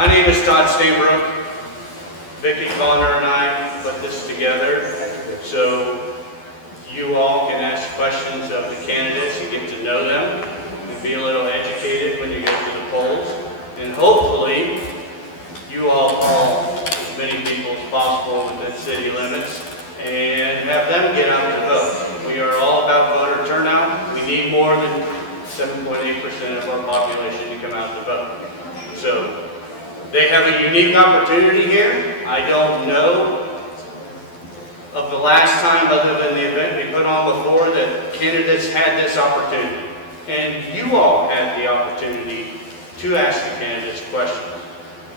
My name is Todd Stanbrook. Vicki Connor and I put this together so you all can ask questions of the candidates and get to know them and be a little educated when you go to the polls. And hopefully you all call as many people as possible within city limits and have them get out to vote. We are all about voter turnout. We need more than 7.8% of our population to come out to vote. So they have a unique opportunity here. I don't know of the last time, other than the event we put on before, that candidates had this opportunity. And you all had the opportunity to ask the candidates questions.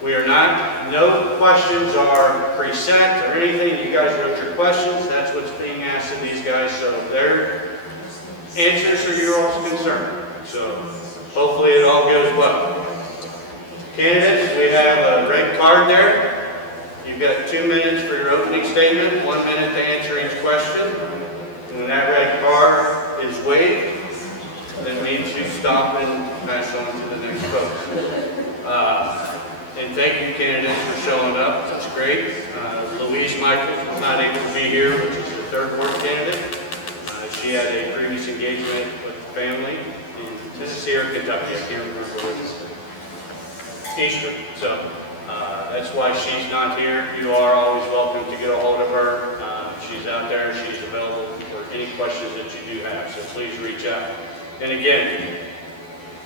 We are not, no questions are preset or anything. You guys wrote your questions. That's what's being asked of these guys. So their answers are your all's concern. So hopefully it all goes well. Candidates, we have a red card there. You've got 2 minutes for your opening statement, 1 minute to answer each question. And when that red card is waved, that means you stop and pass on to the next folks. And thank you, candidates, for showing up. That's great. Louise Michaels was not able to be here, which is the third ward candidate. She had a previous engagement with the family in Tennessee or Kentucky. I can't remember which. Eastern. So that's why she's not here. You are always welcome to get a hold of her. She's out there. She's available for any questions that you do have. So please reach out. And again,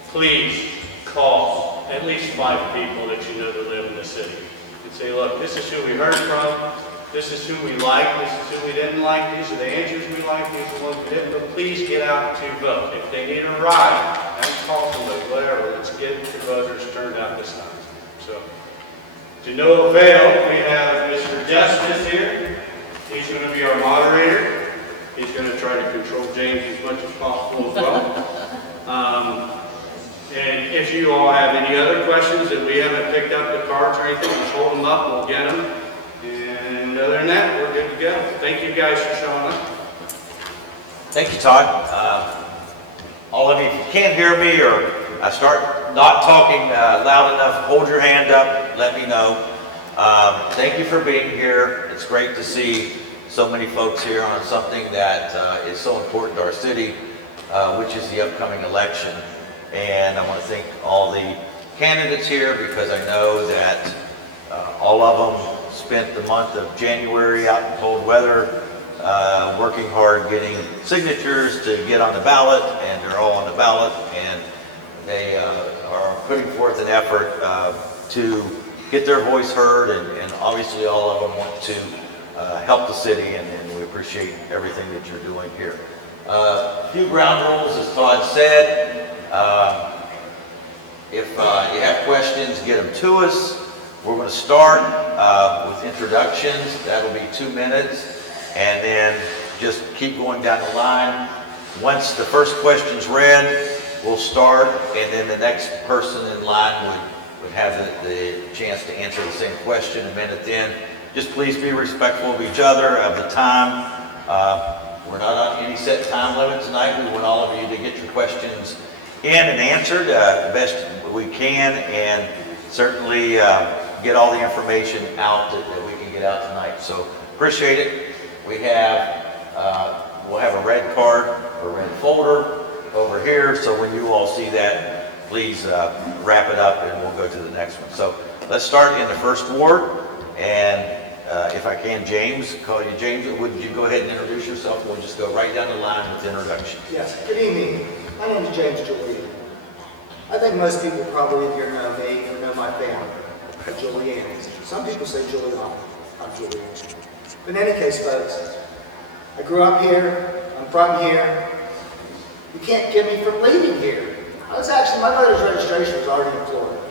please call at least 5 people that you know that live in the city and say, look, this is who we heard from. This is who we like. This is who we didn't like. These are the answers we like. These are the ones we didn't. But please get out to vote. If they need a ride, and call somebody, whatever. Let's get the voters turned out this time. So, to no avail, we have Mr. Justice here. He's going to be our moderator. He's going to try to control James as much as possible as well. And if you all have any other questions that we haven't picked up the cards or anything, just hold them up. We'll get them. And other than that, we're good to go. Thank you guys for showing up. Thank you, Todd. All of you, if you can't hear me or I start not talking loud enough, hold your hand up, let me know. Thank you for being here. It's great to see so many folks here on something that is so important to our city, which is the upcoming election. And I want to thank all the candidates here because I know that all of them spent the month of January out in cold weather, working hard, getting signatures to get on the ballot, and they're all on the ballot, and they are putting forth an effort to get their voice heard, and obviously all of them want to help the city, and we appreciate everything that you're doing here. A few ground rules, as Todd said. If you have questions, get them to us. We're going to start with introductions. That'll be 2 minutes. And then just keep going down the line. Once the first question's read, we'll start. And then the next person in line would have the chance to answer the same question a minute then. Just please be respectful of each other, of the time. We're not on any set time limit tonight. We want all of you to get your questions in and answered the best we can, and certainly get all the information out that we can get out tonight. So appreciate it. We have we'll have a red card or red folder over here. So when you all see that, please wrap it up and we'll go to the next one. So let's start in the first ward, and if I can, James, call you James. Would you go ahead and introduce yourself? We'll just go right down the line with introduction. Yes. Good evening. My name is James Giuliani. I think most people probably either know me or know my family, the Giulianis. Some people say Giuliani. I'm Giuliani. But in any case, folks, I grew up here. I'm from here. You can't get me from leaving here. My voter's registration was already in Florida.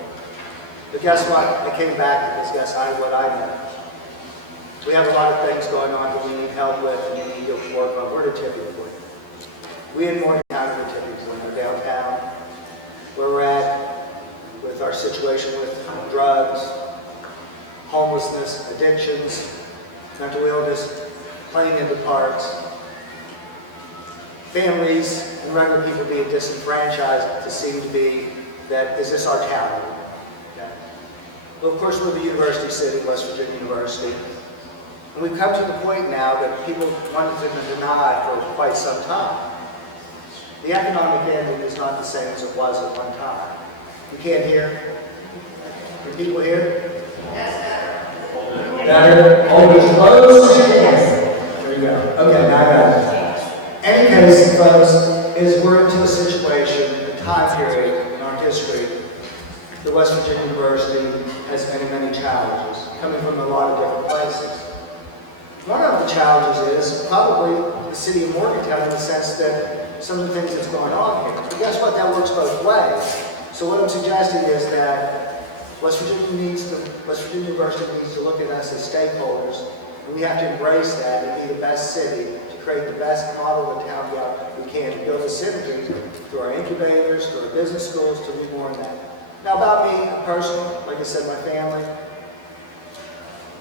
But guess what? I came back because guess what I know. We have a lot of things going on that we need help with and we need to work on. We're the tipping point. We in Morgantown are the tipping point. We're downtown, where we're at with our situation with drugs, homelessness, addictions, mental illness, playing in the parks, families and regular people being disenfranchised to seem to be that, is this our town? Okay. Well, of course, we're the university city, West Virginia University. And we've come to the point now that people wanted to deny for quite some time. The economic ending is not the same as it was at one time. You can't hear? Can people hear? Better. Always close. Yes. There you go. Okay, now I got it. Any case, folks, is we're into a situation, a time period in our history. The West Virginia University has many, many challenges, coming from a lot of different places. One of the challenges is probably the city of Morgantown in the sense that some of the things that's going on here. But guess what? That works both ways. So what I'm suggesting is that West Virginia University needs to look at us as stakeholders, and we have to embrace that and be the best city to create the best model of town we can to build a synergy through our incubators, through our business schools, to do more of that. Now about me, personally, like I said, my family,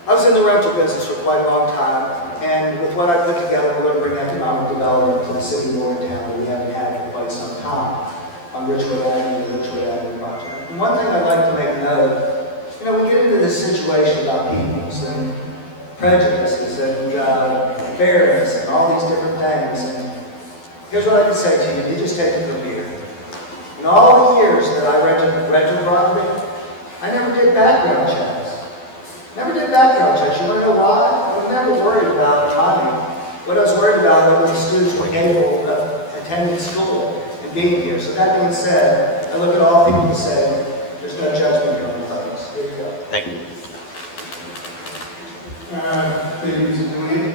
I was in the rental business for quite a long time, and with what I put together, we're going to bring economic development to the city of Morgantown that we haven't had for quite some time on Richwood Avenue and the Richwood Avenue project. And one thing I'd like to make note, we get into this situation about peoples and prejudices and fairness and all these different things. And here's what I can say to you, you just take it from here. In all the years that I rented property, I never did background checks. Never did background checks. You want to know why? I was never worried about money. What I was worried about was whether the students were capable of attending school and being here. So that being said, I look at all people and say, there's no judgment here on the folks. Here you go. Thank you. Thank you, Mr. Giuliani.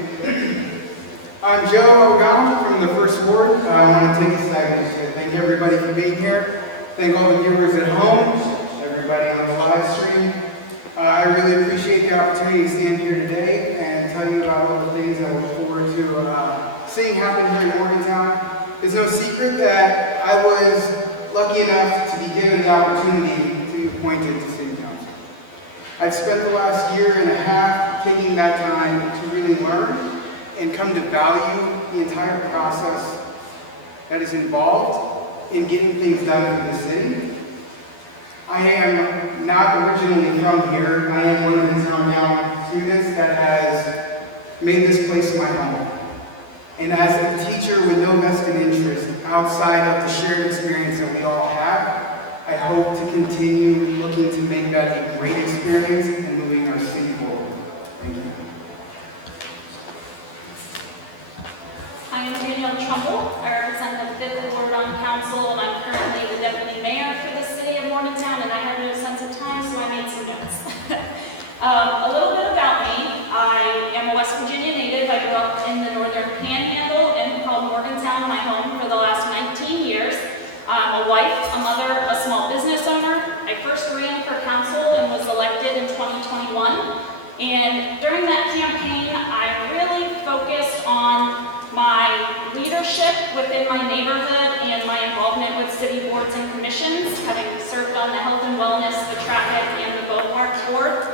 I'm Joe Abu-Ghannam from the First Ward. I want to take a second to thank everybody for being here. Thank all the viewers at home, everybody on the live stream. I really appreciate the opportunity to stand here today and tell you about all the things I look forward to seeing happen here in Morgantown. It's no secret that I was lucky enough to be given the opportunity to be appointed to City Council. I've spent the last year and a half taking that time to really learn and come to value the entire process that is involved in getting things done for the city. I am not originally from here. I am one of the town students that has made this place my home. And as a teacher with no vested interest outside of the shared experience that we all have, I hope to continue looking to make that a great experience and moving our city forward. Thank you. I am Danielle Trumble. I represent the 5th Ward on Council, and I'm currently the Deputy Mayor for the City of Morgantown, and I had no sense of time, so I made some notes. A little bit about me. I am a West Virginia native. I grew up in the northern panhandle and called Morgantown my home for the last 19 years. I'm a wife, a mother, a small business owner. I first ran for council and was elected in 2021. And during that campaign, I really focused on my leadership within my neighborhood and my involvement with city boards and commissions, having served on the health and wellness, the traffic, and the boat park board.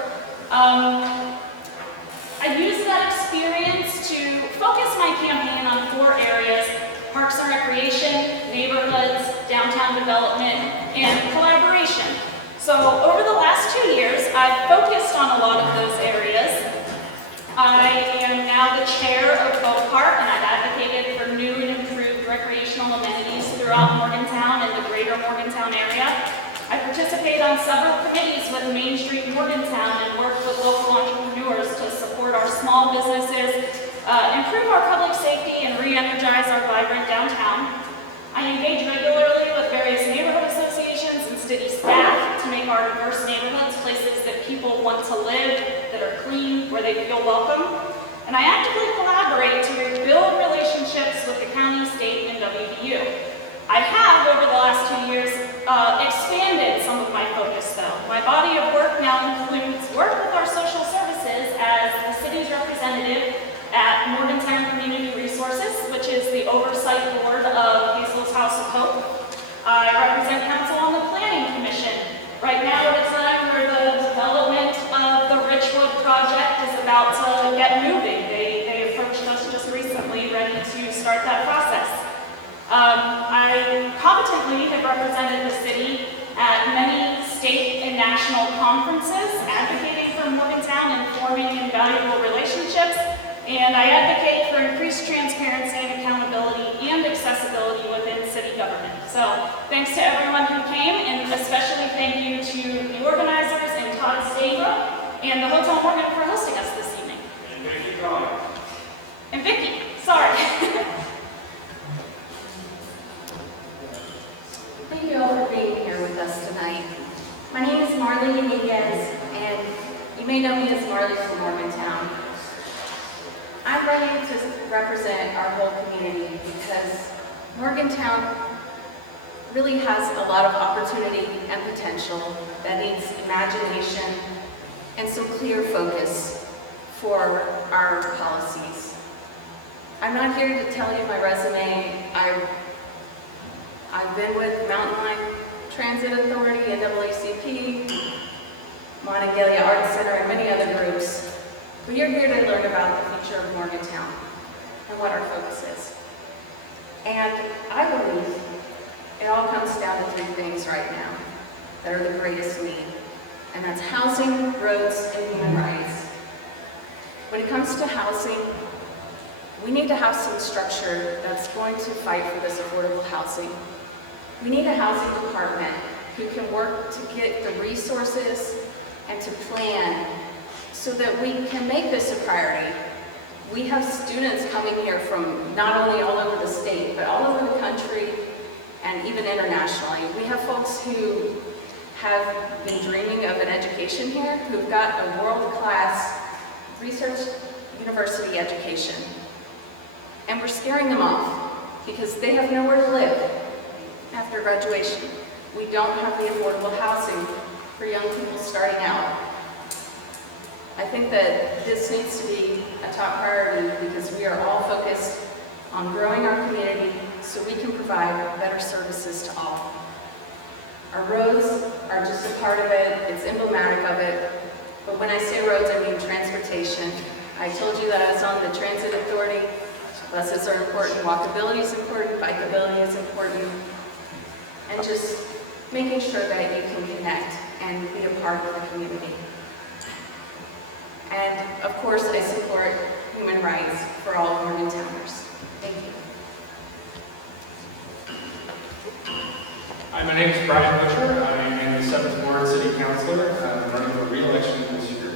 I used that experience to focus my campaign on 4 areas: parks and recreation, neighborhoods, downtown development, and collaboration. So over the last 2 years, I've focused on a lot of those areas. I am now the chair of Boat Park, and I've advocated for new and improved recreational amenities throughout Morgantown and the greater Morgantown area. I participate on several committees with Main Street Morgantown and work with local entrepreneurs to support our small businesses, improve our public safety, and re-energize our vibrant downtown. I engage regularly with various neighborhood associations and city staff to make our diverse neighborhoods places that people want to live, that are clean, where they feel welcome. And I actively collaborate to rebuild relationships with the county, state, and WVU. I have, over the last 2 years, expanded some of my focus, though. My body of work now includes work with our social services as the city's representative at Morgantown Community Resources, which is the oversight board of Hazel's House of Hope. I represent council on the Planning Commission. Right now, at a time where the development of the Richwood project is about to get moving. They approached us just recently, ready to start that process. I competently have represented the city at many state and national national conferences advocating for Morgantown and forming invaluable relationships. And I advocate for increased transparency and accountability and accessibility within city government. So thanks to everyone who came, and especially thank you to the organizers and Todd Stavra and the Hotel Morgan for hosting us this evening. And Vicki Conner. And Vicki, sorry. Thank you all for being here with us tonight. My name is Mayle Ynigues, and you may know me as Marley from Morgantown. I'm running to represent our whole community because Morgantown really has a lot of opportunity and potential that needs imagination and some clear focus for our policies. I'm not here to tell you my resume. I've been with Mountain Line Transit Authority, NAACP, Monongalia Arts Center, and many other groups. We are here to learn about the future of Morgantown and what our focus is. And I believe it all comes down to three things right now that are the greatest need. And that's housing, roads, and human rights. When it comes to housing, we need to have some structure that's going to fight for this affordable housing. We need a housing department who can work to get the resources and to plan so that we can make this a priority. We have students coming here from not only all over the state, but all over the country and even internationally. We have folks who have been dreaming of an education here, who've got a world-class research university education. And we're scaring them off because they have nowhere to live after graduation. We don't have the affordable housing for young people starting out. I think that this needs to be a top priority because we are all focused on growing our community so we can provide better services to all. Our roads are just a part of it, it's emblematic of it, but when I say roads, I mean transportation. I told you that I was on the Transit Authority. Buses are important, walkability is important, bikeability is important, and just making sure that you can connect and be a part of the community. And of course, I support human rights for all Morgantowners. Thank you. Hi, my name is Brian Butcher. I am the 7th Ward City Councilor. I'm running for re-election this year.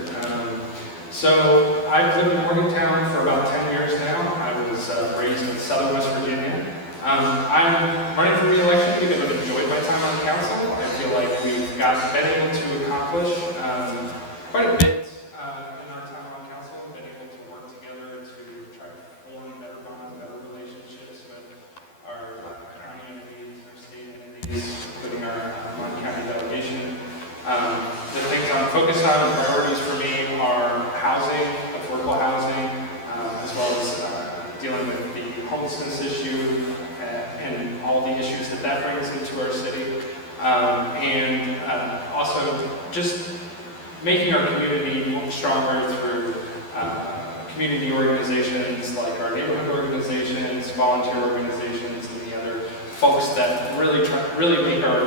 So I've lived in Morgantown for about 10 years now. I was raised in southern West Virginia. I'm running for re-election because I've enjoyed my time on the council. I feel like we've been able to accomplish quite a bit in our time on council. We've been able to work together to try to form better bonds, better relationships with our county entities, our state entities, including our Mon County delegation. The things I'm focused on, priorities for me, are housing, affordable housing, as well as dealing with the homelessness issue and all the issues that brings into our city. And also just making our community really through community organizations like our neighborhood organizations, volunteer organizations, and the other folks that really make our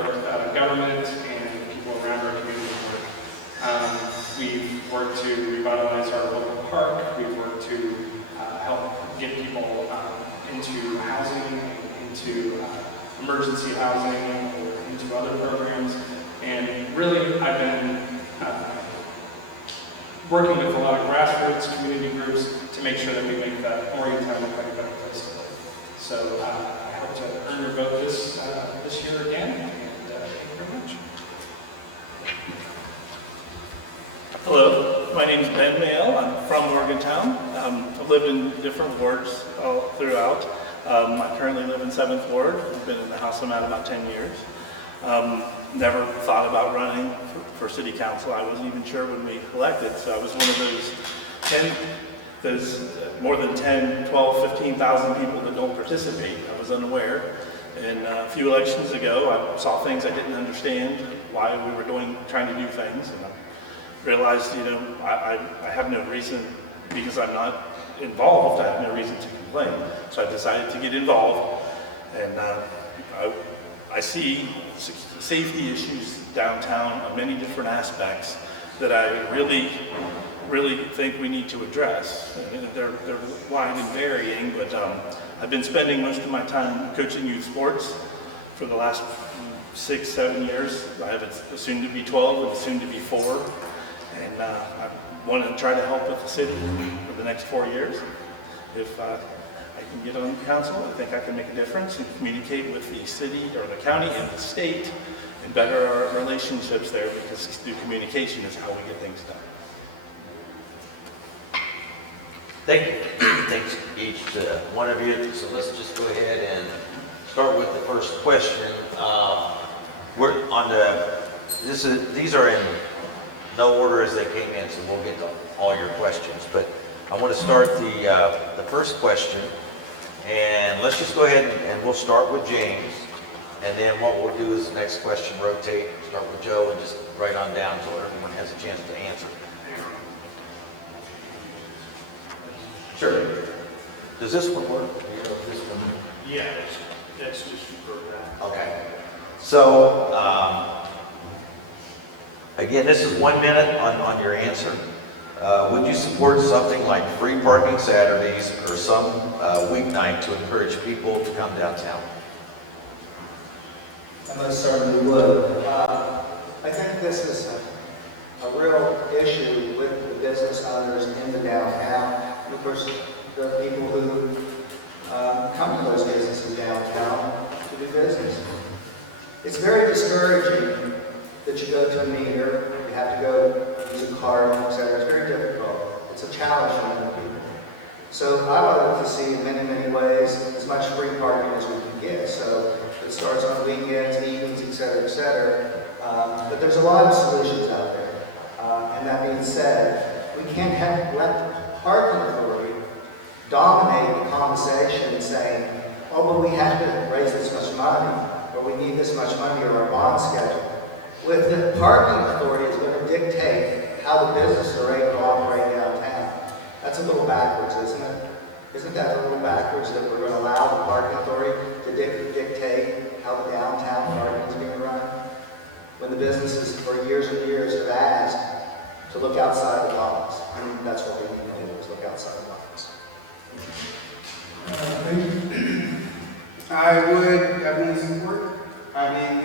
government and people around our community work. We've worked to revitalize our local park. We've worked to help get people into housing, into emergency housing, or into other programs. And really, I've been working with a lot of grassroots community groups to make sure that we make that Morgantown look like a better place to live. So I hope to earn your vote this year again, and thank you very much. Hello, my name is Ben Mayle. I'm from Morgantown. I've lived in different wards all throughout. I currently live in 7th Ward. I've been in the house I'm at about 10 years. Never thought about running for city council. I wasn't even sure when we elected, so I was one of those more than 10, 12, 15,000 people that don't participate. I was unaware. And a few elections ago, I saw things I didn't understand, why we were trying to do things, and I realized, I have no reason, because I'm not involved, I have no reason to complain. So I decided to get involved, and I see safety issues downtown on many different aspects that I really think we need to address. They're wide and varying, but I've been spending most of my time coaching youth sports for the last 6, 7 years. I have a soon to be 12 and a soon to be 4, and I want to try to help with the city for the next 4 years. If I can get on council, I think I can make a difference and communicate with the city or the county and the state and better our relationships there, because through communication is how we get things done. Thank you. Thanks each one of you. So let's just go ahead and start with the first question. We're on these are in no order as they came in, so we'll get to all your questions. But I want to start the first question, and let's just go ahead and we'll start with James, and then what we'll do is the next question rotate, start with Joe, and just right on down so everyone has a chance to answer. Sure. Does this one work? This one? Yeah, that's just for that. Okay. So, again, this is 1 minute on your answer. Would you support something like free parking Saturdays or some weeknight to encourage people to come downtown? I most certainly would. I think this is a real issue with the business owners in the downtown. And of course, the people who come to those businesses downtown to do business. It's very discouraging that you go to a meter, you have to go use a card, etc. It's very difficult. It's a challenge for many people. So I would like to see in many, many ways as much free parking as we can get. So it starts on weekends, evenings, etc. But there's a lot of solutions out there. And that being said, we can't let the parking authority dominate the conversation saying, oh, but we have to raise this much money, or we need this much money, or our bond schedule. With the parking authority is going to dictate how the businesses are able to operate downtown. That's a little backwards, isn't it? Isn't that a little backwards that we're going to allow the parking authority to dictate how the downtown parking is being run? When the businesses for years and years have asked to look outside the box. And that's what we need to do, is look outside the box. I would definitely support having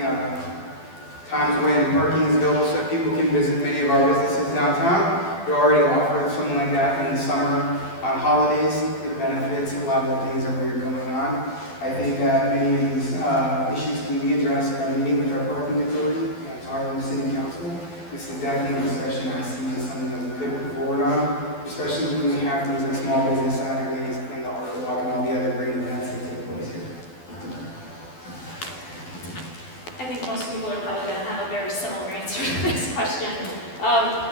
times when parking is available so that people can visit many of our businesses downtown. We already offer something like that in the summer on holidays. It benefits a lot of the things that we're going on. I think that many of these issues can be addressed by meeting with our parking authority as part of the city council. This is definitely a discussion I see as something that we could move forward on, especially when we have things like small business Saturdays and the art walk and all the other great events that take place here. I think most people are probably going to have a very similar answer to this question.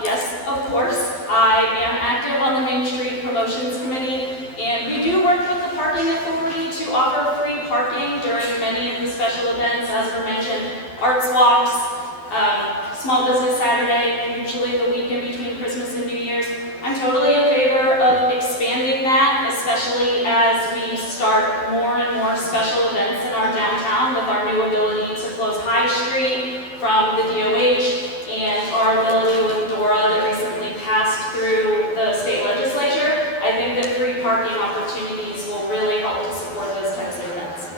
Yes, of course. I am active on the Main Street Promotions Committee, and we do work with the Parking Authority to offer free parking during many of the special events, as were mentioned, arts walks, Small Business Saturday, usually the weekend between Christmas and New Year's. I'm totally in favor of expanding that, especially as we start more and more special events in our downtown with our new ability to close High Street from the DOH and our ability with DORA that recently passed through the state legislature. I think that free parking opportunities will really help to support those types of events.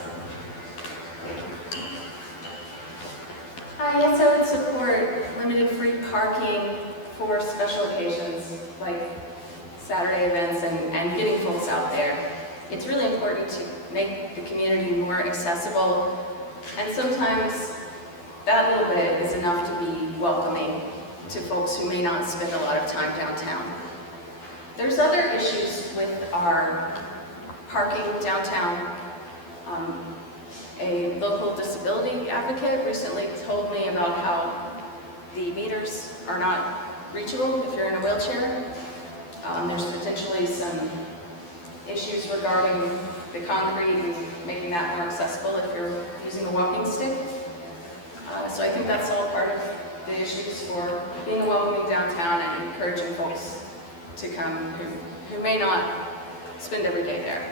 I guess I would support limited free parking for special occasions like Saturday events and getting folks out there. It's really important to make the community more accessible, and sometimes that little bit is enough to be welcoming to folks who may not spend a lot of time downtown. There's other issues with our parking downtown. A local disability advocate recently told me about how the meters are not reachable if you're in a wheelchair. There's potentially some issues regarding the concrete and making that more accessible if you're using a walking stick. So I think that's all part of the issues for being welcoming downtown and encouraging folks to come who may not spend every day there.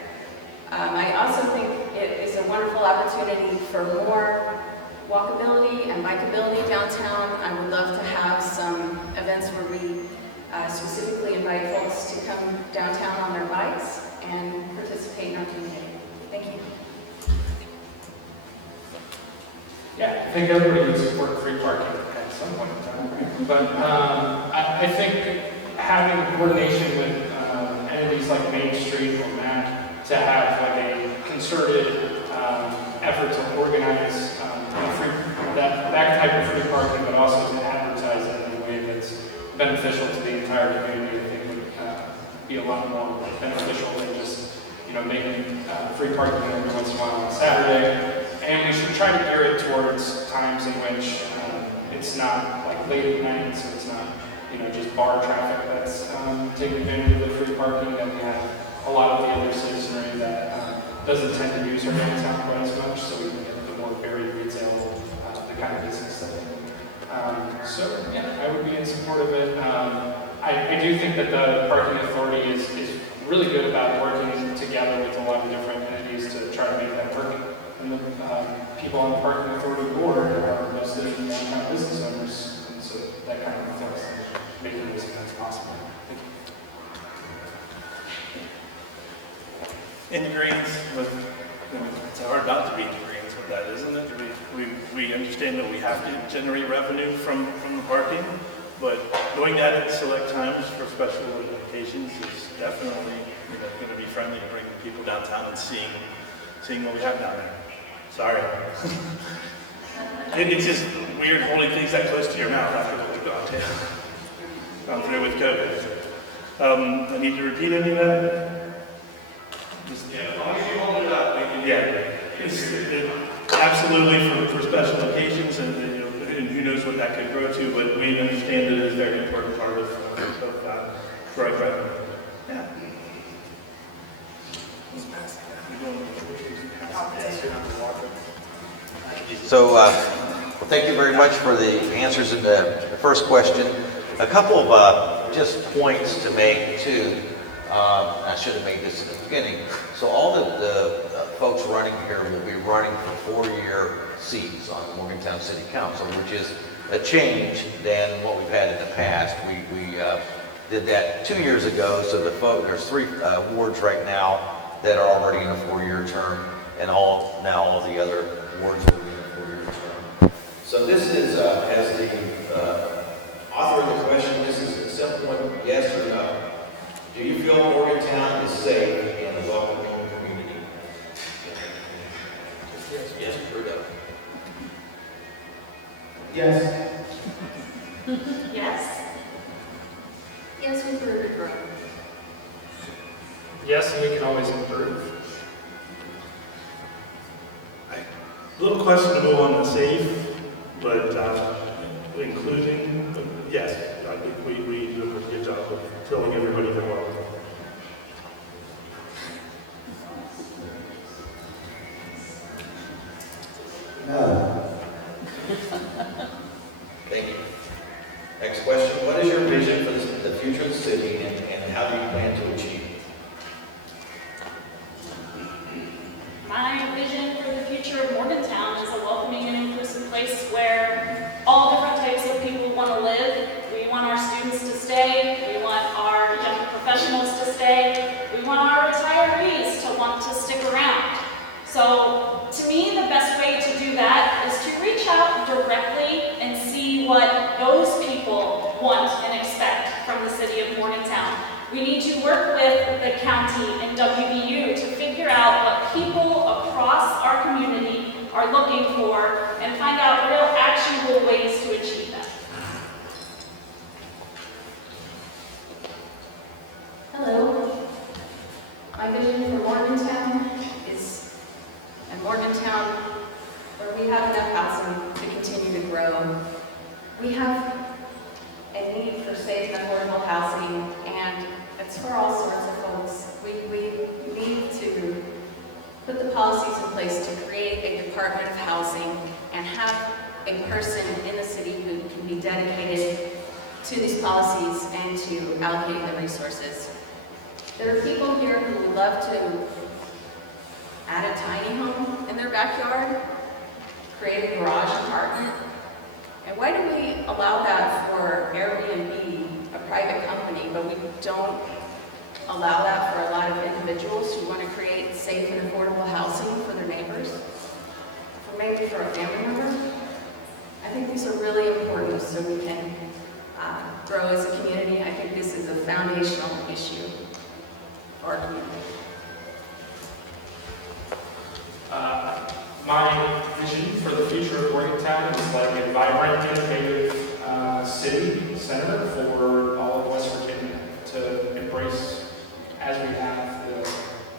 I also think it is a wonderful opportunity for more walkability and bikeability downtown. I would love to have some events where we specifically invite folks to come downtown on their bikes and participate in our community. Thank you. Yeah, I think everybody would support free parking at some point in time, right? But I think having coordination with entities like Main Street or MAC to have like a concerted effort to organize that type of free parking, but also to advertise it in a way that's beneficial to the entire community, I think would be a lot more beneficial than just, making free parking every once in a while on Saturday. And we should try to gear it towards times in which it's not like late at night, so it's not, just bar traffic that's taking advantage of the free parking. That we have a lot of the other citizenry that doesn't tend to use our downtown quite as much, so we can get the more varied retail, the kind of business that they need. So yeah, I would be in support of it. I do think that the parking authority is really good about working together with a lot of different entities to try to make that work. And the people on the parking authority board are mostly downtown business owners, and so that kind of reflects making these events possible. Thank you. In agreement with, it's hard not to be in agreement with that, isn't it? We understand that we have to generate revenue from the parking, but doing that at select times for special occasions is definitely going to be friendly to bringing people downtown and seeing what we have down there. Sorry. It's just weird holding things that close to your mouth after what we've gone through with COVID. I need to repeat any of that? Yeah, as long as you hold it up, we can. Yeah, absolutely for special occasions, and who knows what that could grow to, but we understand that it is a very important part of drug revenue. Yeah. So, well, thank you very much for the answers in the first question. A couple of just points to make too. I should have made this in the beginning. So all the folks running here will be running for 4-year seats on the Morgantown City Council, which is a change than what we've had in the past. We did that 2 years ago, so there's 3 wards right now that are already in a 4-year term, and all the other wards will be in a 4-year term. So this is, as the author of the question, this is a simple one, yes or no. Do you feel Morgantown is safe and a welcoming community? Yes, Bruno. Yes. Yes. Yes, we've heard it grow. Yes, and we can always improve. A little questionable on the safe, but including, yes, I think we do a pretty good job of telling everybody they're welcome. No. Thank you. Next question. What is your vision for the future of the city, and how do you plan to achieve it? My vision for the future of Morgantown is a welcoming and inclusive place where all different types of people want to live. We want our students to stay. We want our young professionals to stay. We want our retirees to want to stick around. So to me, the best way to do that is to reach out directly and see what those people want and expect from the city of Morgantown. We need to work with the county and WVU to figure out what people across our community are looking for and find out real actionable ways to achieve that. Hello. My vision for Morgantown is a Morgantown where we have enough housing to continue to grow. We have a need for safe and affordable housing, and it's for all sorts of folks. We need to put the policies in place to create a Department of Housing and have a person in the city who can be dedicated to these policies and to allocate the resources. There are people here who would love to add a tiny home in their backyard. create a garage apartment. And why do we allow that for Airbnb, a private company, but we don't allow that for a lot of individuals who want to create safe and affordable housing for their neighbors, or maybe for a family member? I think these are really important so we can grow as a community. I think this is a foundational issue for our community. My vision for the future of Morgantown is like a vibrant, innovative city center for all of West Virginia to embrace, as we have, the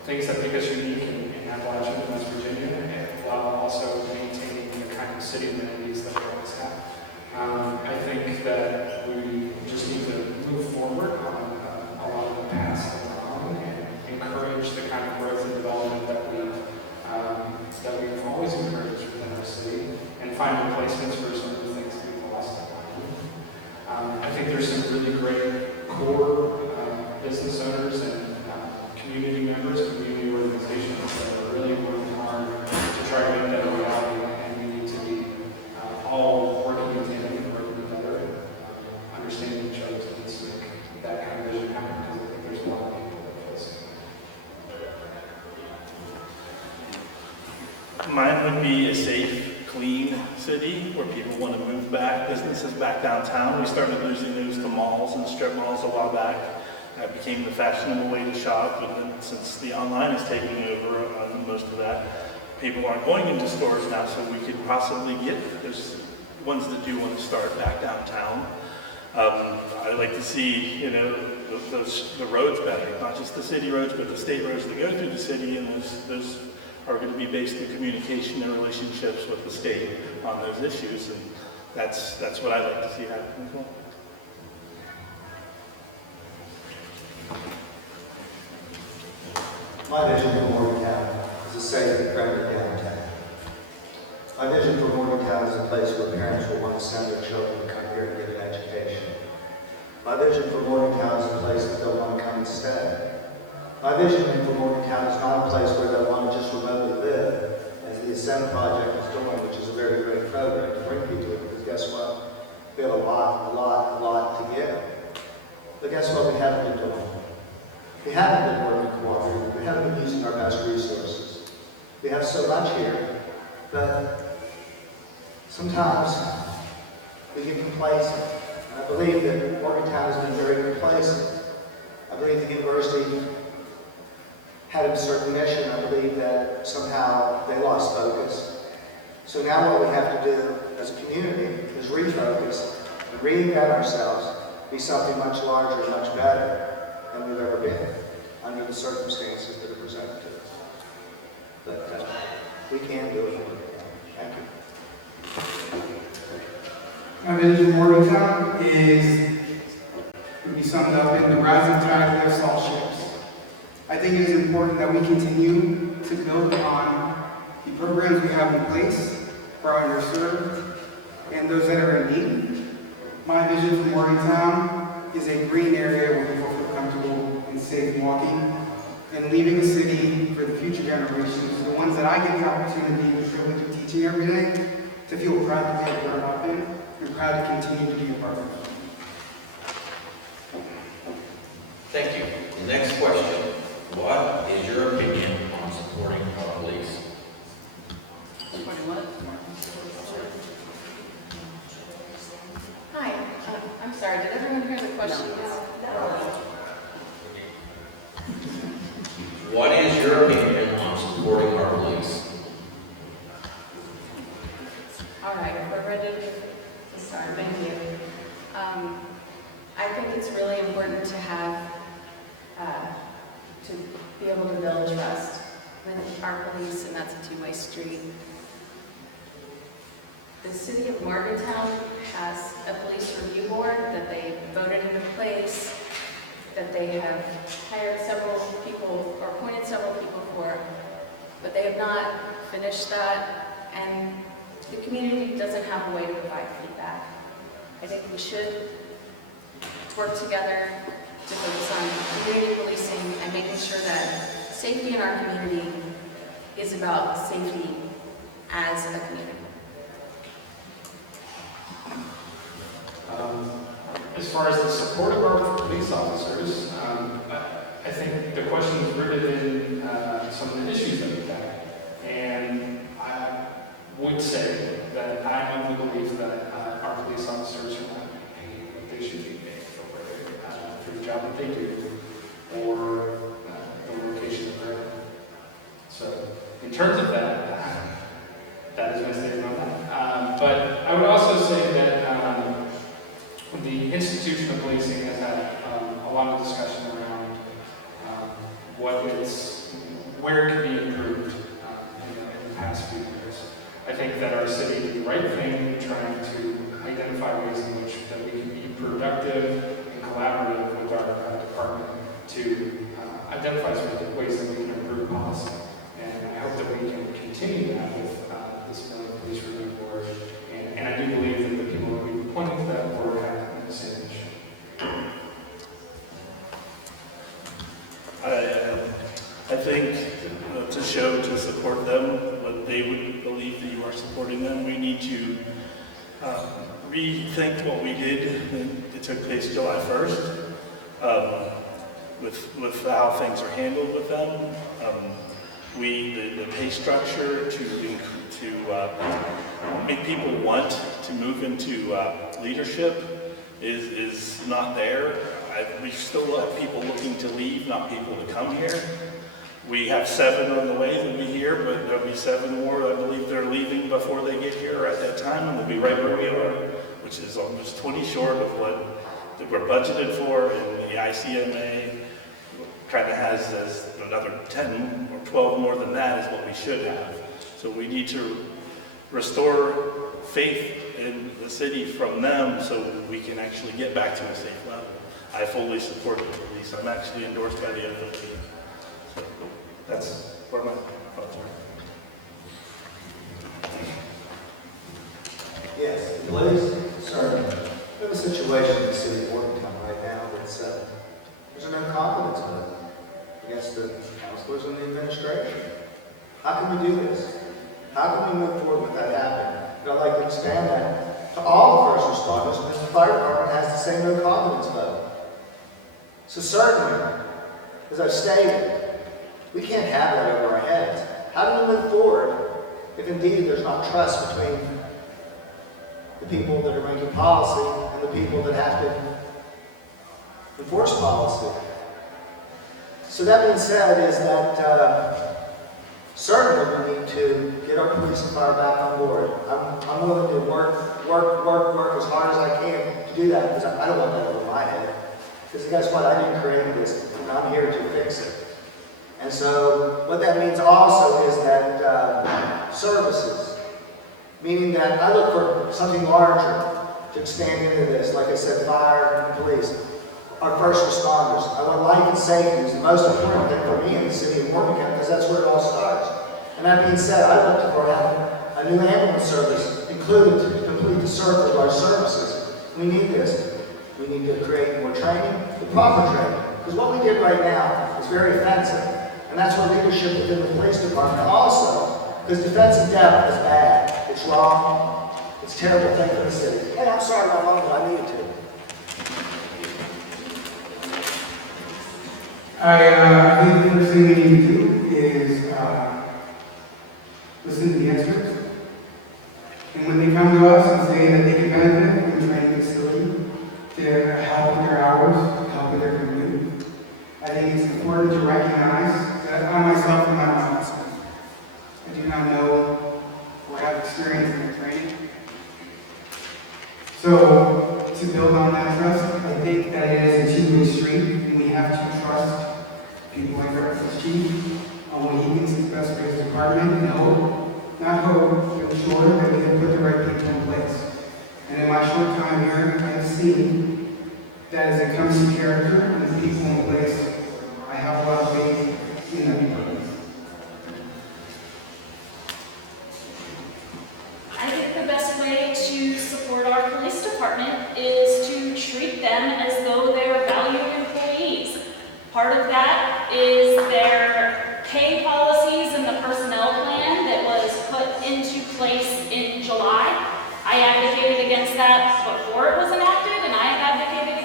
things that make us unique in Appalachia and West Virginia, and while also maintaining the kind of city amenities that we always have. I think that we just need to move forward on a lot of the paths that we're on and encourage the kind of growth and development that we've always encouraged within our city, and find replacements for some of the things that we've lost. I think there's some really great core business owners and community members, community organizations that are really working hard to try to make that a reality, and we need to be all working in tandem and working together and understanding each other's needs to make that kind of vision happen, because I think there's a lot of people that feel the same. Mine would be a safe, clean city where people want to move back, businesses back downtown. We started losing those to malls and strip malls a while back. That became the fashionable way to shop, and then since the online is taking over on most of that, people aren't going into stores now, so we could possibly get those ones that do want to start back downtown. I'd like to see, the roads better, not just the city roads, but the state roads that go through the city, and those are going to be based in communication and relationships with the state on those issues, and that's what I'd like to see happen as well. My vision for Morgantown is a safe and friendly downtown. My vision for Morgantown is a place where parents will want to send their children to come here and get an education. My vision for Morgantown is a place that they'll want to come and stay. My vision for Morgantown is not a place where they'll want to just remotely live, as the Ascend Project is doing, which is a very great program to bring people here, because guess what? We have a lot to give. But guess what we haven't been doing? We haven't been working cooperatively. We haven't been using our best resources. We have so much here, but sometimes we get complacent. And I believe that Morgantown has been very complacent. I believe the university had a certain mission. I believe that somehow they lost focus. So now what we have to do as a community is refocus and reinvent ourselves, be something much larger and much better than we've ever been under the circumstances that are presented to us. But we can do it. Thank you. My vision for Morgantown would be summed up in the rising tide lifts all ships. I think it is important that we continue to build on the programs we have in place for our underserved and those that are in need. My vision for Morgantown is a green area where people feel comfortable and safe walking and leaving the city for the future generations, the ones that I get the opportunity and the privilege of teaching every day, to feel proud to be a part of it and proud to continue to be a part of it. Thank you. The next question. What is your opinion on supporting our police? Hi, I'm sorry, did everyone hear the question? What is your opinion on supporting our police? All right, if we're ready to start, thank you. I think it's really important to have, to be able to build trust with our police, and that's a two-way street. The city of Morgantown has a police review board that they voted into place, that they have hired several people, or appointed several people for, but they have not finished that, and the community doesn't have a way to provide feedback. I think we should work together to focus on community policing and making sure that safety in our community is about safety as a community. As far as the support of our police officers, I think the question is rooted in some of the issues that we've had. And I would say that I'm of the belief that our police officers are not paid what they should be paid for the job that they do or the location that they're in. So in terms of that, that is my statement on that. But I would also say that the institution of policing has had a lot of discussion around where it can be improved in the past few years. I think that our city did the right thing trying to identify ways in which that we can be productive and collaborative with our department to identify some ways that we can improve policy. And I hope that we can continue that with this Mayle Police Review Board. And I do believe that the people that we appointed to that board have the same mission. I think to show, to support them, what they would believe that you are supporting them, we need to rethink what we did. It took place July 1st, with how things are handled with them. The pay structure to make people want to move into leadership is not there. We still have people looking to leave, not people to come here. We have 7 on the way that we hear, but there'll be 7 more, I believe they're leaving before they get here at that time, and we'll be right where we are, which is almost 20 short of what we're budgeted for, and the ICMA kind of has as another 10 or 12 more than that is what we should have. So we need to restore faith in the city from them so we can actually get back to a safe level. I fully support the police. I'm actually endorsed by the FOP. So that's where my thoughts are. Yes, please. Sir, we have a situation in the city of Morgantown right now that's, there's a no confidence vote against the councilors and the administration. How can we do this? How can we move forward with that happening? I'd like to expand that to all the first responders, because the fire department has the same no confidence vote. So certainly, as I've stated, we can't have that over our heads. How do we move forward if indeed there's not trust between the people that are making policy and the people that have to enforce policy? So that being said, is that certainly we need to get our police and fire back on board. I'm willing to work as hard as I can to do that, because I don't want that over my head. Because guess what? I didn't create this, and I'm here to fix it. And so what that means also is that services, meaning that I look for something larger to expand into this. Like I said, fire and police, our first responders. I want life and safety is the most important thing for me in the city of Morgantown, because that's where it all starts. And that being said, I look for having a new ambulance service included to complete the circle of our services. We need this. We need to create more training, the proper training. Because what we did right now is very offensive. And that's where leadership within the police department also, because defensive depth is bad. It's wrong. It's a terrible thing for the city. Hey, I'm sorry about long, but I needed to. I think the first thing we need to do is listen to the experts. And when they come to us and say that they can benefit from a training facility to help with their hours, to help with their commute, I think it's important to recognize that I myself am not an officer. I do not know or have experience in the training. So, to build on that trust, I think that it is a two-way street, and we have to trust people like our chief on what he thinks is best for his department, and hope, not hope, but ensure that we can put the right people in place. And in my short time here, I have seen that as it comes to character and the people in place, I have a lot of faith in them people. I think the best way to support our police department is to treat them as though they're valued employees. Part of that is their pay policies and the personnel plan that was put into place in July. I advocated against that before it was enacted, and I have advocated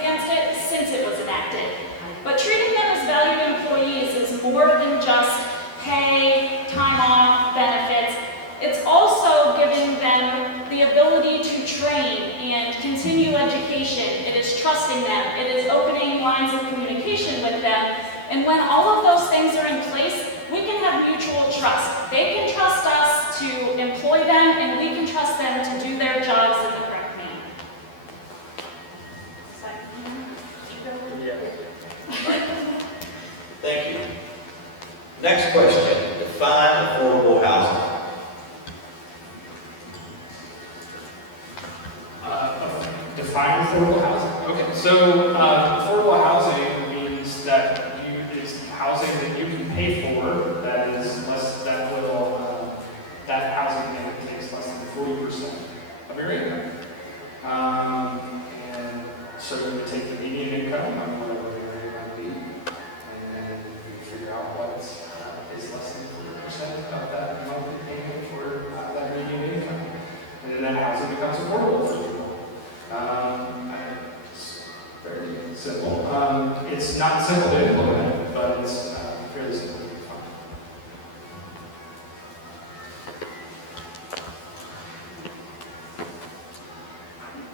communication, it is trusting them, it is opening lines of communication with them. And when all of those things are in place, we can have mutual trust. They can trust us to employ them, and we can trust them to do their jobs in the correct manner. Thank you. Next question, define affordable housing. Define affordable housing. Okay, so affordable housing means that it's housing that you can pay for that is less, that housing payment takes less than 40% of your income. And so you would take the median income, whatever your income might be, and then you figure out what is less than 40% of that monthly payment for that median income. And then that housing becomes affordable for you. It's very simple. It's not simple to implement, but it's fairly simple to define.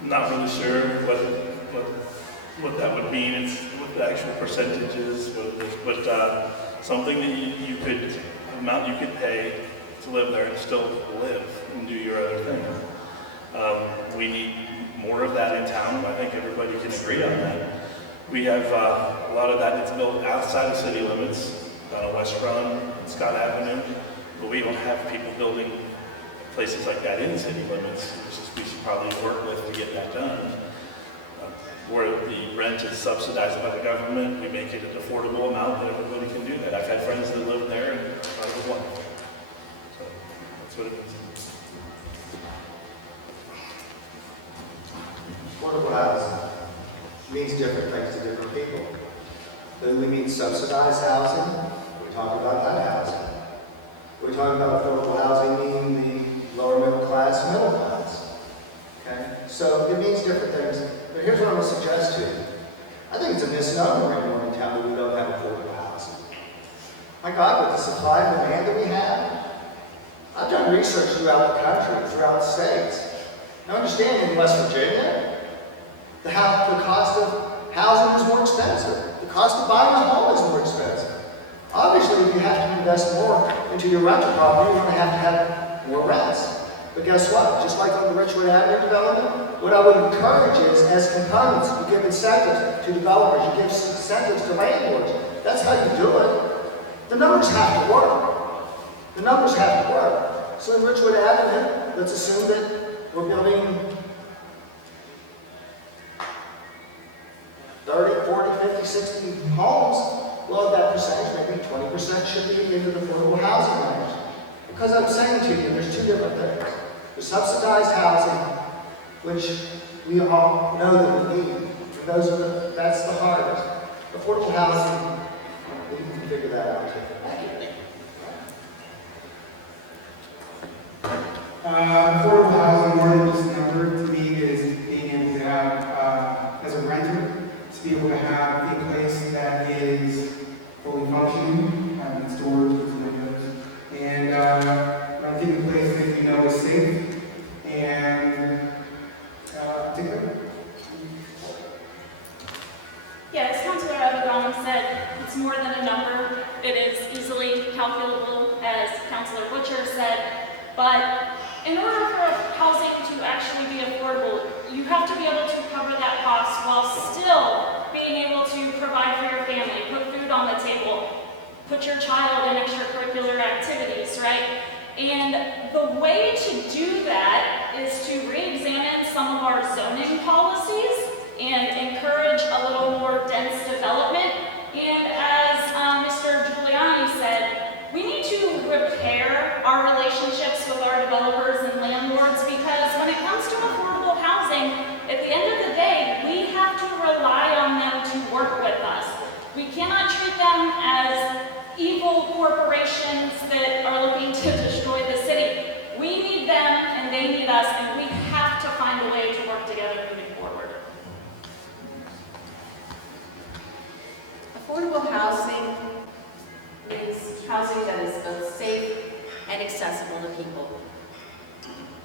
Not really sure what that would mean. It's what the actual percentage is, what it is, but something that you could, amount you could pay to live there and still live and do your other thing. We need more of that in town. I think everybody can agree on that. We have a lot of that that's built outside the city limits, West Run, Scott Avenue, but we don't have people building places like that in city limits, which we should probably work with to get that done. Where the rent is subsidized by the government, we make it an affordable amount that everybody can do that. I've had friends that live there and thought it was wonderful. So that's what it is. Affordable housing means different things to different people. When we mean subsidized housing, we're talking about that housing. We're talking about affordable housing meaning the lower middle class, middle class. Okay? So it means different things. But here's what I'm going to suggest to you. I think it's a misnomer in Morgantown that we don't have affordable housing. My God, with the supply and demand that we have, I've done research throughout the country, throughout the states. Now understand, in West Virginia, the cost of housing is more expensive. The cost of buying a home is more expensive. Obviously, if you have to invest more into your rental property, you're going to have more rents. But guess what? Just like on the Richwood Avenue development, what I would encourage is, as components, you give incentives to developers, you give incentives to landlords. That's how you do it. The numbers have to work. The numbers have to work. So in Richwood Avenue, let's assume that we're building 30, 40, 50, 60 homes. Well, that percentage, maybe 20% should be into the affordable housing range. Because I'm saying to you, there's two different things. The subsidized housing, which we all know that we need, and that's the hardest. Affordable housing, we can figure that out too. Thank you. Affordable housing, more than just a number, to me, is being able to have, as a renter, to be able to have a place that is fully functioning, having stores and windows, and renting a place that you know is safe and to go. Yeah, as Councilor Abu-Ghannam said, it's more than a number. It is easily calculable, as Councilor Butcher said, but in order for housing to actually be affordable, you have to be able to cover that cost while still being able to provide for your family, put food on the table, put your child in extracurricular activities, right? And the way to do that is to re-examine some of our zoning policies and encourage a little more dense development. And as Mr. Giuliani said, we need to repair our relationships with our developers and landlords, because when it comes to affordable housing, at the end of the day, we have to rely on them to work with us. We cannot treat them as evil corporations that are looking to destroy the city. We need them and they need us, and we have to find a way to work together moving forward. Affordable housing means housing that is both safe and accessible to people.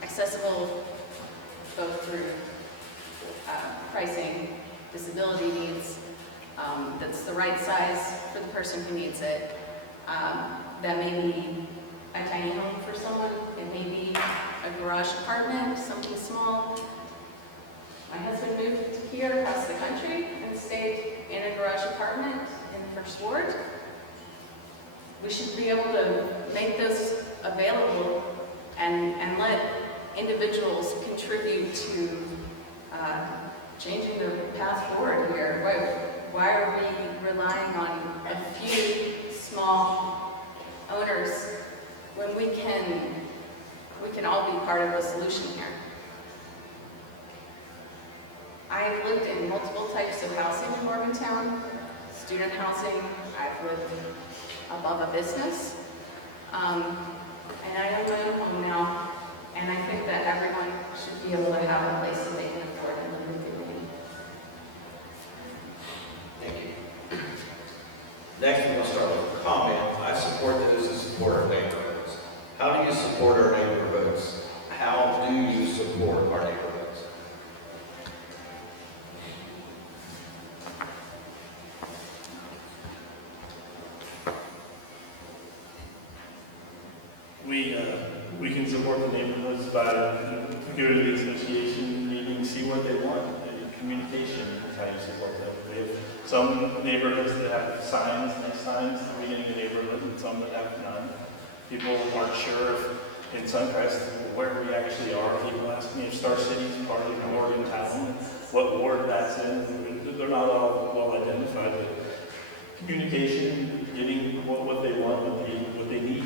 Accessible both through pricing disability needs, that's the right size for the person who needs it. That may be a tiny home for someone. It may be a garage apartment, something small. My husband moved here across the country and stayed in a garage apartment in the First Ward. We should be able to make those available and let individuals contribute to changing their path forward here. Why are we relying on a few small owners when we can all be part of the solution here? I've lived in multiple types of housing in Morgantown. Student housing, I've lived above a business. And I own my own home now, and I think that everyone should be able to have a place that they can afford and live in dignity. Thank you. Next, we're going to start with a comment. I support those who support our neighborhoods. How do you support our neighborhoods? How do you support our neighborhoods? We can support the neighborhoods by go to the association meeting, see what they want. Communication is how you support them. We have some neighborhoods that have signs, nice signs at the beginning of the neighborhood, and some that have none. People aren't sure if in Suncrest where we actually are. People ask me if Star City is part of Morgantown, what ward that's in. They're not all well identified, but communication, getting what they want, what they need.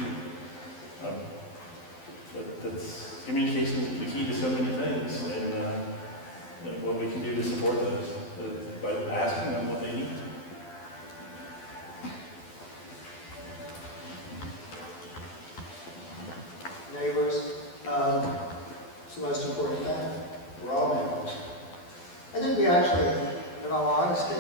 That's communication is the key to so many things, and what we can do to support those by asking them what they need. Neighbors, it's the most important thing. We're all neighbors. I think we actually, in all honesty,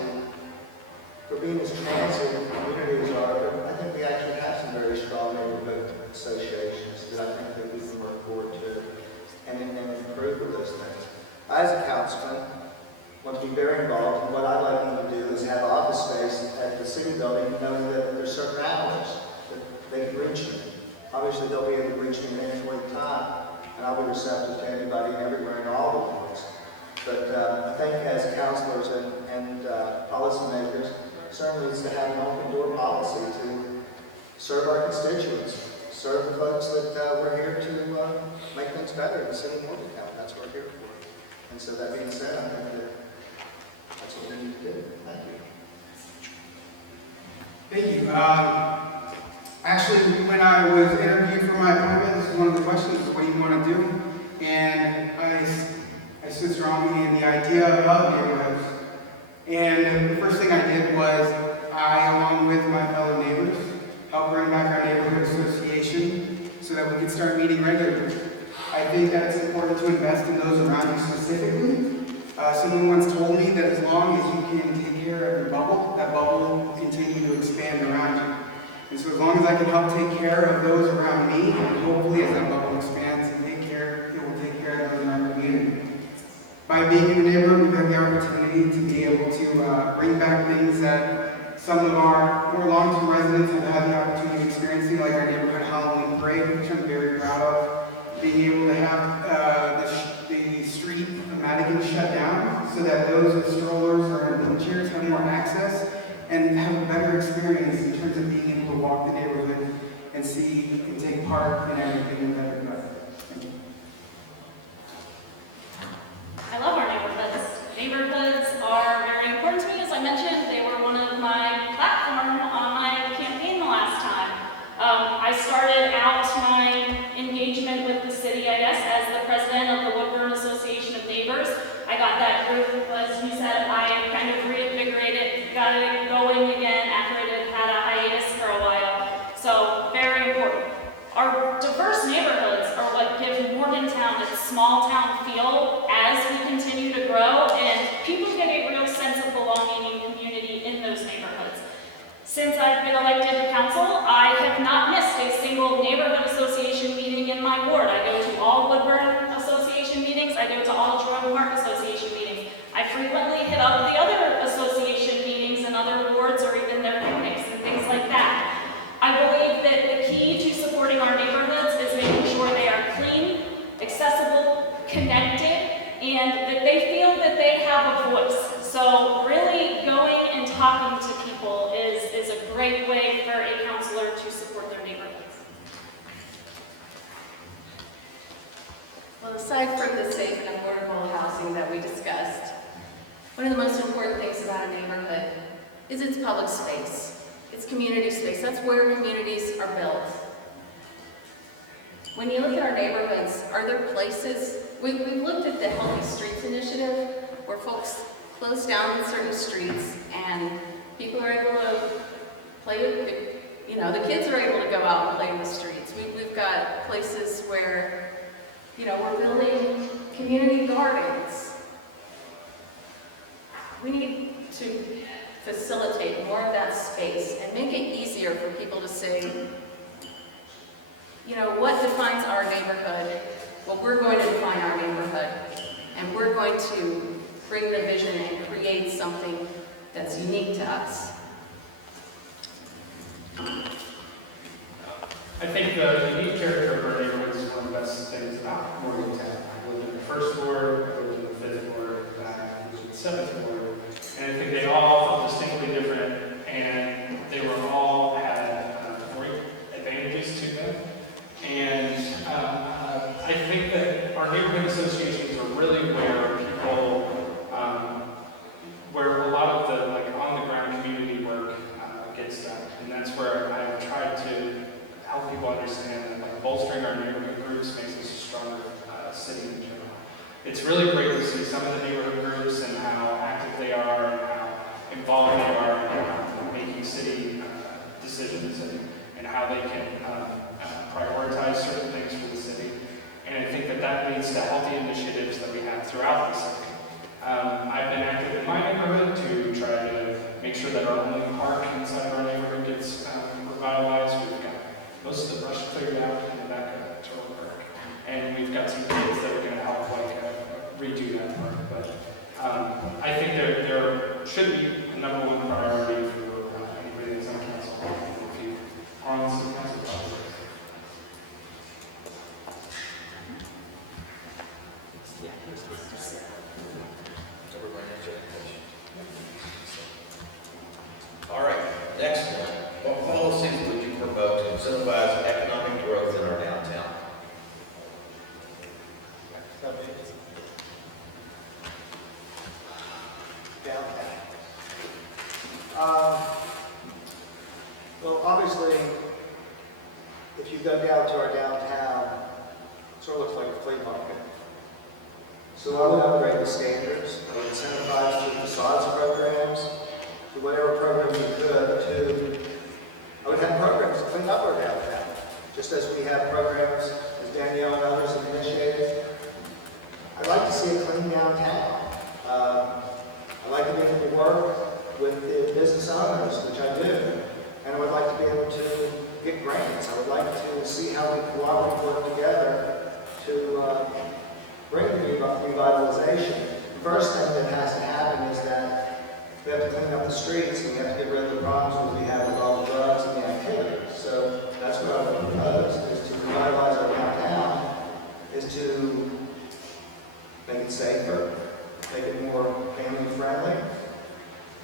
for being as transient communities are, I think we actually have some very strong neighborhood associations that I think that we can work forward to and improve with those things. I, as a councilman, want to be very involved, and what I'd like them to do is have office space at the city building, knowing that there's certain hours that they can reach me. Obviously, they'll be able to reach me at any point in time, and I'll be receptive to anybody everywhere in all the points. But I think as councilors and policymakers, certainly needs to have an open door policy to serve our constituents, serve the folks that we're here to make things better in the city of Morgantown. That's what we're here for. And so that being said, I think that that's what we need to do. Thank you. Thank you. Actually, when I was interviewed for my appointment, this is one of the questions, what do you want to do? And I stood strongly in the idea of neighborhoods. And the first thing I did was, along with my fellow neighbors, helped bring back our neighborhood association so that we could start meeting regularly. I think that it's important to invest in those around you specifically. Someone once told me that as long as you can take care of your bubble, that bubble will continue to expand around you. And so as long as I can help take care of those around me, and hopefully as that bubble expands, it will take care of those in our community. By being in the neighborhood, we've had the opportunity to be able to bring back things that some of our more long-term residents have had the opportunity of experiencing, like our neighborhood Halloween parade, which I'm very proud of. Being able to have the street of Madigan shut down so that those with strollers or in wheelchairs have more access and have a better experience in terms of being able to walk the neighborhood and see and take part in everything that we've done. I love our neighborhoods. Neighborhoods are very important to me. As I mentioned, they were one of my platform on my campaign the last time. I started out my engagement with the city, I guess, as the president of the Woodburn Association of Neighbors. I got that group, as you said, I kind of reinvigorated, got it going again after it had a hiatus for a while. So, very important. Our diverse neighborhoods are what give Morgantown its small town feel as we continue to grow, and people get a real sense of belonging and community in those neighborhoods. Since I've been elected to council, I have not missed a single neighborhood association meeting in my ward. I go to all Woodburn Association meetings, I go to all Jerome Park Association meetings. I frequently hit up the other aside from the safe and affordable housing that we discussed, one of the most important things about a neighborhood is its public space, its community space. That's where communities are built. When you look at our neighborhoods, are there places, we've looked at the Healthy Streets Initiative, where folks close down certain streets and people are able to play with, the kids are able to go out and play in the streets. We've got places where, we're building community gardens. We need to facilitate more of that space and make it easier for people to say, what defines our neighborhood? Well, we're going to define our neighborhood, and we're going to bring the vision and create something that's unique to us. I think the unique character of our neighborhood is one of the best things about Morgantown. I lived in the first ward, I lived in the fifth ward, and I lived in the seventh ward, and I think they all felt distinctly different, and they were all had great advantages to them. And I think that our neighborhood associations are really where people, where a lot of the on-the-ground community work gets done, and that's where I've tried to help people understand that bolstering our neighborhood groups makes us a stronger city in general. It's really great to see some of the neighborhood groups and how active they are and how involved they are in making city decisions and how they can prioritize certain things for the city. And I think that leads to healthy initiatives that we have throughout the city. I've been active in my neighborhood to try to make sure that our only park inside of our neighborhood gets revitalized. We've got most of the brush cleared out in the back of the Trumble park. And we've got some kids that are going to help redo that park. But I think there should be a number one priority for anybody that's on council if you are on some council projects. All right, next one. What policies would you promote to incentivize economic growth in our downtown? Well, obviously, if you go down to our downtown, it sort of looks like a flea market. So I would upgrade the standards, I would incentivize through facades programs, to whatever program you could I would have programs to clean up our downtown, just as we have programs, as Danielle and others have initiated. I'd like to see a clean downtown. I'd like to be able to work with the business owners, which I do, and I would like to be able to get grants. I would like to see how we collaborate, work together to bring revitalization. The first thing that has to happen is that we have to clean up the streets, and we have to get rid of the problems that we have with all the drugs and the activity. So that's what I would propose, is to revitalize our downtown, is to make it safer, make it more family-friendly,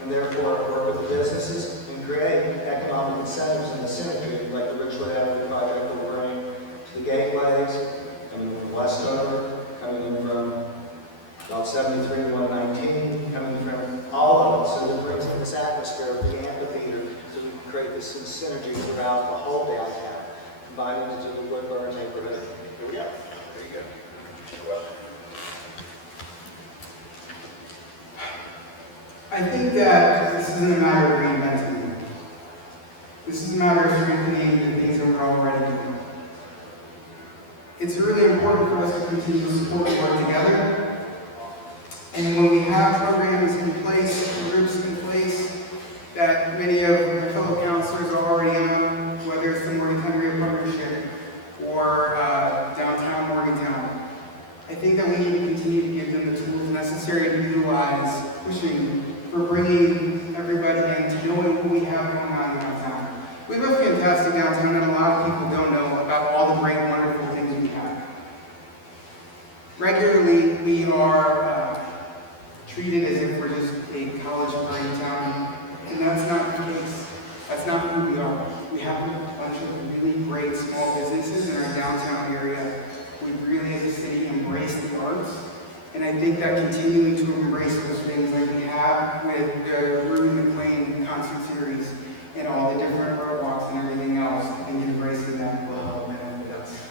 and therefore work with the businesses and create economic incentives in the synergy, like the Richwood Avenue project will bring to the gateways, coming from Westover, coming in from about 73 to 119, coming from all of it, so that brings in this atmosphere of the amphitheater, so we can create this synergy throughout the whole downtown, combining it to the Woodburn neighborhood. Here we go. There you go. I think that this isn't a matter of reinventing it. This is a matter of strengthening the things that we're already doing. It's really important for us to continue to support and work together. And when we have programs in place, groups in place, that many of my fellow counselors are already on, whether it's the Morgantown Area Partnership or downtown Morgantown, I think that we need to continue to give them the tools necessary to utilize pushing for bringing everybody in to knowing what we have going on downtown. We have a fantastic downtown, and a lot of people don't know about all the great, wonderful things we have. Regularly, we are treated as if we're just a college party town, and that's not the case. That's not who we are. We have a bunch of really great small businesses in our downtown area we've really as a city embraced the arts. And I think that continuing to embrace those things like we have with the Ruby McLean concert series and all the different art walks and everything else, I think embracing that will help benefit us.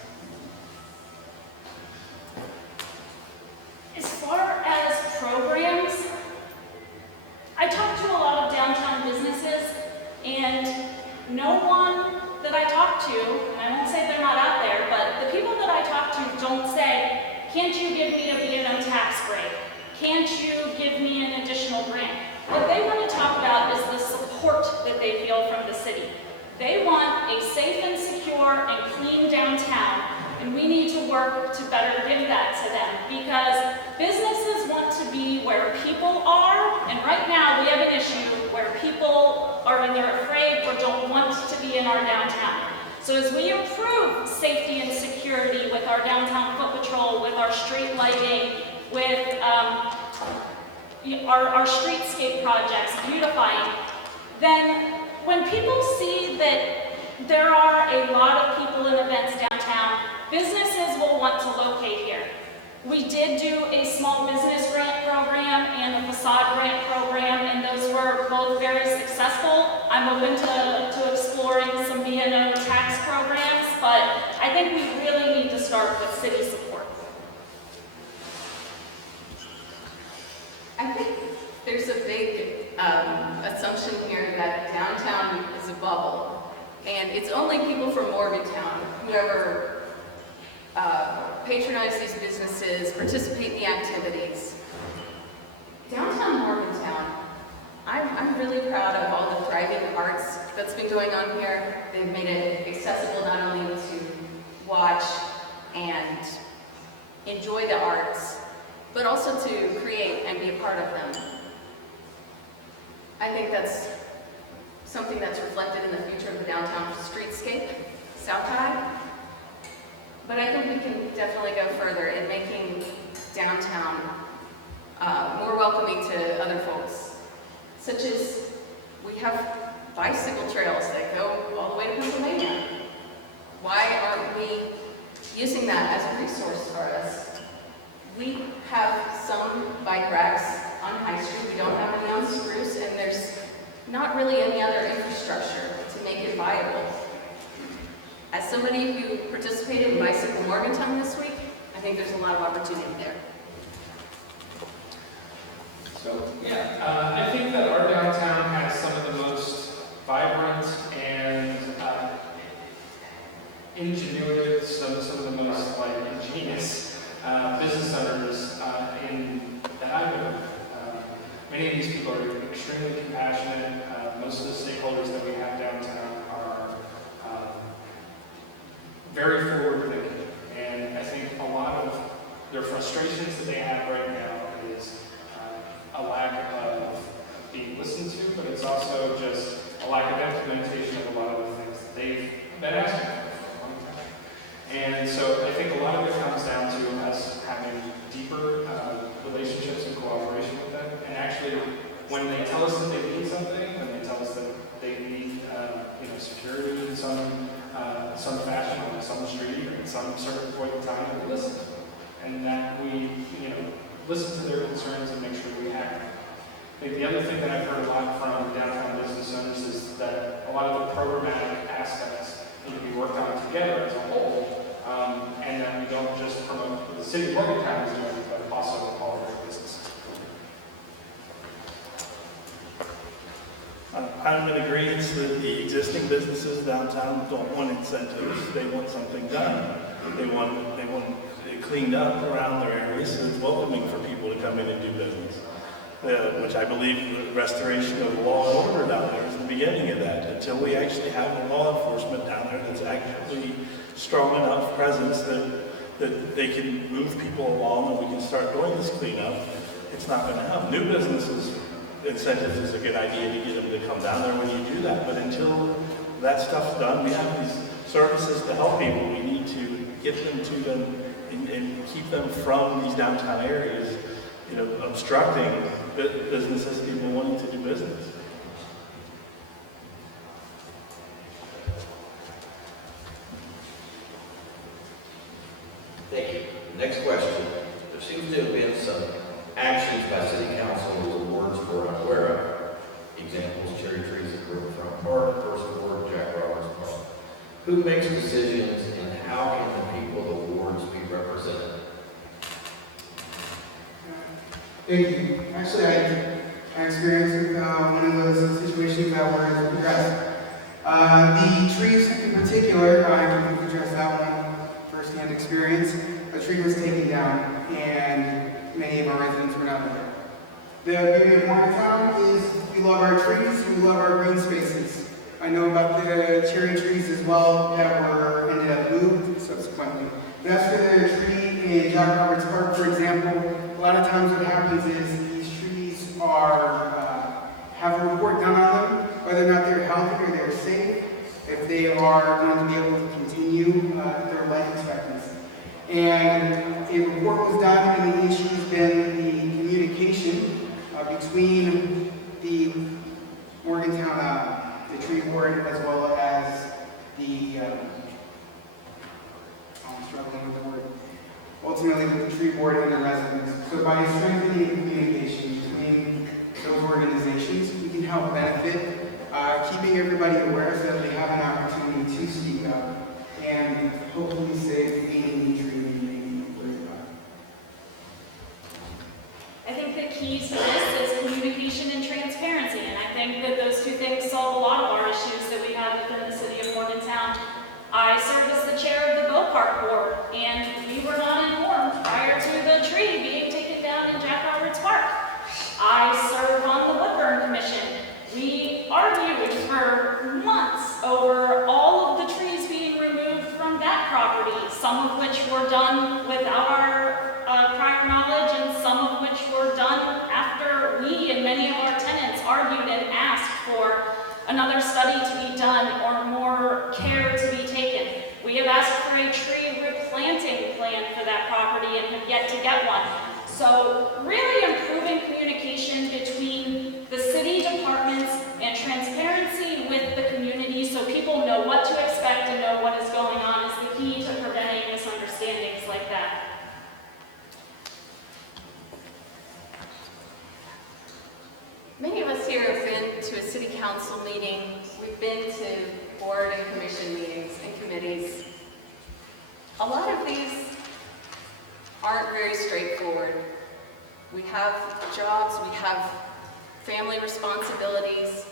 As far as programs, I talk to a lot of downtown businesses, and no one that I talk to, and I won't say they're not out there, but the people that I talk to don't say, can't you give me a B&O tax break? Can't you give me an additional grant? What they want to talk about is the support that they feel from the city. They want a safe and secure and clean downtown, and we need to work to better give that to them, because businesses want to be where people are, and right now we have an issue where people are either afraid or don't want to be in our downtown. So as we improve safety and security with our downtown foot patrol, with our street lighting, with our streetscape projects, beautifying, then when people see that there are a lot of people and events downtown, businesses will want to locate here. We did do a small business grant program and a facade grant program, and those were both very successful. I'm open to exploring some B&O tax programs, but I think we really need to start with city support. I think there's a big assumption here that downtown is a bubble, and it's only people from Morgantown who ever patronize these businesses, participate in the activities. Downtown Morgantown, I'm really proud of all the thriving arts that's been going on here. They've made it accessible not only to watch and enjoy the arts, but also to create and be a part of them. I think that's something that's reflected in the future of the downtown streetscape, South High. But I think we can definitely go further in making downtown more welcoming to other folks, such as we have bicycle trails that go all the way to Pennsylvania. Why aren't we using that as a resource for us? We have some bike racks on High Street, we don't have any on Spruce, and there's not really any other infrastructure to make it viable. As somebody who participated in Bicycle Morgantown this week, I think there's a lot of opportunity there. So, yeah, I think that our downtown has some of the most vibrant and ingenuitive, some of the most ingenious business owners that I've known. Many of these people are extremely compassionate. Most of the stakeholders that we have downtown are very forward-thinking, and I think a lot of their frustrations that they have right now is a lack of being listened to, but it's also just a lack of implementation of a lot of the things that they've been asking for a long time. And so I think a lot of it comes down to us having deeper relationships and cooperation with them, and actually when they tell us that they need something, when they tell us that they need security in some fashion on some street or at some certain point in time, we listen to them, and that we listen to their concerns and make sure we act. I think the other thing that I've heard a lot from downtown business owners is that a lot of the programmatic aspects need to be worked on together as a whole, and that we don't just promote what the city of Morgantown is doing, but also all of their businesses. I'm in agreement that the existing businesses downtown don't want incentives. They want something done. They want it cleaned up around their areas so it's welcoming for people to come in and do business. Which I believe the restoration of law and order down there is the beginning of that. Until we actually have a law enforcement down there that's actually strong enough presence that they can move people along and we can start doing this cleanup, it's not going to help. New businesses, incentives is a good idea to get them to come down there when you do that. But until that stuff's done, we have these services to help people. We need to get them to them and keep them from these downtown areas, obstructing businesses, people wanting to do business. Thank Who makes decisions and how can the people of the wards be represented? Thank you. Actually, I experienced with one of those situations that were addressed. The trees in particular, I can address that one firsthand experience. A tree was taken down and many of our residents were not there. The beauty of Morgantown is we love our trees, we love our green spaces. I know about the cherry trees as well that were ended up moved subsequently. But as for the tree in Jack Roberts Park, for example, a lot of times what happens is these trees have a report done on them, whether or not they're healthy or they're safe, if they are going to be able to continue their life expectancy. And a report was done, and the issue has been the communication between the Morgantown, the tree ward, as well as the, I'm struggling with the word, ultimately with the tree ward and the residents. So by strengthening communication between those organizations, we can help benefit, keeping everybody aware so that they have an opportunity to speak up and hopefully save any tree we may worry about. I think the key to this is communication and transparency, and I think that those two things solve a lot of our issues that we have within the city of Morgantown. I serve as the chair of the Go Park Board, and we were not informed prior to the tree being taken down in Jack Roberts Park. I serve on the Woodburn Commission. We argued for months over all of the trees being removed from that property, some of which were done without our prior knowledge, and some of which were done after we and many of our tenants argued and asked for another study to be done or more care to be taken. We have asked for a tree replanting plan for that property and have yet to get one. So really improving communication between the city departments and transparency with the community so people know what to expect and know what is going on is the key to preventing misunderstandings like that. Many of us here have been to a city council meeting. We've been to board and commission meetings and committees. A lot of these aren't very straightforward. We have jobs, we have family responsibilities,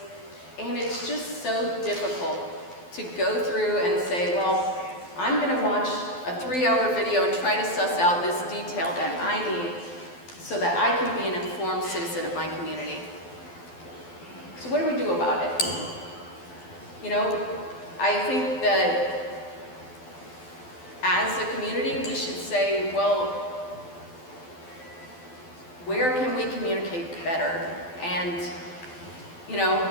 and it's just so difficult to go through and say, well, I'm going to watch a 3-hour video and try to suss out this detail that I need so that I can be an informed citizen of my community. So what do we do about it? You know, I think that as a community, we should say, well, where can we communicate better? And, you know,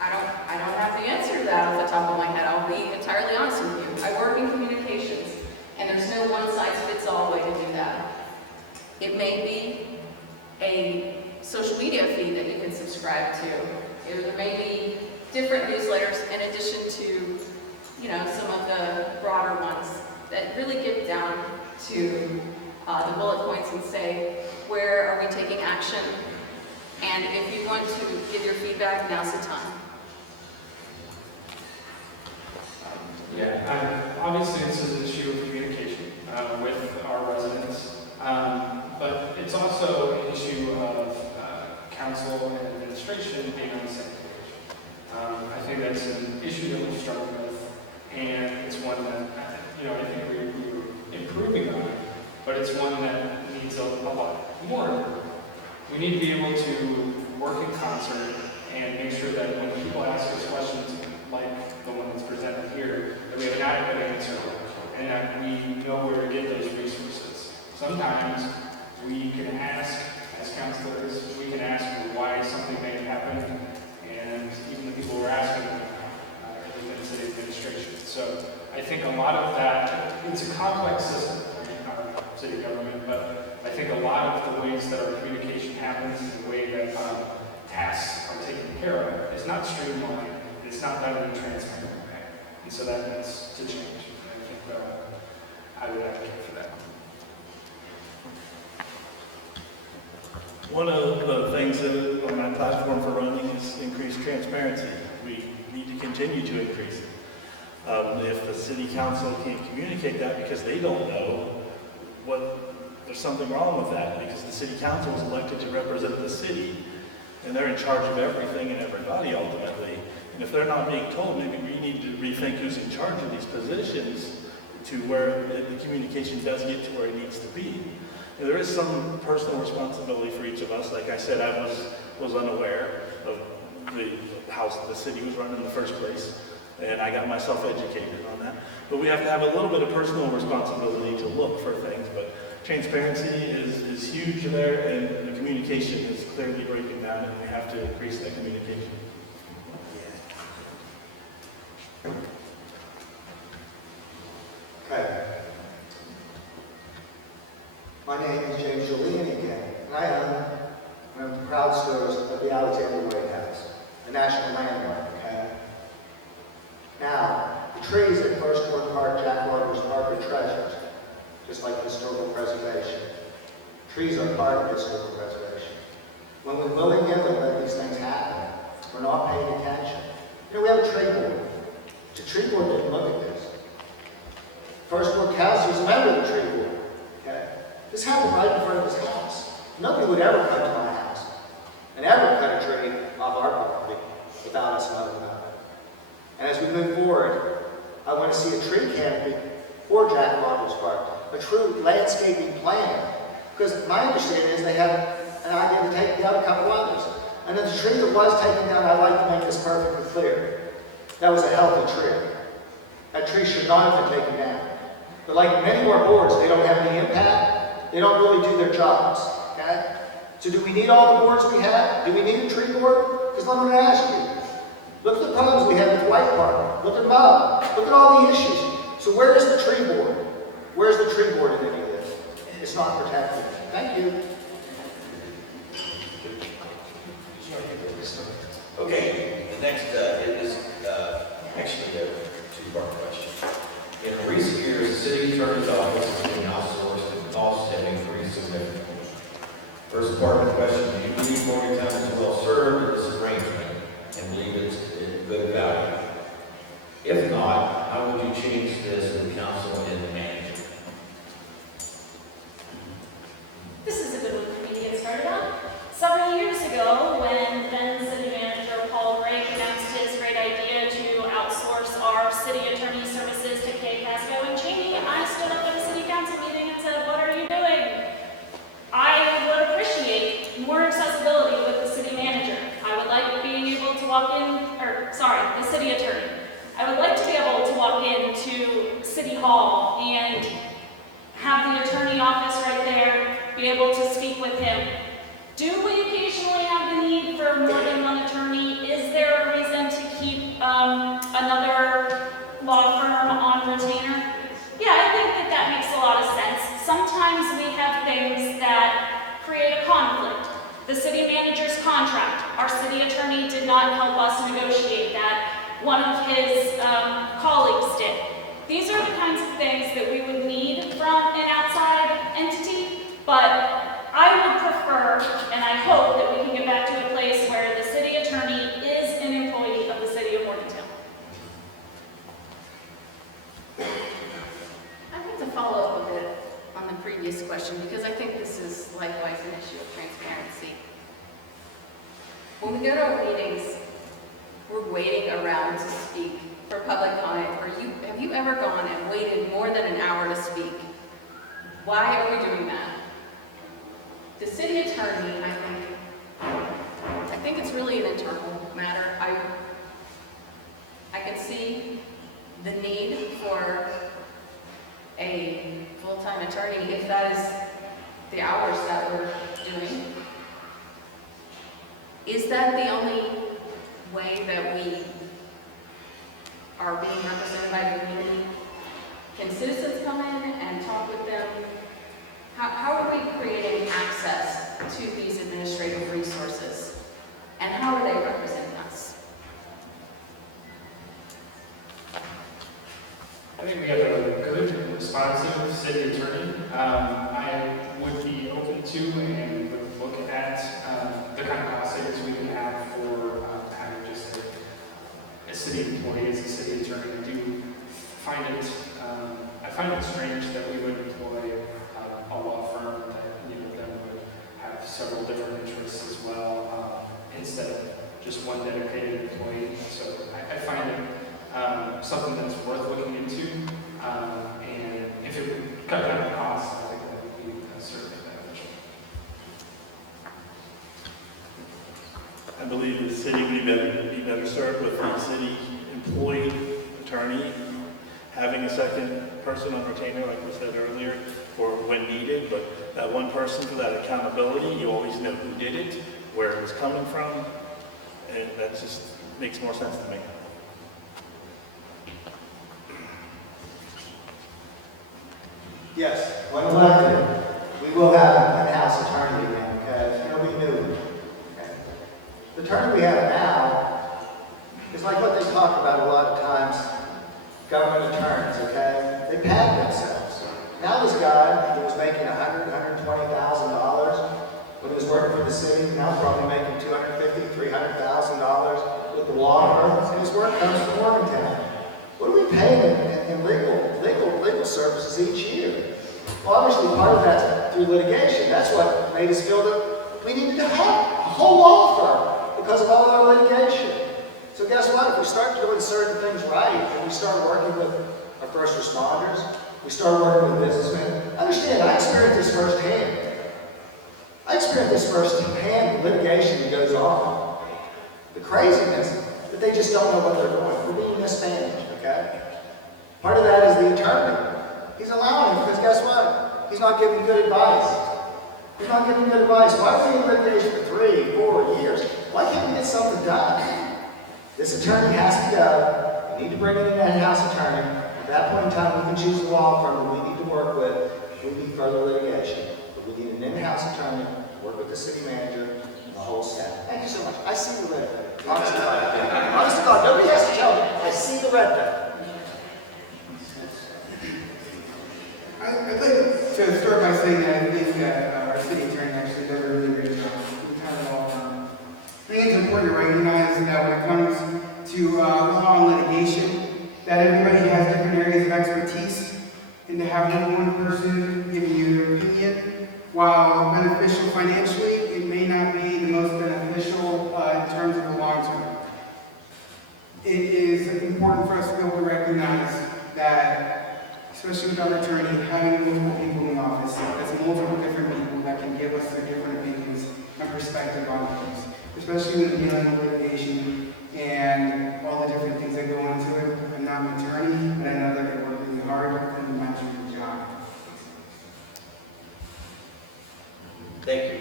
I don't have the answer to that off the top of my head. I'll be entirely honest with you. I work in communications, and there's no one-size-fits-all way to do that. It may be a social media feed that you can subscribe to. There may be different newsletters in addition to, you know, some of the broader ones that really get down to the bullet points and say, where are we taking action? And if you want to give your feedback, now's the time. Yeah, obviously this is an issue of communication with our residents, but it's also an issue of council and administration being on the same page. I think that's an issue that we've struggled with, and it's one that, you know, I think we're improving on, but it's one that needs a lot more improvement. We need to be able to work in concert and make sure that when people ask us questions like the one that's presented here, that we have an adequate answer and that we know where to get those resources. Sometimes we can ask, as counselors, we can ask why something may have happened, and even the people we're asking within city administration. So I think a lot of that, it's a complex system in our city government, but I think a lot of the ways that our communication happens, the way that tasks are taken care of, is not streamlined, it's not done in a transparent way. And so that needs to change. And I think I would advocate for that. One of the things that on my platform for running is increased transparency. We need to continue to increase it. If the city council can't communicate that because they don't know there's something wrong with that, because the city council is elected to represent the city, and they're in charge of everything and everybody ultimately. And if they're not being told, maybe we need to rethink who's in charge of these positions to where the communication does get to where it needs to be. And there is some personal responsibility for each of us. Like I said, I was unaware of how the city was run in the first place, and I got myself educated on that. But we have to have a little bit of personal responsibility to look for things. But transparency is huge there, and the communication is clearly breaking down, and we have to increase that communication. Okay. My name is James Giuliani again, and I own one of the proud stores of the Alexander White House, a national landmark, okay? Now, the trees at First Ward Park, Jack Rogers Park are treasures, just like historical preservation. Trees are part of historical preservation. When we willy-nilly let these things happen, we're not paying attention. You know, we have a tree board. The tree board didn't look at this. First Ward Council is a member of the tree board. Okay? This happened right in front of his house. Nobody would ever come to my house and ever cut a tree off our property without us knowing about it. And as we move forward, I want to see a tree canopy for Jack Rogers Park, a true landscaping plan. Because my understanding is they have an idea to take down a couple others. And then the tree that was taken down, I'd like to make this perfectly clear. That was a healthy tree. That tree should not have been taken down. But like many more boards, they don't have any impact. They don't really do their jobs. Okay? So do we need all the boards we have? Do we need a tree board? Because let me ask you. Look at the problems we have with White Park. Look at Mayle. Look at all the issues. So where is the tree board? Where's the tree board in any of this? It's not protected. Thank you. Okay, the next is actually a two-part question. In recent years, the city attorney's office has been outsourced and costs have increased significantly. First part of the question, do you believe Morgantown is well served with this arrangement and believe it's good value? If not, how would you change this in the council and the manager? This is a good one for me to get started on. Several years ago, when then City Manager Paul Gray announced his great idea to outsource our city attorney services to Kay Casco and Cheney, I stood up at a city council meeting and said, "What are you doing?" I would appreciate more accessibility with the city manager. I would like being able to walk in, the city attorney. I would like to be able to walk into City Hall and have the attorney office right there, be able to speak with him. Do we occasionally have the need for more than one attorney? Is there a reason to keep another law firm on retainer? Yeah, I think that makes a lot of sense. Sometimes we have things that create a conflict. The city manager's contract, our city attorney did not help us negotiate that. One of his colleagues did. These are the kinds of things that we would need from an outside entity, but I would prefer, and I hope that we can get back to a place where the city attorney is an employee of the city of Morgantown. I'd like to follow up a bit on the previous question because I think this is likewise an issue of transparency. When we go to our meetings, we're waiting around to speak for public comment. Have you ever gone and waited more than an hour to speak? Why are we doing that? The city attorney, I think it's really an internal matter. I can see the need for a full-time attorney if that is the hours that we're doing. Is that the only way that we are being represented by the community? Can citizens come in and talk with them? How are we creating access to these administrative resources? And how are they representing us? I think we have a good, responsive city attorney. I would be open to and would look at the kind of cost savings we could have for having just a city employee as a city attorney do I find it strange that we would employ a law firm that then would have several different interests as well, instead of just one dedicated employee. So I find it something that's worth looking into, and if it would cut down the cost, I think that would be certainly beneficial. I believe the city would be better served with a city employee attorney having a second person on retainer, like we said earlier, for when needed, but that one person for that accountability, you always know who did it, where it was coming from, and that just makes more sense to me. Yes, when elected, we will have an in-house attorney again, because he'll be new. Okay? The attorney we have now is like what they talk about a lot of times, government attorneys, okay? They pad themselves. Now this guy who was making $120,000 when he was working for the city, now probably making $250,000, $300,000 with the law firm, and his work comes from Morgantown. What do we pay in legal services each year? Well, obviously part of that's through litigation. That's what made us feel that we needed to have a whole law firm because of all our litigation. So guess what? If we start doing certain things right, and we start working with our first responders, we start working with businessmen. Understand, I experienced this firsthand. The litigation that goes on. The craziness that they just don't know what they're doing. We're being mismanaged, okay? Part of that is the attorney. He's allowing it because guess what? He's not giving good advice. Why are we in litigation for 3, 4 years? Why can't we get something done? This attorney has to go. We need to bring in an in-house attorney. At that point in time, we can choose the law firm that we need to work with if we need further litigation. But we need an in-house attorney, work with the city manager, and the whole staff. Thank you so much. I see the red button. Honest to God, nobody has to tell me. I see the red button. I'd like to start by saying that I think that our city attorney actually does a really great job. I think it's important to recognize that when it comes to law and litigation, that everybody has different areas of expertise, and to have only one person giving you their opinion, while beneficial financially, it may not be the most beneficial in terms of the long term. It is important for us to be able to recognize that, especially with our attorney, having multiple people in the office, that's multiple different people that can give us their different opinions and perspective on things, especially when dealing with litigation and all the different things that go into it. I'm not an attorney, but I know that they work really hard and do a good job. Thank you.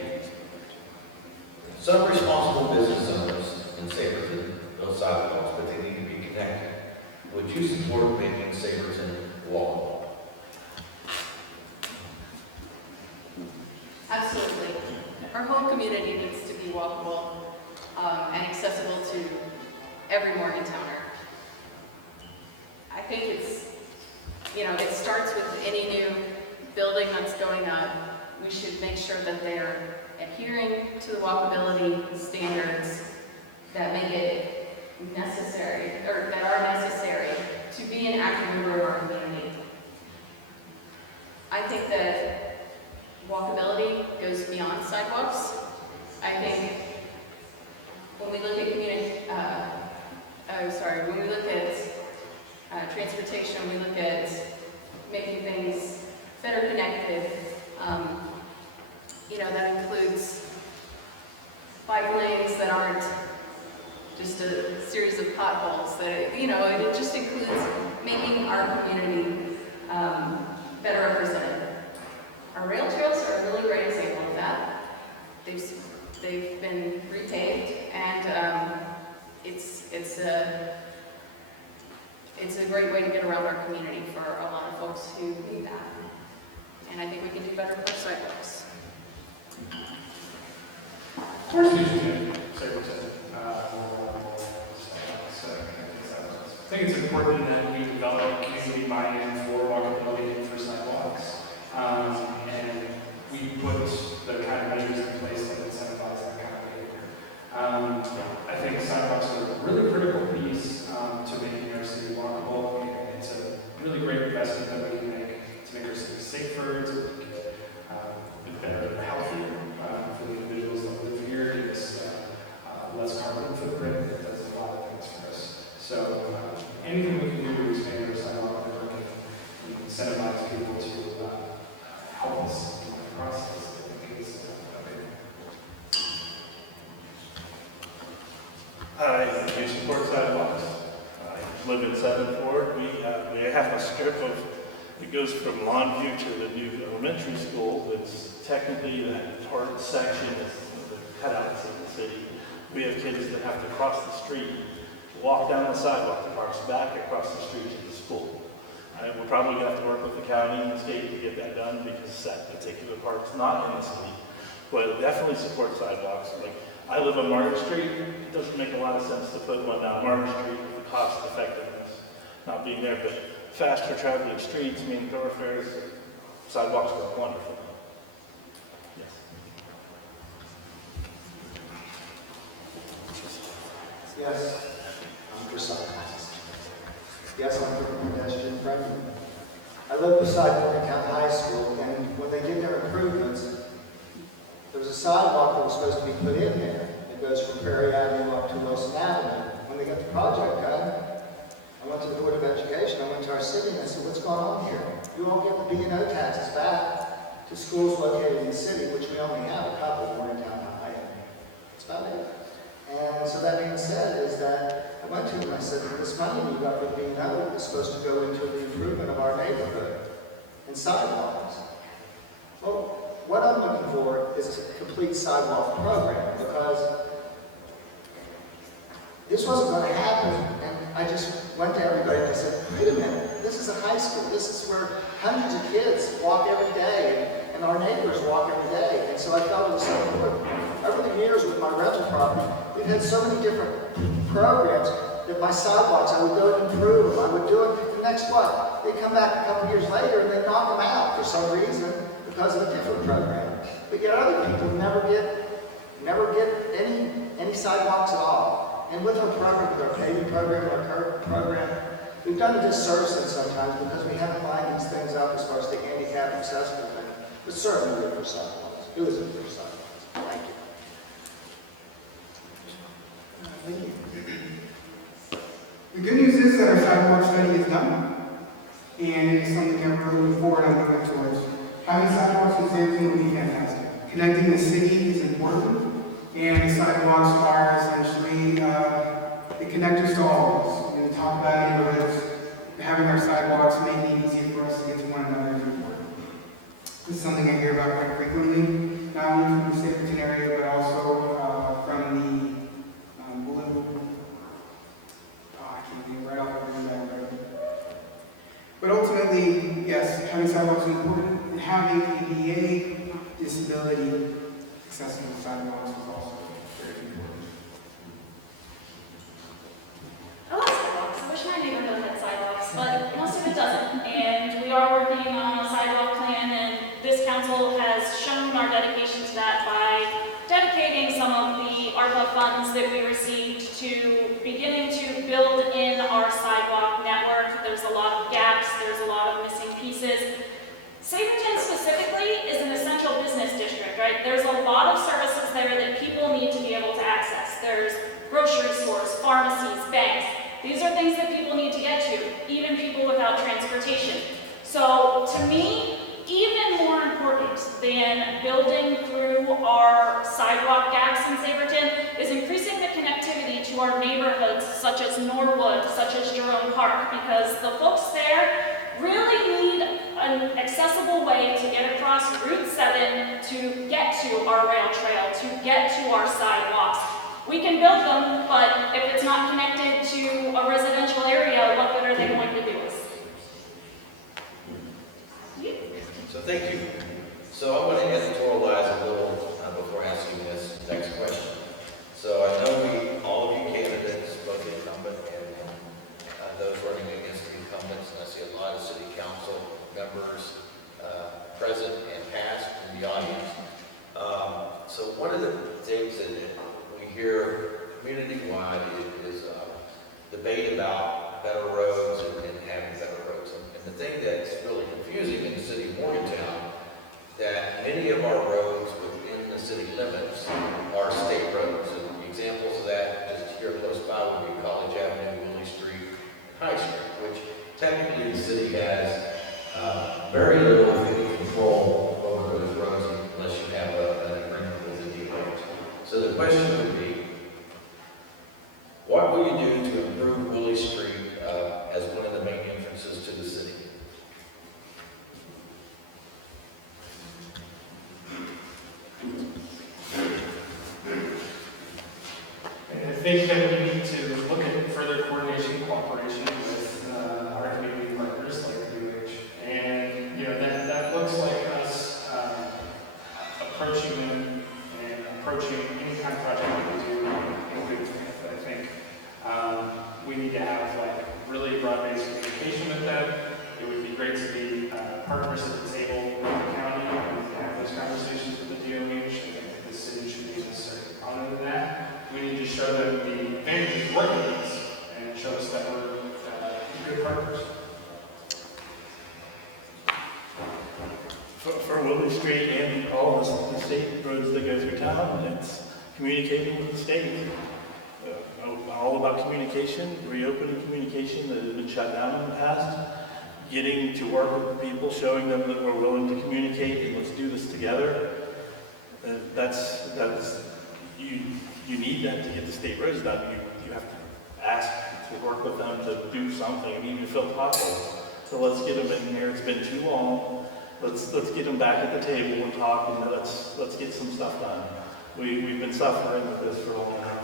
Some responsible business owners in Saberton build sidewalks, but they need to be connected. Would you support making Saberton walkable? Absolutely. Our whole community needs to be walkable and accessible to every Morgantowner. I think it starts with any new building that's going up. We should make sure that they're adhering to the walkability standards that make it necessary, or that are necessary to be an active member of our community. I think that walkability goes beyond sidewalks. I think when we look at when we look at transportation, we look at making things better connected. That includes bike lanes that aren't just a series of potholes. It just includes making our community better represented. Our rail trails are a really great example of that. They've been repaved, and it's a great way to get around our community for a lot of folks who need that. And I think we can do better with our sidewalks. I think it's important that we develop community buy-in for walkability and for sidewalks, and we put the kind of measures in place that incentivize that kind of behavior. I think sidewalks are a really critical piece to making our city walkable, and it's a great investment that we can make to make our city safer, to make it better and healthier for the individuals that live here, give us less carbon footprint. It does a lot of things for us. So anything we can do to expand our sidewalk network and incentivize people to help us in the process, I think is okay. I support sidewalks. I live in 7th Ward. We have a strip that goes from Longview to the new elementary school. That's technically that hard section is the cutouts of the city. We have kids that have to cross the street, walk down the sidewalk, that parks back across the street to the school. We're probably going to have to work with the county and the state to get that done because that particular part's not in the city. But definitely support sidewalks. Like, I live on Market Street. It doesn't make a lot of sense to put one down Market Street with the cost effectiveness not being there. But faster traveling streets, main thoroughfares, sidewalks work wonderful. Yes. Yes, I'm for sidewalks. Yes, I'm for pedestrian friendly. I live beside Morgantown High School, and when they did their improvements, there was a sidewalk that was supposed to be put in there. It goes from Prairie Avenue up to Wilson Avenue. When they got the project done, I went to the Board of Education, I went to our city, and I said, what's going on here? You all get the B&O taxes back to schools located in the city, which we only have a couple, Morgantown High. That's about it. And so that being said is that I went to them and I said, this money you got for B&O is supposed to go into the improvement of our neighborhood and sidewalks. Well, what I'm looking for is a complete sidewalk program because this wasn't going to happen, and I just went to everybody and I said, wait a minute, this is a high school. This is where hundreds of kids walk every day, and our neighbors walk every day. And so I felt it was so important. Over the years with my rental property, we've had so many different programs that my sidewalks, I would go and improve them. I would do it. The next what? They come back a couple years later and they knock them out for some reason because of a different program. But yet other people never get any sidewalks at all. And with our program, with our paving program, our curb program, we've done a disservice sometimes because we haven't lined these things up as far as the handicap accessible thing. But certainly we're for sidewalks. It was for sidewalks. Thank you. The good news is that our sidewalk study is done, and it's something that we're moving forward on moving towards. Having sidewalks in Sanford would be fantastic. Connecting the city is important, and the sidewalks are essentially the connectors to all of us. We're going to talk about neighborhoods. Having our sidewalks making it easier for us to get to one another is important. This is something I hear about quite frequently, not only from the Sanford area, but also from the But ultimately, yes, having sidewalks is important, and having ADA disability accessible sidewalks is also very important. I love sidewalks. I wish my neighborhood had sidewalks, but most of it doesn't. And we are working on a sidewalk plan, and this council has shown our dedication to that by dedicating some of the ARPA funds that we received to beginning to build in our sidewalk network. There's a lot of gaps, there's a lot of missing pieces. Saberton specifically is an essential business district, right? There's a lot of services there that people need to be able to access. There's grocery stores, pharmacies, banks. These are things that people need to get to, even people without transportation. So to me, even more important than building through our sidewalk gaps in Saberton is increasing the connectivity to our neighborhoods such as Norwood, such as Jerome Park, because the folks there really need an accessible way to get across Route 7 to get to our rail trail, to get to our sidewalks. We can build them, but if it's not connected to a residential area, what good are they going to do us? So thank you. So I want to editorialize a little before asking this next question. So I know all of you candidates, both the incumbent and those running against the incumbents, and I see a lot of city council members present and past in the audience. So one of the things that we hear community-wide is debate about better roads and having better roads. And the thing that's really confusing in the city of Morgantown, that many of our roads within the city limits are state roads. And examples of that, just here close by, would be College Avenue, Willie Street, High Street, which technically the city has very little, if any, control over those roads unless you have an agreement with the DOT. So the question would be, what will you do to improve Willie Street as one of the main entrances to the city? I think that we need to look at further coordination and cooperation with our community partners like UH. And, you know, that looks like us approaching them and approaching any kind of project that we do in good faith. I think we need to have like really broad-based communication with them. It would be great to be partners at the table with the county and have those conversations with the DOH. I think that the city should be a necessary component of that. We need to show them the advantages of working with us and show us that we're good partners. For Willie Street and all the state roads that go through town, it's communicating with the state. All about communication, reopening communication that has been shut down in the past, getting to work with people, showing them that we're willing to communicate and let's do this together. You need that to get the state roads done. You have to ask to work with them to do something, even fill potholes. So let's get them in here. It's been too long. Let's get them back at the table and talk, and let's get some stuff done. We've been suffering with this for a long time,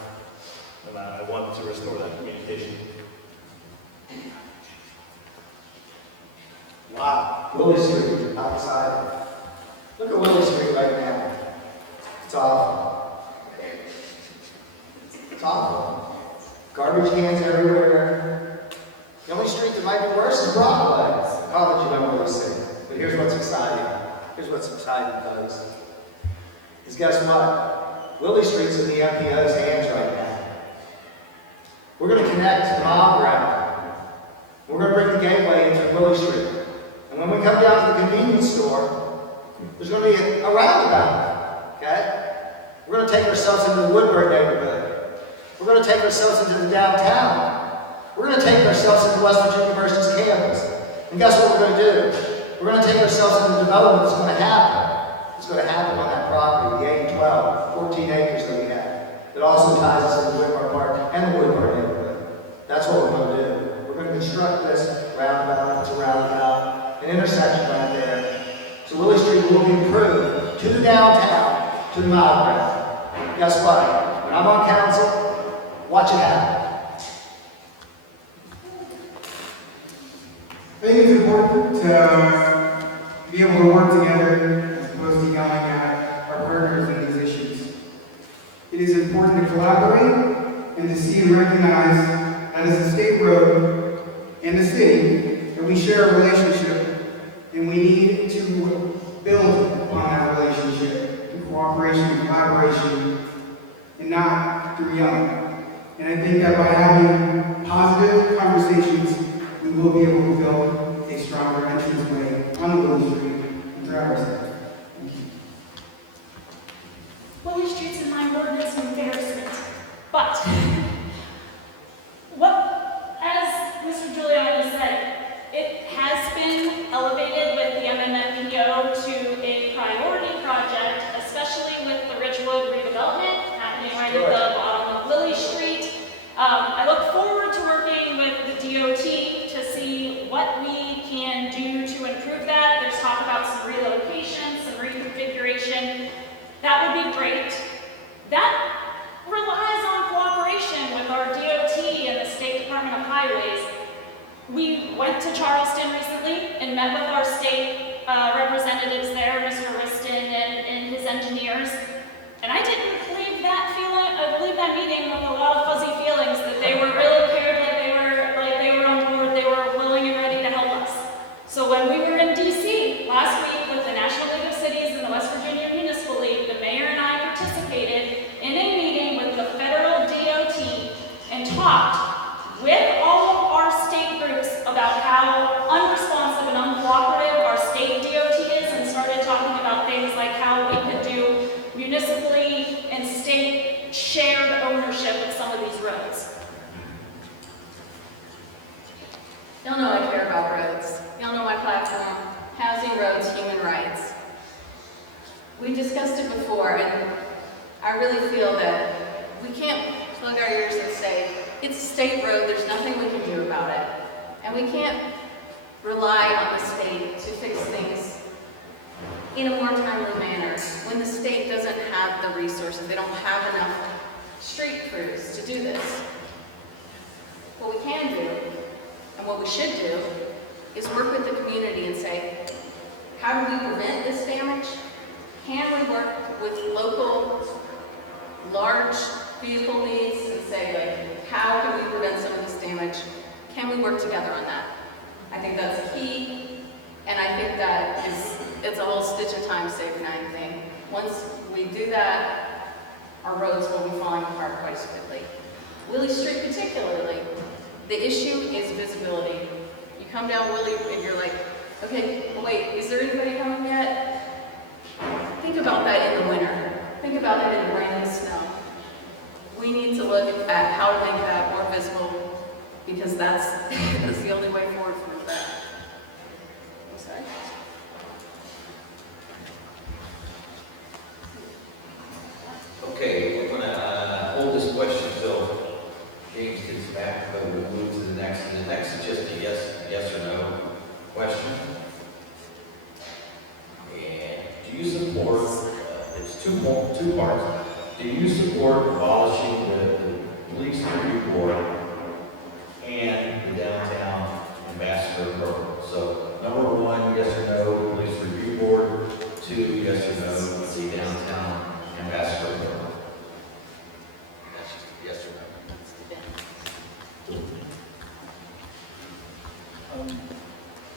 and I want to restore that communication. Wow, Willie Street outside. Look at Willie Street right now. It's awful. It's awful. Garbage cans everywhere. The only street that might be worse is Broadway. College you don't really see. But here's what's exciting. Here's what's exciting, folks. Is guess what? Willie Street's in the MPO's hands right now. We're going to connect the mile ground. We're going to bring the gateway into Willie Street. And when we come down to the convenience store, there's going to be a roundabout. Okay? We're going to take ourselves into the Woodward neighborhood. We're going to take ourselves into the downtown. We're going to take ourselves into West Virginia University's campus. And guess what we're going to do? We're going to take ourselves into the development that's going to happen. It's going to happen on that property, the 812, 14 acres that we have. That also ties us into Woodward Park and the Woodward neighborhood. That's what we're going to do. We're going to construct this roundabout. It's a roundabout, an intersection right there. So Willie Street will be improved to the downtown, to the mile ground. Guess what? When I'm on council, watch it happen. I think it's important to be able to work together as opposed to yelling at our partners in these issues. It is important to collaborate and to see and recognize that as a state road and a city that we share a relationship and we need to build upon that relationship through cooperation and collaboration and not through yelling. And I think that by having positive conversations, we will be able to build a stronger entranceway on Willie Street and Traverse Center. Thank you. Willie Street's in my ward is an embarrassment. But, as Mr. Giuliani said, it has been elevated with the MMMPO to a priority project, especially with the Ridgewood redevelopment happening right at the bottom of Willie Street. I look forward to working with the DOT to see what we can do to improve that. There's talk about some relocation, some reconfiguration. That would be great. That relies on cooperation with our DOT and the State Department of Highways. We went to Charleston recently and met with our state representatives there, Mr. Riston and his engineers. And I didn't leave that meeting with a lot of fuzzy feelings that they were really cared, like they were on board, they were willing and ready to help us. So when we were in DC last week with the National League of Cities and the West Virginia Municipal League, the mayor and I participated in a meeting with the federal DOT and talked with all of our state groups about how unresponsive and Y'all know I care about roads. Y'all know my platform, housing, roads, human rights. We discussed it before, and I really feel that we can't plug our ears and say, it's a state road, there's nothing we can do about it. And we can't rely on the state to fix things in a more timely manner when the state doesn't have the resources. They don't have enough street crews to do this. What we can do, and what we should do, is work with the community and say, how do we prevent this damage? Can we work with local, large vehicle needs and say, like, how can we prevent some of this damage? Can we work together on that? I think that's key, and I think that it's a whole stitch of time save 9 thing. Once we do that, our roads will be falling apart quite swiftly. Willie Street particularly, the issue is visibility. You come down Willie and you're like, okay, wait, is there anybody coming yet? Think about that in the winter. Think about that in the rain and the snow. We need to look at how to make that more visible, because that's the only way forward for that. I'm sorry. Okay, we're gonna hold this question until James gets back, but we'll move to the next. And the next is just a yes or no question. And do you support, it's two parts. Do you support abolishing the police review board and the downtown ambassador program? So, number 1, yes or no, police review board. 2, yes or no, the downtown ambassador program. That's just yes or no.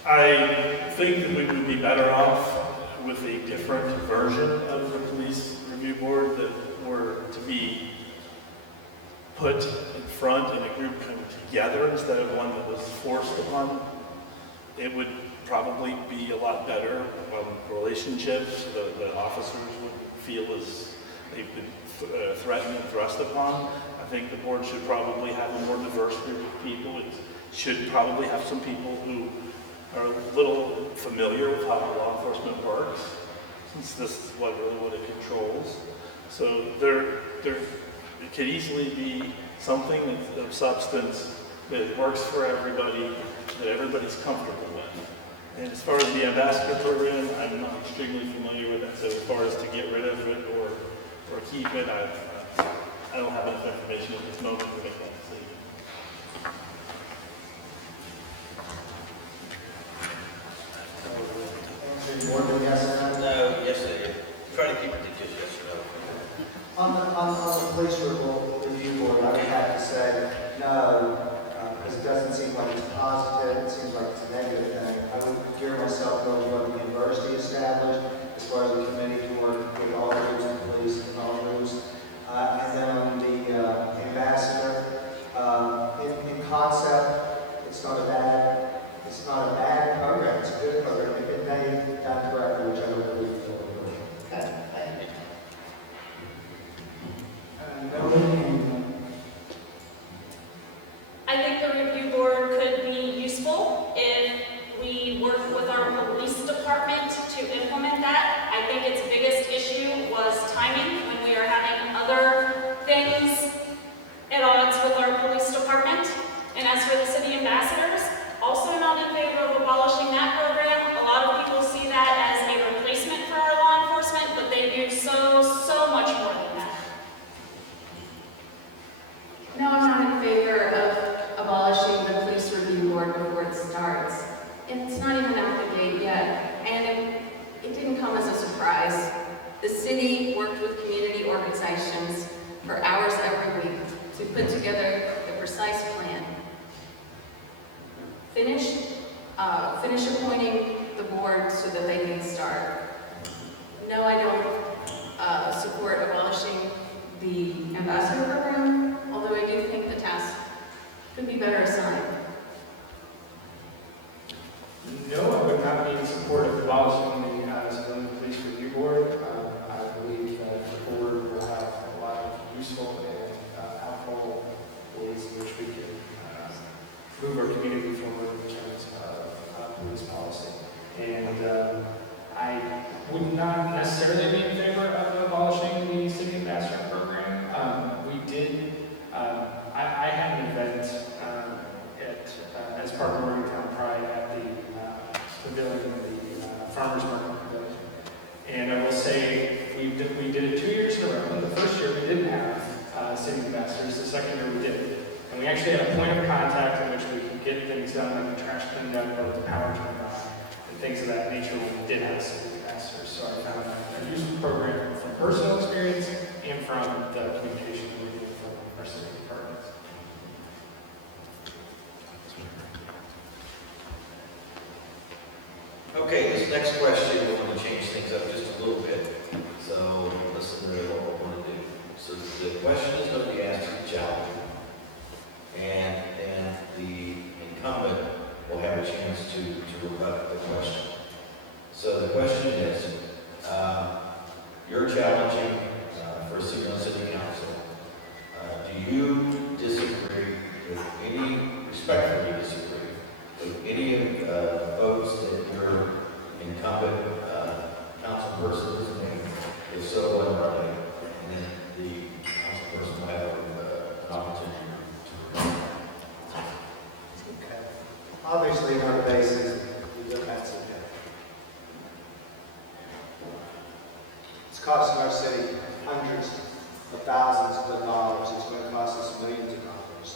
I think that we would be better off with a different version of the police review board that were to be put in front and a group come together instead of one that was forced upon. It would probably be a lot better relationships. The officers would feel as they've been threatened and thrust upon. I think the board should probably have a more diverse group of people. It should probably have some people who are a little familiar with how law enforcement works, since this is what it controls. So it could easily be something of substance that works for everybody, that everybody's comfortable with. And as far as the ambassador program, I'm not extremely familiar with it. So as far as to get rid of it or keep it, I don't have enough information at this moment to make that decision. More than yes or no? No, yes, sir. Try to keep it to just yes or no. On the police review board, I would have to say no, because it doesn't seem like it's positive, it seems like it's a negative thing. I would gear myself more to what the university established, as far as the committee to work with all groups of police and all groups. And then on the ambassador, in concept, it's not a bad program, it's a good program. If it may be done correctly, which I would believe it will. Okay, thank you. I think the review board could be useful if we work with our police department to implement that. I think its biggest issue was timing, when we are having other things at odds with our police department. And as for the city ambassadors, also not in favor of abolishing that program. A lot of people see that as a replacement for our law enforcement, but they do so much more than that. No, I'm not in favor of abolishing the police review board before it starts. It's not even out the gate yet, and it didn't come as a surprise. The city worked with community organizations for hours every week to put together the precise plan. Finish appointing the board so that they can start. No, I don't support abolishing the ambassador program, although I do think the task could be better assigned. No, I would not be in support of abolishing the civilian police review board. I believe that the board will have a lot of useful and helpful ways in which we can move our community forward, which year. This is the second year we did it. And we actually had a point of contact in which we could get things done, like the trash cleaned up, or the power turned on, and things of that nature when we did have a city disaster. So I found a useful program from personal experience and from the communication we did from our city departments. Okay, this next question, we're going to change things up just a little bit. So listen to what we're going to do. So the question is going to be asked to the challenge, and then the incumbent will have a chance to rebut the question. So the question is, you're challenging for a seat on city council. Do you disagree with any, respectfully disagree, with any of the votes that your incumbent council person has made? If so, what are they? And then the council person will have an opportunity to rebut. Okay. Obviously, on the basis, that's okay. It's costing our city hundreds of thousands of dollars. It's going to cost us millions of dollars.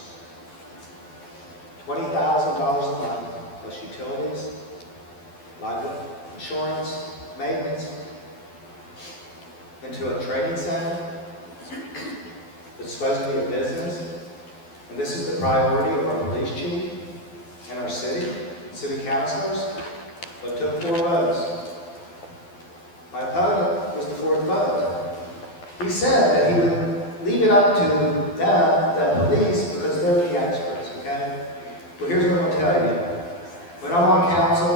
$20,000 a month, plus utilities, liability, insurance, maintenance, into a trading center that's supposed to be a business. And this is the priority of our police chief and our city councilors. But it took 4 votes. My opponent was the 4th vote. He said that he would leave it up to them, the police, because they're the experts, okay? Well, here's what I'm going to tell you. When I'm on council,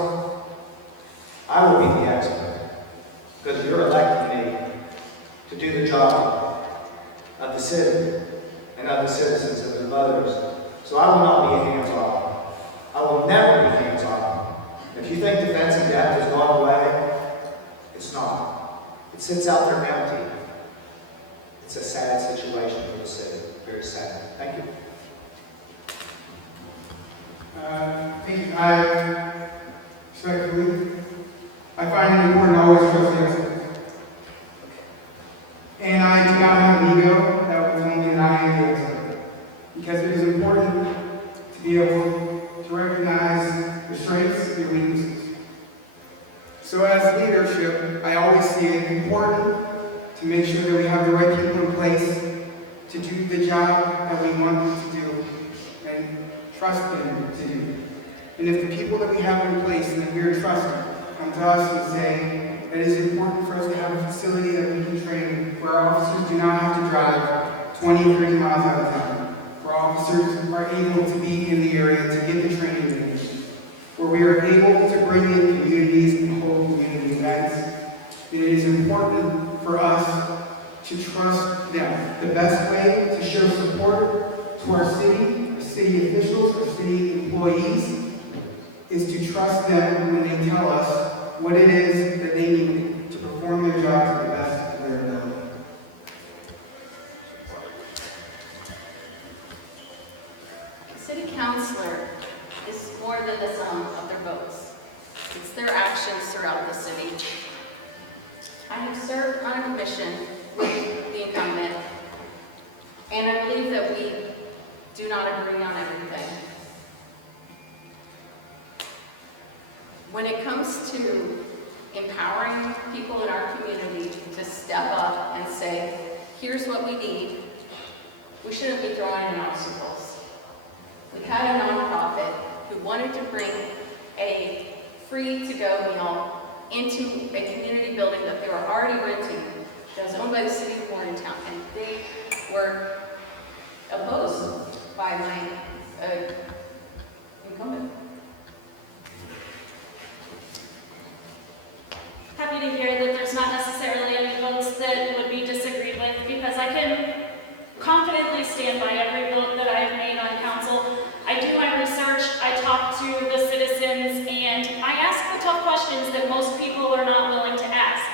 I will be the expert, because you're electing me to do the job of the city and of the citizens and the voters. So I will not be hands-off. I will never be hands-off. If you think defensive debt has gone away, it's not. It sits out there empty. It's a sad situation for the city. Very sad. Thank you. Respectfully, I find it important to always trust the experts. And I do not have an ego that will tell me that I am the expert. Because it is important to be able to recognize the strengths and weaknesses. So as leadership, I always see it important to make sure that we have the right people in place to do the job that we want them to do and trust them to do. And if the people that we have in place and that we are trusting come to us and say that it is important for us to have a facility that we can train, where our officers do not have to drive 20, 30 miles out of town, where officers are able to be in the area to get the training they need, where we are able to bring in communities and hold community events, then it is important for us to trust them. The best way to show support to our city officials, our city employees, is to trust them when they tell us what it is that they need to perform their job to the best of their ability. A city councilor is more than the sum of their votes. It's their actions throughout the city. I have served on a commission with the incumbent, and I believe that we do not agree on everything. When it comes to empowering people in our community to step up and say, here's what we need, we shouldn't be throwing in obstacles. We had a nonprofit who wanted to bring a free-to-go meal into a community building that they were already renting that was owned by the city of Morgantown, and they were opposed by my incumbent. Happy to hear that there's not necessarily any votes that would be disagreed with, because I can confidently stand by every vote that I have made on council. I do my research, I talk to the citizens, and I ask the tough questions that most people are not willing to ask.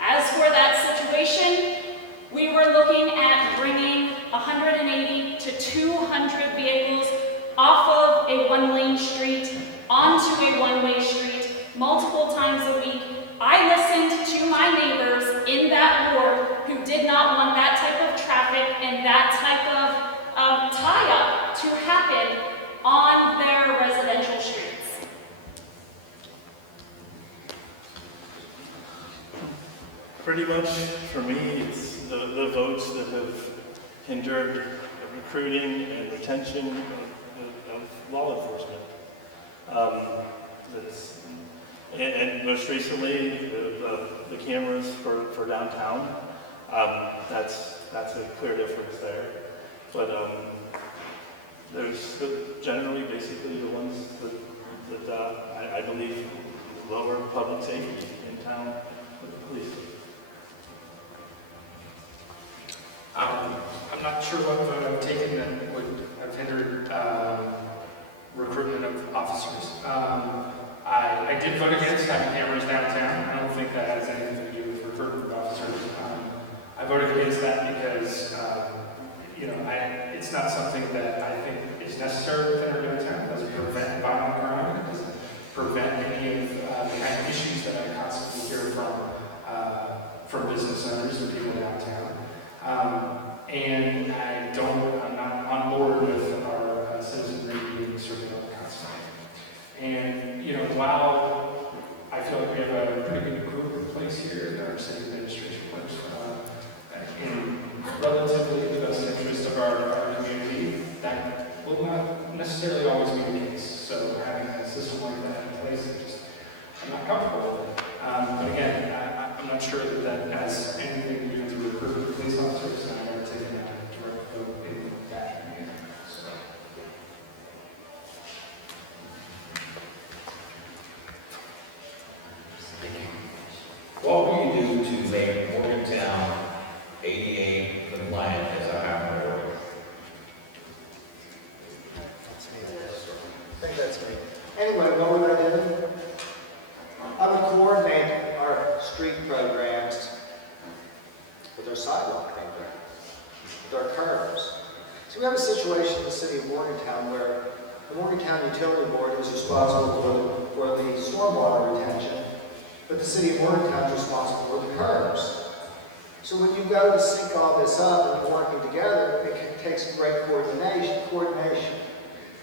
As for that situation, we were looking at bringing 180 to 200 vehicles off of a one-lane street onto a one-way street multiple times a week. I listened to my neighbors in that ward who did not want that type of traffic traffic and that type of tie-up to happen on their residential streets. Pretty much, for me, it's the votes that have hindered recruiting and retention of law enforcement. And most recently, the cameras for downtown. That's a clear difference there. But there's generally basically the ones that I believe lower public safety in town with the police. I'm not sure what vote I've taken that would have hindered recruitment of officers. I did vote against having cameras downtown. I don't think that has anything to do with recruitment of officers. I voted against that because, it's not something that I think is necessary within our downtown. It doesn't prevent violent crime. It doesn't prevent any of the kind of issues that I constantly hear from business owners and people downtown. And I'm not on board with our citizenry being surveilled constantly. And, while I feel like we have a pretty good group in place here, that our city administration works in relatively the best interest of our community, that will not necessarily always be the case. So having a system like that in place, I'm not comfortable with it. But again, I'm not sure that has anything to do with recruiting police officers, and I've never taken a direct vote in that manner. So. What will you do to make Morgantown ADA compliant as a high priority? I think that's me. Anyway, what would I do? I would coordinate our street programs with our sidewalk program, with our curbs. So we have a situation in the city of Morgantown where the Morgantown Utility Board is responsible for the stormwater retention, but the city of Morgantown is responsible for the curbs. So when you go to sync all this up and working together, it takes great coordination.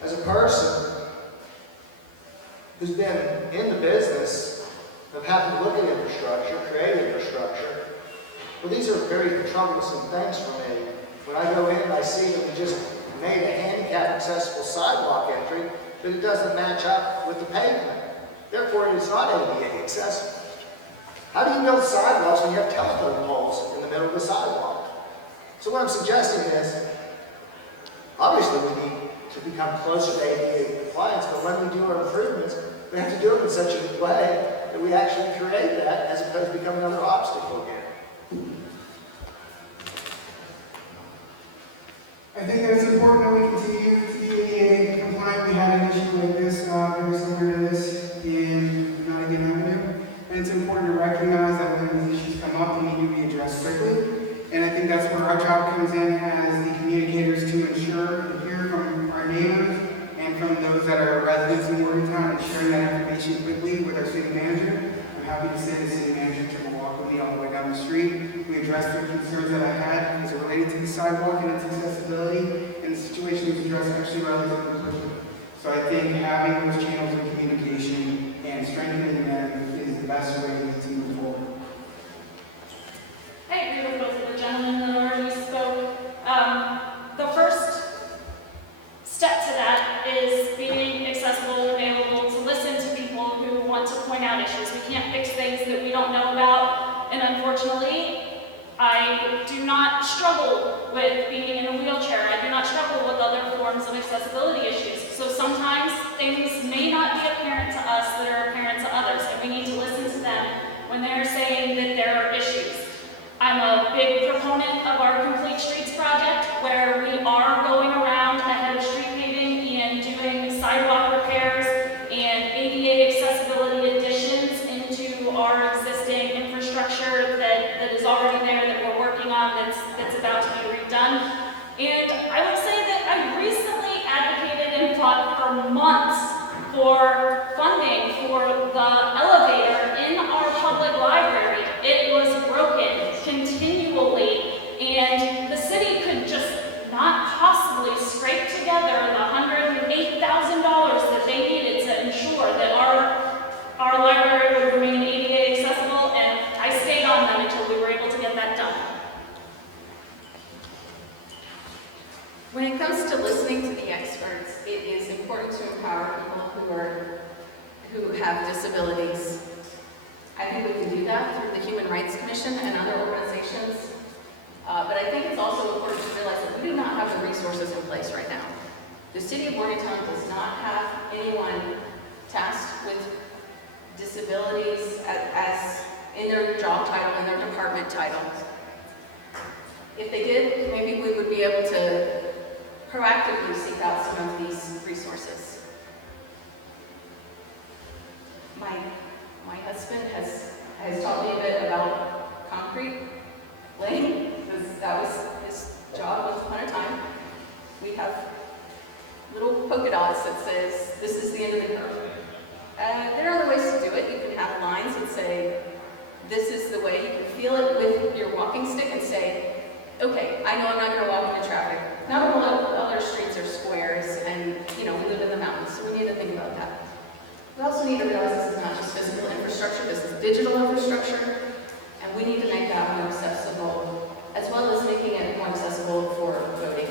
As a person who's been in the business of having to look at infrastructure, create infrastructure, well, these are very troublesome things for me. When I go in and I see that we just made a handicap accessible sidewalk entry, but it doesn't match up with the pavement. Therefore, it is not ADA accessible. How do you build sidewalks when you have telephone poles in the middle of the sidewalk? So what I'm suggesting is, obviously we need to become closer to ADA compliance, but when we do our improvements, we have to do it in such a way that we actually create that as opposed to becoming another obstacle again. I think that it's important that we continue to be ADA compliant. We had an issue like this, very similar to this in Ynigues, and it's important to recognize that when these issues come up, they need to be addressed quickly. And I think that's where our job comes in as the communicators to ensure and hear from our neighbors and from those that are residents in Morgantown and sharing that information quickly with our city manager. I'm happy to say the city manager took a walk with me all the way down the street. We addressed the concerns that I had as it related to the sidewalk and its accessibility, and the situation was addressed actually relatively quickly. So I think having those channels of communication and strengthening them is the best way to move forward. I agree with both of the gentlemen that already spoke. The first step to that is being accessible and available to listen to people who want to point out issues. We can't fix things that we don't know about, and unfortunately, I do not struggle with being in a wheelchair. I do not struggle with other forms of accessibility issues. So sometimes things may not be apparent to us that are apparent to others, and we need to listen to them when they're saying that there are issues. I'm a big proponent of our Complete Streets project, where we are going around ahead of street paving and doing sidewalk repairs and ADA accessibility additions into our existing infrastructure that is already there, that we're working on, that's about to be redone. And I will say that I recently advocated and fought for months for funding for the elevator in our public library. It was broken continually, and the city comes to listening to the experts, it is important to empower people who have disabilities. I think we can do that through the Human Rights Commission and other organizations. But I think it's also important to realize that we do not have the resources in place right now. The City of Morgantown does not have anyone tasked with disabilities as in their job title, in their department title. If they did, maybe we would be able to proactively seek out some of these resources. My husband has taught me a bit about concrete laying, because that was his job once upon a time. We have little polka dots that says, this is the end of the curve. There are other ways to do it. You can have lines that say, this is the way. You can feel it with your walking stick and say, okay, I know I'm not going to walk into traffic. Not all other streets are squares, and we live in the mountains, so we need to think about that. We also need to realize this is not just physical infrastructure, this is digital infrastructure, and we need to make that more accessible, as well as making it more accessible for voting.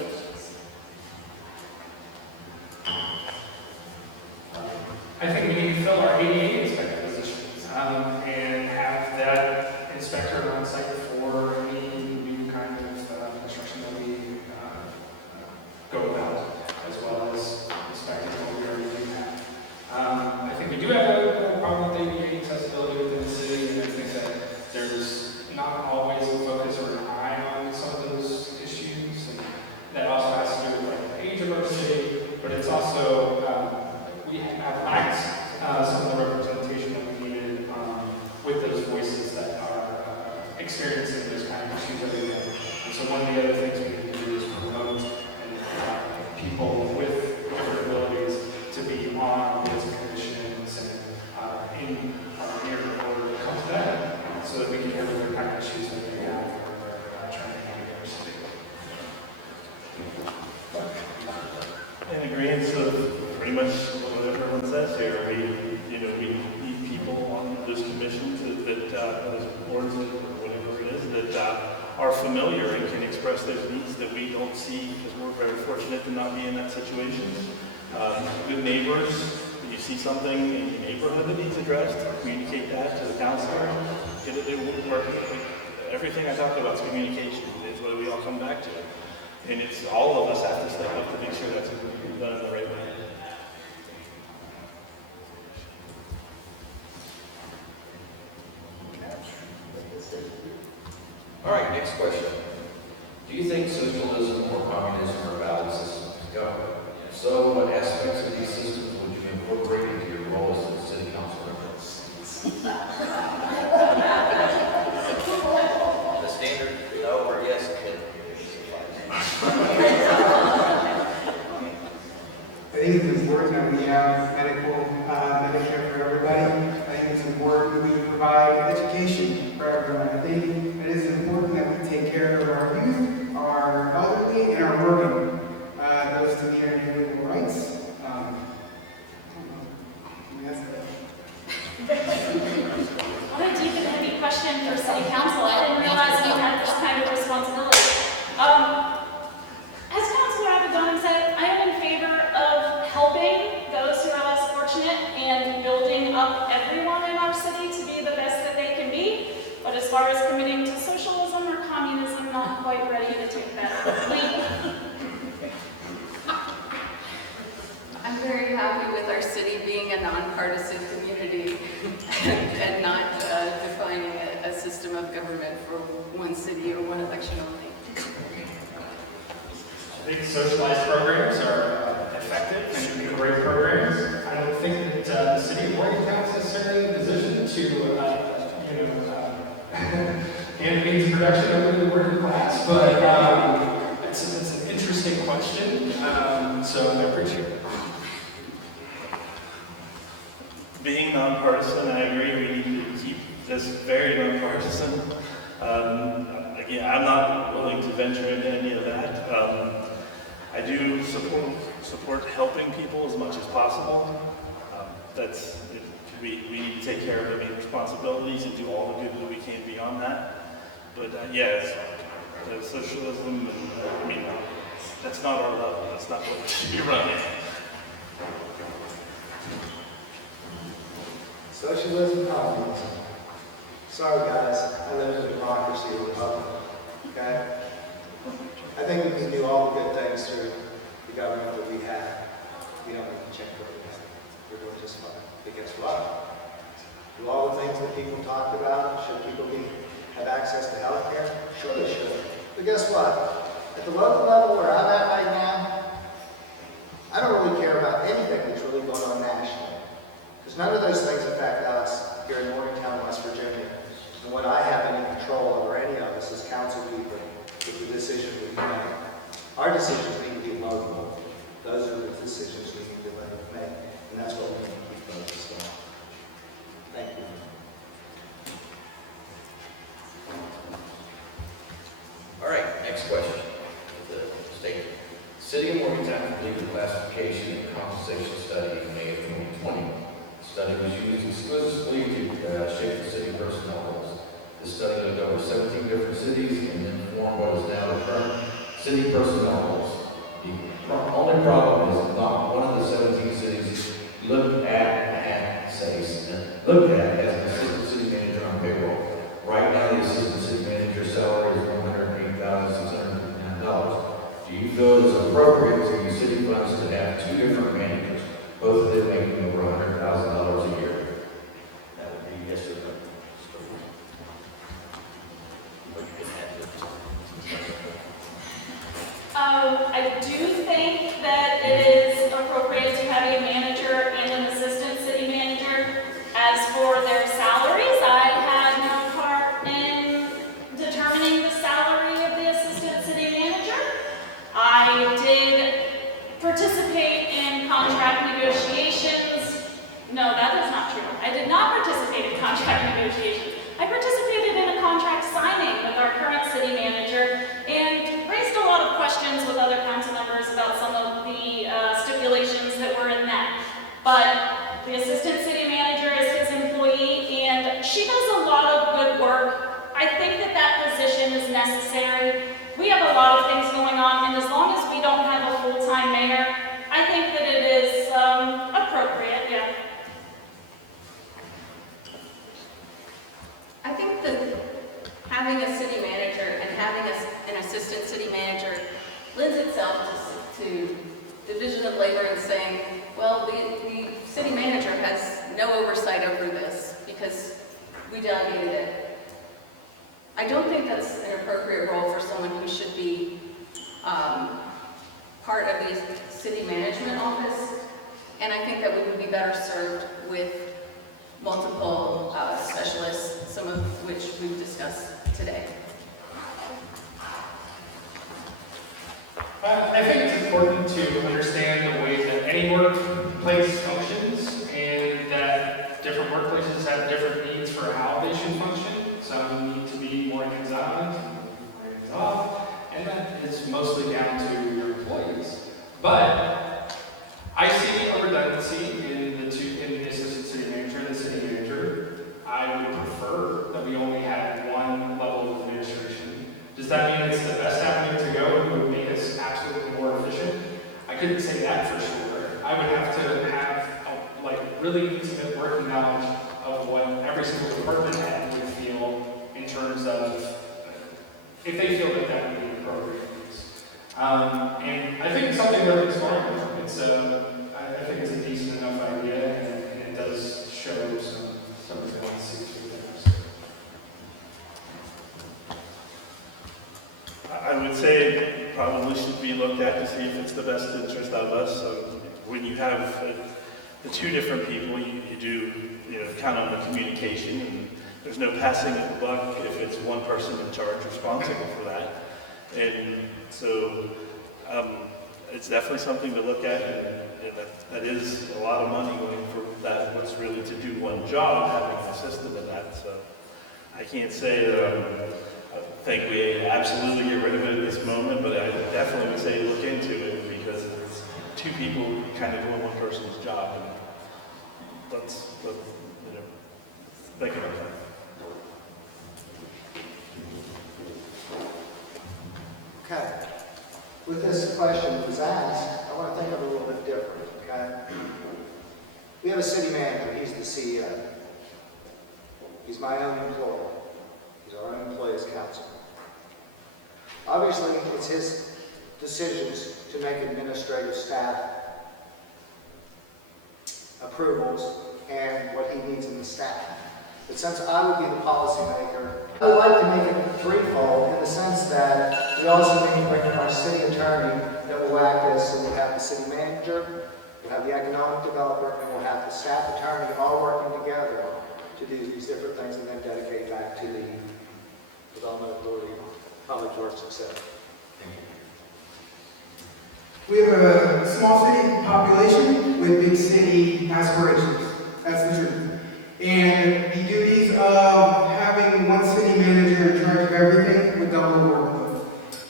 I think we need to fill our ADA inspector positions and have that inspector on site for any new kind of construction that we go about, as well as inspecting what we already do have. I think we do have a problem with ADA accessibility within the city, and I think that there's not always a focus or an eye on some of those issues, and that also has to do with the age of our city, but it's also we have lacked some of the representation that we needed with those voices that are experiencing those kind of issues every day. And so one of the other things we need to do is promote people with different abilities to be on those commissions and in our ear or come to them so that we can hear the kind of issues that they have for trying to navigate our city. In agreement with pretty much what everyone says here, we need people on those commissions, those boards, whatever it is, that are familiar and can express those needs that we don't see, because we're very fortunate to not be in that situation. Good neighbors, if you see something in your neighborhood that needs addressed, communicate that to the counselor, get it working. Everything I talked about is communication. It's what we all come back to. And it's all of us have to step up to make sure that's done in the right way. All right, next question. Do you think socialism or communism are valid systems to government? If so, what aspects of these systems would you incorporate into your role as a city council member? The standard no or yes kid. I think it's important that we have Medicare for everybody. I think it's important we provide education for everyone. I think it is important that we take care of our youth, our elderly, and our working. Those to me are individual rights. What a deep and heavy question for City Council. I didn't realize we had this kind of responsibility. As Councilor Abu-Ghannam said, I am in favor of helping those who are less fortunate and building up everyone in our city to be the best that they can be. But as far as committing to socialism or communism, not quite ready to take that leap. I'm very happy with our city being a nonpartisan community and not defining a system of government for one city or one election only. I think socialized programs are effective and should be great programs. I don't think that the city of Morgantown is necessarily in a position to, hand means production over the working class, but it's an interesting question, so I appreciate it. Being nonpartisan, I agree, we need to keep this very nonpartisan. Again, I'm not willing to venture into any of that. I do support helping people as much as possible. We need to take care of the main responsibilities and do all the good that we can beyond that. But yes, socialism, and That's not our level. That's not what we should be running. Socialism, communism. Sorry guys, I live in a democracy republic, okay? I think we can do all the good things through the government that we have. We don't need to change what we have. We're doing just fine. But guess what? Do all the things that people talked about, should people have access to health care? Sure they should. But guess what? At the local level where I'm at right now, I don't really care about anything that's really going on nationally. Because none of those things affect us here in Morgantown, West Virginia. And what I have any control over any of us as council people with the decisions we make. Our decisions need to be local. Those are the decisions we need to make. And that's what we need to keep focused on. Thank you. All right, next question. The statement. City of Morgantown completed a classification and compensation study in May of 2020. The study was used exclusively to shape the city personnel roles. The study looked over 17 different cities and then formed what is now the current city personnel roles. The only problem is not one of the 17 cities looked at as an assistant city manager on payroll. Right now, the assistant city manager salary is $108,659. Do you feel it is appropriate to use city funds to have two different managers, both of them making over $100,000 a year? That would be yes or no. I do think that it is appropriate to have a manager and an assistant city manager. As for their salaries, I had no part in determining the salary of the assistant city manager. I did participate in contract negotiations. No, that is not true. I did not participate in contract negotiations. I participated in a contract signing with our current city manager and raised a lot of questions with other council members about some of the stipulations that were in that. But the assistant city manager is his employee and she does a lot of good work. I think that that position is necessary. We have a lot of things going on, and as long as we don't have a full-time mayor, I think that it is appropriate, yeah. I think that having a city manager and having an assistant city manager lends itself to division of labor and saying, well, the city manager has no oversight over this because we delegated it. I don't think that's an appropriate role for someone who should be part of the city management office, and I think that we would be better served with multiple specialists, some of which we've discussed today. I think it's important to understand the way that any workplace functions and that different workplaces have different needs for how they should function. Some need to be more hands-on, some more hands-off, and that is mostly down to your employees. But I see a redundancy in the assistant city manager and the city manager. I would prefer that we only had one level of administration. Does that mean it's the best avenue to go and would make us absolutely more efficient? I couldn't say that for sure. I would have to have a really intimate working knowledge of what every single department head would feel in terms of if they feel that that would be appropriate use. And I think it's something worth exploring. I think it's a decent enough idea, and it does show some resiliency to things. I would say it probably should be looked at to see if it's the best interest of us. When you have the two different people, you do count on the communication, and there's no passing of the buck if it's one person in charge responsible for that. And so it's definitely something to look at, and that is a lot of money going for that. What's really to do one job, having an assistant in that. So I can't say that I think we absolutely get rid of it at this moment, but I definitely would say look into it because it's two people kind of doing one person's job. And let's think about that. Okay. With this this question was asked, I want to think of it a little bit different, okay? We have a city manager, he's the CEO. He's my own employee. He's our own employees council. Obviously, it's his decisions to make administrative staff approvals and what he needs in the staff. But since I would be the policymaker, I would like to make it threefold in the sense that we also need to bring in our city attorney that will act as, so we'll have the city manager, we'll have the economic developer, and we'll have the staff attorney all working together to do these different things and then dedicate back to the development authority, public works, etc. We have a small city population with big city aspirations. That's the truth. And the duties of having one city manager in charge of everything would double the workload.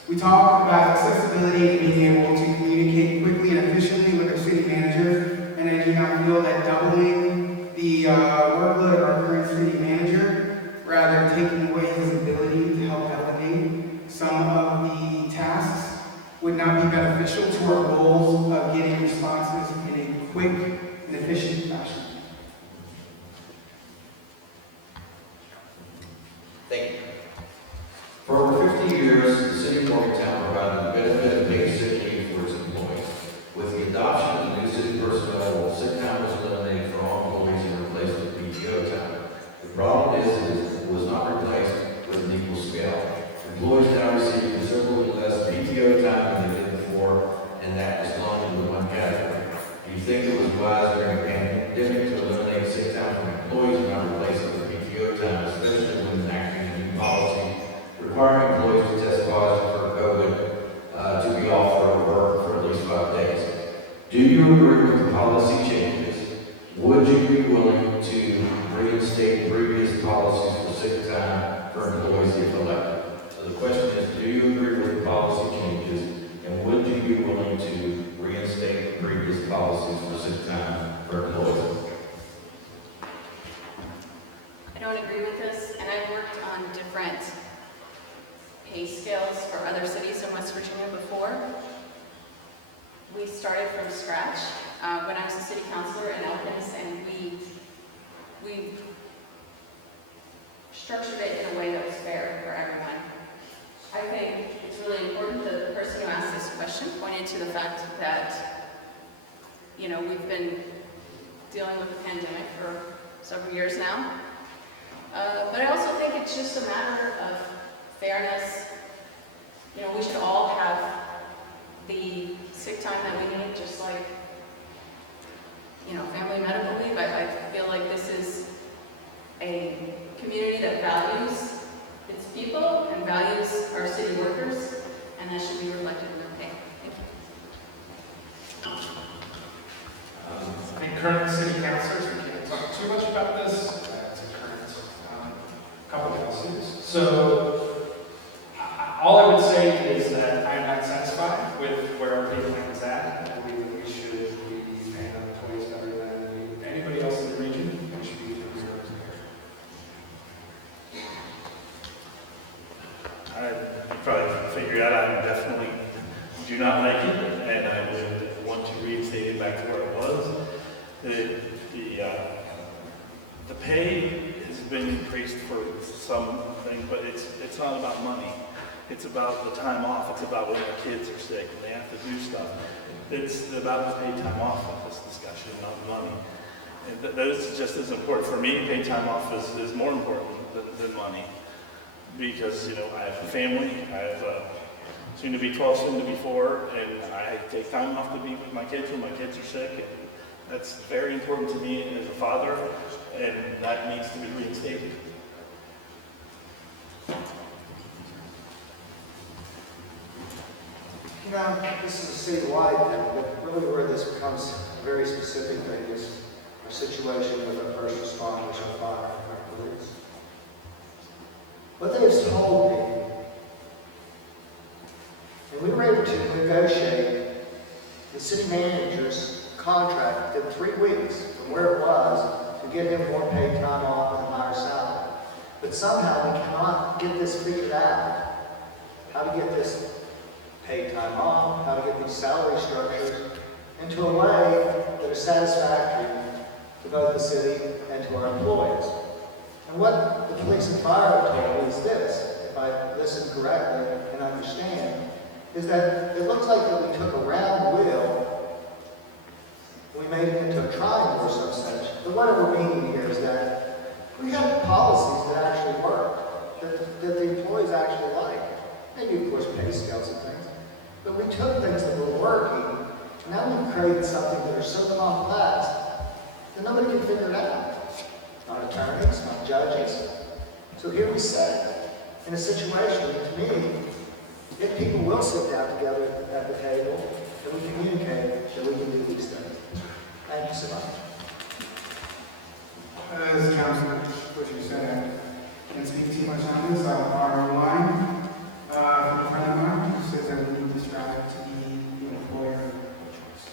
We talk about accessibility and being able to communicate quickly and efficiently with our city manager, and I do not feel that doubling the workload of our current city manager, rather taking away his ability to help delegate some of the tasks, would not be beneficial to our goals of getting responses in a quick and efficient fashion. Thank you. For over 50 years, the city of Morgantown provided the benefit of paid sick leave for its employees. With the adoption of the new city personnel, sick time was eliminated for all employees and replaced with PTO time. The problem is that it was not replaced with an equal scale. Employees now receive considerably less PTO time than they did before, and that is lumped into one category. Do you think it was wise during a pandemic to eliminate sick time from employees and not replace it with PTO time, especially when enacting a new policy requiring employees to test positive for COVID to be off for work for at least 5 days? Do you agree with the policy changes? Would you be willing to reinstate previous policies for sick time for employees if elected? So the question is, do you agree with the policy changes, and would you be willing to reinstate previous policies for sick time for employees? I don't agree with this, and I've worked on different pay scales for other cities in West Virginia before. We started from scratch when I was a city councilor in Elkins, and we structured it in a way that was fair for everyone. I think it's really important that the person who asked this question pointed to the fact that, you know, we've been dealing with the pandemic for several years now. But I also think it's just a matter of fairness. You know, we should all have the sick time that we need, just like, you know, family medical leave. I feel like this is a community that values its people and values our city workers, and that should be reflected in their pay. Thank you. I think current city councilors, we can't talk too much about this. It's a current couple of lawsuits. So all I would say is that I'm not satisfied with where our pay plan is at. I believe that we should be paying our employees better than anybody else in the region. We should be doing zero here. I probably figured out I definitely do not like it, and I would want to reinstate it back to where it was. The pay has been increased for something, but it's not about money. It's about the time off. It's about when our kids are sick and they have to do stuff. It's about the paid time off of this discussion, not money. And those just as important. For me, paid time off is more important than money. Because, you know, I have a family, I have soon to be 12, soon to be 4, and I take time off to be with my kids when my kids are sick, and that's very important to me as a father, and that needs to be reinstated. You know, this is a citywide thing, but really where this becomes a very specific thing is our situation with our first responders, our fire, our police. What they have told me, and we were able to negotiate the city manager's contract within 3 weeks from where it was to get him more paid time off and a higher salary. But somehow we cannot get this figured out, how to get this paid time off, how to get these salary structures into a way that is satisfactory to both the city and to our employees. And what the police and fire have told me is this, if I listen correctly and understand, is that it looks like that we took a round wheel, we made it into a triangle or some such. But what we're meaning here is that we had policies that actually worked, that the employees actually liked. Maybe, of course, pay scales and things. But we took things that were working, and now we've created something that are so complex that nobody can figure it out. Not attorneys, not judges. So here we sit in a situation, to me, if people will sit down together at the table, and we communicate that we can do these things. Thank you so much. As Councilor Butcher said, I can't speak too much on this. I'll borrow a line from a friend of mine who says that we need to strive to be the employer of choice.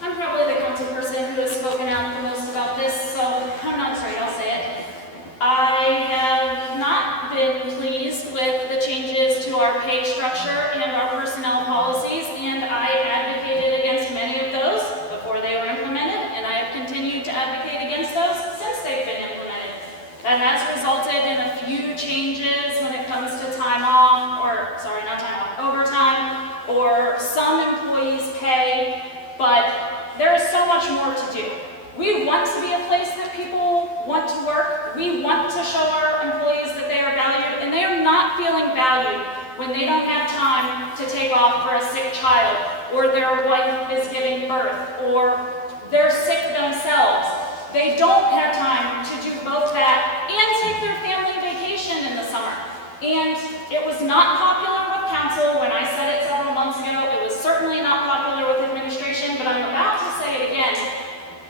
I'm probably the council person who has spoken out the most about this, so I'm not afraid, I'll say it. I have not been pleased with the changes to our pay structure and our personnel policies, and I advocated against many of those before they were implemented, and I have continued to advocate against those since they've been implemented. That has resulted in a few changes when it comes to time off, or sorry, not time off, overtime, or some employees' pay, but there is so much more to do. We want to be a place that people want to work. We want to show our employees that they are valued, and they are not feeling valued when they don't have time to take off for a sick child, or their wife is giving birth, or they're sick themselves. They don't have time to do both that and take their family vacation in the summer. And it was not popular with council when I said it several months ago. It was certainly not popular with administration, but I'm about to say it again.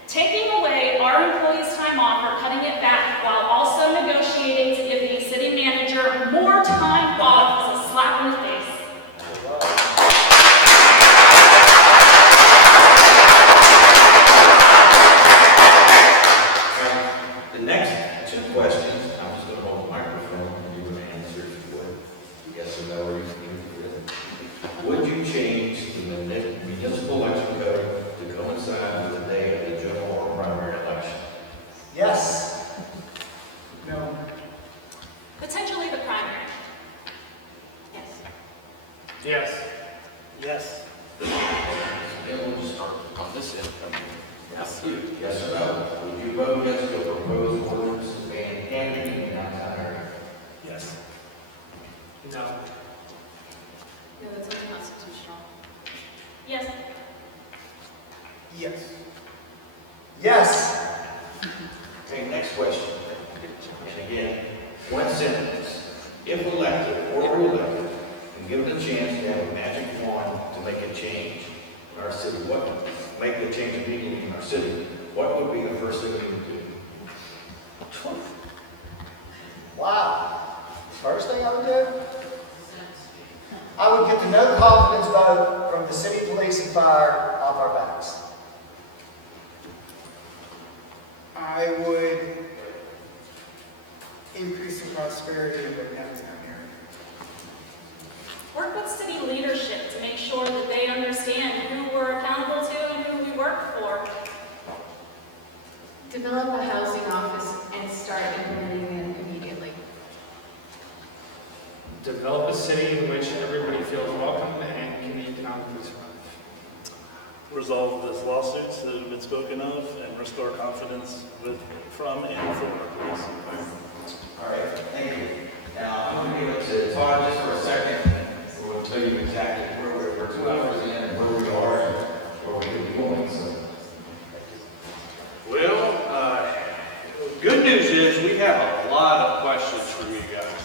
Taking away our employees' time off or cutting it back while also negotiating to give the city manager more time off is a slap in the face. The next two questions, I'm just going to hold the microphone and you would answer if you would. Yes or no, or you can. Would you change the municipal election code to coincide with the day of the general or primary election? Yes. No. Potentially the primary. Yes. Yes. Yes. Then we'll just start on this end. Yes. Yes or no? Would you vote against the proposed ordinance to ban camping in the downtown area? Yes. No. No, that's unconstitutional. Yes. Yes. Yes. Okay, next question. And again, one sentence. If elected or re-elected and given a chance to have a magic wand to make a change in our city, what would make the change immediately in our city? What would be the first thing we would do? Wow. First thing I would do, I would get the no confidence vote from the city police and fire off our backs. I would increase the prosperity of the downtown area. Work with city leadership to make sure that they understand who we're accountable to and who we work for. Develop a housing office and start implementing it immediately. Develop a city in which everybody feels welcome and can economically survive. Resolve this lawsuits that have been spoken of and restore confidence from and for our police. All right, thank you. Now, I'm going to give it to Todd just for a second. We'll tell you exactly where we're 2 hours in and where we are and where we're going to be going. So. Well, good news is we have a lot of questions from you guys,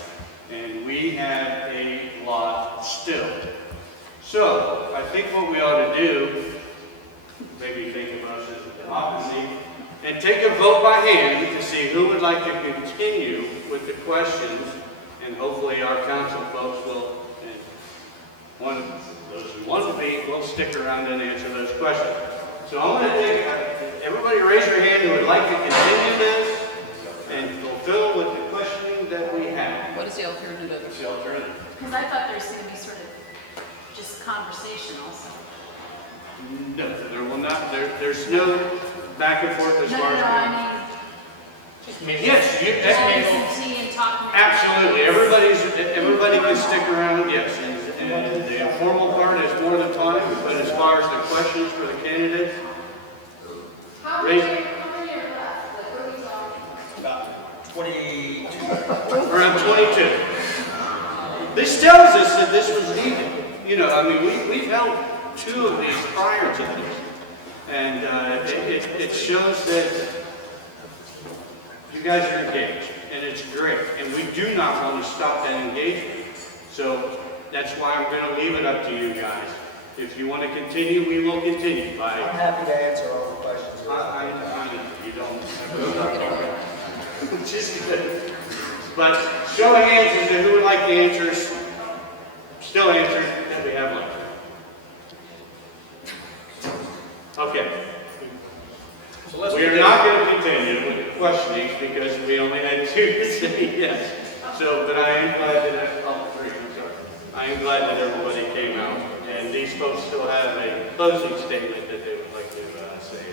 and we have a lot still. So I think what we ought to do, maybe think of us as a democracy, and take a vote by hand to see who would like to continue with the questions, and hopefully our council folks will, and one those who want to be, will stick around and answer those questions. So I'm going to take, everybody raise your hand who would like to continue this and fulfill with the questioning that we have. What is the alternative? What's the alternative? Because I thought there's going to be sort of just conversation also. No, there will not, there's no back and forth as No, far no, as. I Yes, mean, having some tea and talking. absolutely. Everybody can stick around, yes. And the informal part is more than fine, but as far as the questions for the candidates, raise About 22. around 22. This tells us that this was needed. You know, I mean, we've held 2 of these prior to this. And it shows that you guys are engaged, and it's great. And we do not want to stop that engagement. So that's why I'm going to leave it up to you guys. If you want to continue, we will continue. I'm happy to answer all the questions. You don't. Which is good. But show of hands as to who would like the answers, still answered, that we have left. Okay. So We are not going to continue with the questioning because we only had 2 to say yes. So, but I am glad that, oh, 3, I'm sorry. I am glad that everybody came out. And these folks still have a closing statement that they would like to say.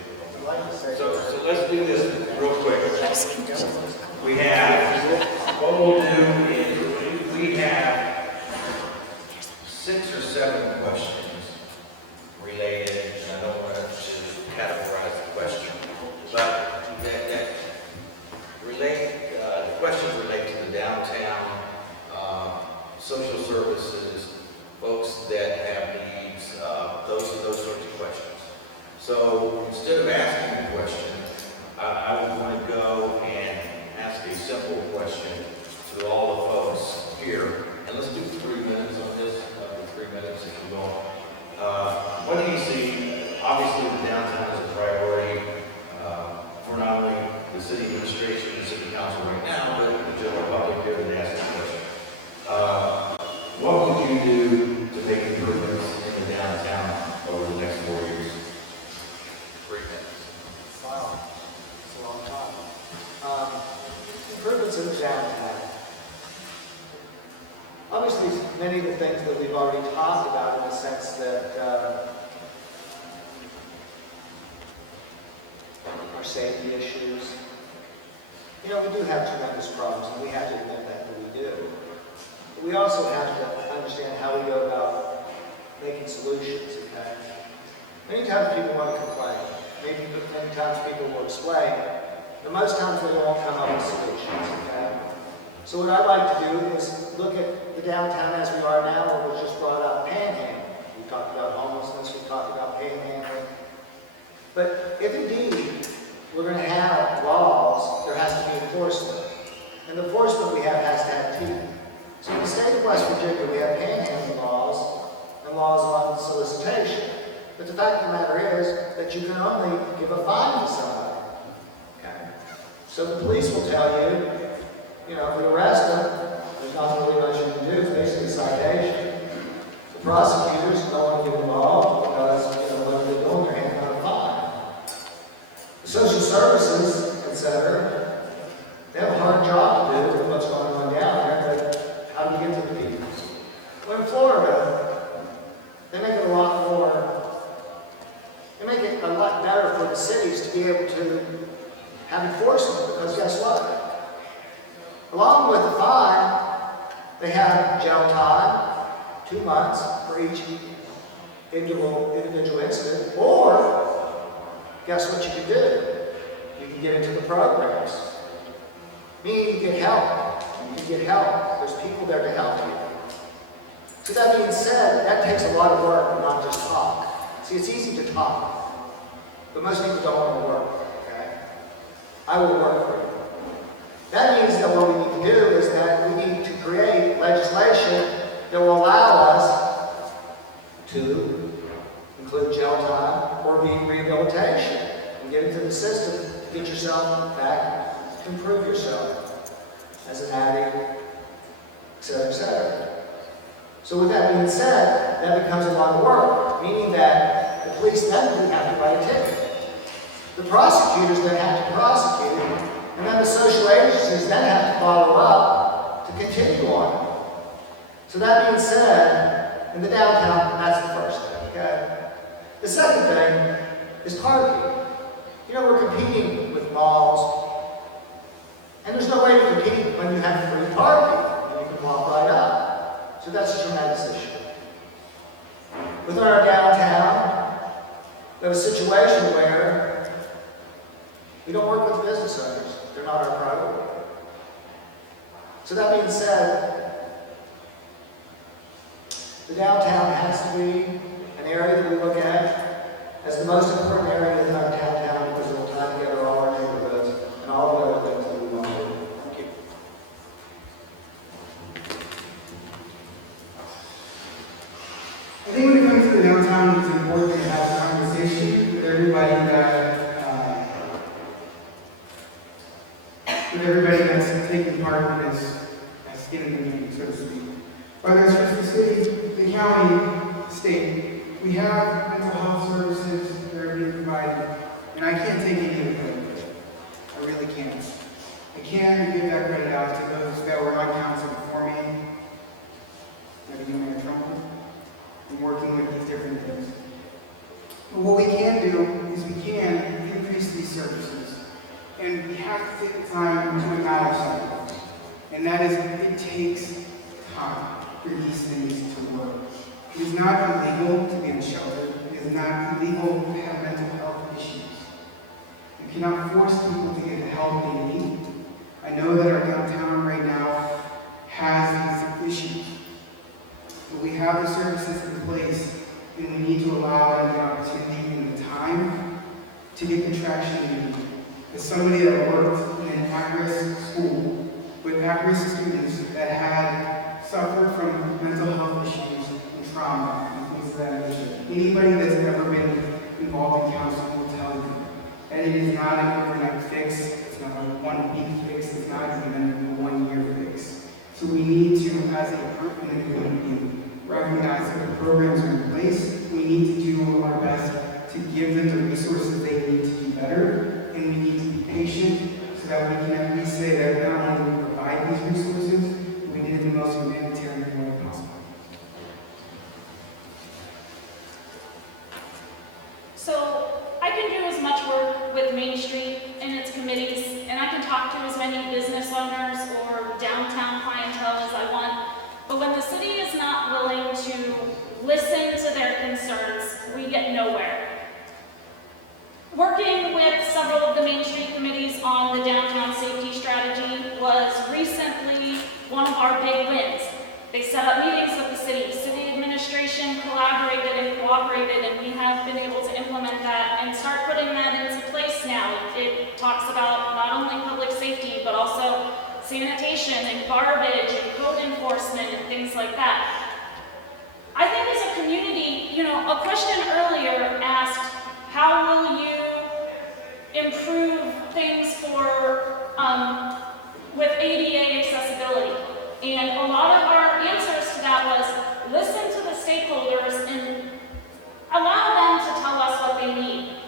So let's do this real quick. We have, what we'll do is, we have 6 or 7 questions related, and I don't want to categorize the question, but that relate, the questions relate to the downtown, social services, folks that have needs, those sorts of questions. So instead of asking a question, I would want to go and ask a simple question to all the folks here. And let's do 3 minutes on this, up to 3 minutes if you will. What do you see? Obviously, the downtown is a priority for not only the city administration and the city council right now, but the general public here that asks the question. What would you do to make improvements in the downtown over the next 4 years? 3 minutes. Wow, it's a long time. Improvements in the downtown. Obviously, many of the things that we've already talked about in the sense that our safety issues. You know, we do have tremendous problems, and we have to admit that we do. But we also have to understand how we go about making solutions, okay? Many times people want to complain. Many times people will explain. But most times they won't come up with solutions, okay? So what I'd like to do is look at the downtown as we are now, where we just brought up panhandling. We talked about homelessness, we talked about panhandling. But if indeed we're going to have laws, there has to be enforcement. And the enforcement we have has to have teeth. So in the state of West Virginia, we have panhandling laws and laws on solicitation. But the fact of the matter is that you can only give a fine to somebody. Okay? So the police will tell you, you know, if we arrest them, there's nothing really much you can do. It's basically a citation. The prosecutors don't want to get involved because, you know, what they're doing, they're handing out a fine. The social services, etc., they have a hard job to do with what's going on down there, but how do you get to the people? Well, in Florida, they make it a lot more, they make it a lot better for the cities to be able to have enforcement, because guess what? Along with the fine, they have jail time, 2 months for each individual incident, or guess what you can do? You can get into the programs. Meaning you get help. You can get help. There's people there to help you. So that being said, that takes a lot of work and not just talk. See, it's easy to talk, but most people don't want to work, okay? I will work for you. That means that what we need to do is that we need to create legislation that will allow us to include jail time or be rehabilitation and get into the system to get yourself back, to improve yourself as an addict, etc., etc. So with that being said, that becomes a lot of work, meaning that the police then have to write a ticket. The prosecutors then have to prosecute, and then the social agencies then have to follow up to continue on. So that being said, in the downtown, that's the first thing, okay? The second thing is parking. You know, we're competing with malls, and there's no way to compete when you have free parking, and you can walk right up. So that's a tremendous issue. Within our downtown, we have a situation where we don't work with business owners. They're not our priority. So that being said, the downtown has to be an area that we look at as the most important area in our downtown because it will tie together all our neighborhoods and all the other things that we want to do. Thank you. I think when it comes to the downtown, it's important to have a conversation with everybody that's taking part in this skin in the game, so to speak. Whether it's just the city, the county, the state, we have mental health services that are being provided, and I can't take any of the credit for it. I really can't. I can give that credit out to those that were on council before me, like you, Mayor Trumble, and working with these different things. But what we can do is we can increase these services, and we have to take the time to acknowledge something, and that is it takes time for these things to work. It is not illegal to be in shelter. It is not illegal to have mental health issues. You cannot force people to get the help they need. I know that our downtown right now has these issues, but we have the services in place, and we need to allow them the opportunity and the time to get the traction they need. As somebody that worked in an at-risk school with at-risk students that had suffered from mental health issues and trauma and things of that nature, anybody that's ever been involved in counseling will tell you that it is not an overnight fix, it's not a 1 week fix, it's not even a 1 year fix. So we need to, as a group in the community, recognize that the programs are in place. We need to do our best to give them the resources they need to do better, and we need to be patient so that we can at least say that not only do we provide these resources, we did it in the most humanitarian way possible. So I can do as much work with Main Street and its committees, and I can talk to as many business owners or downtown clientele as I want, but when the city is not willing to listen to their concerns, we get nowhere. Working with several of the Main Street committees on the downtown safety strategy was recently one of our big wins. They set up meetings with the city. City administration collaborated and cooperated, and we have been able to implement that and start putting that into place now. It talks about not only public safety, but also sanitation and garbage and code enforcement and things like that. I think as a community, you know, a question earlier asked, how will you improve things for, with ADA accessibility? And a lot of our answers to that was listen to the stakeholders and allow them to tell us what they need.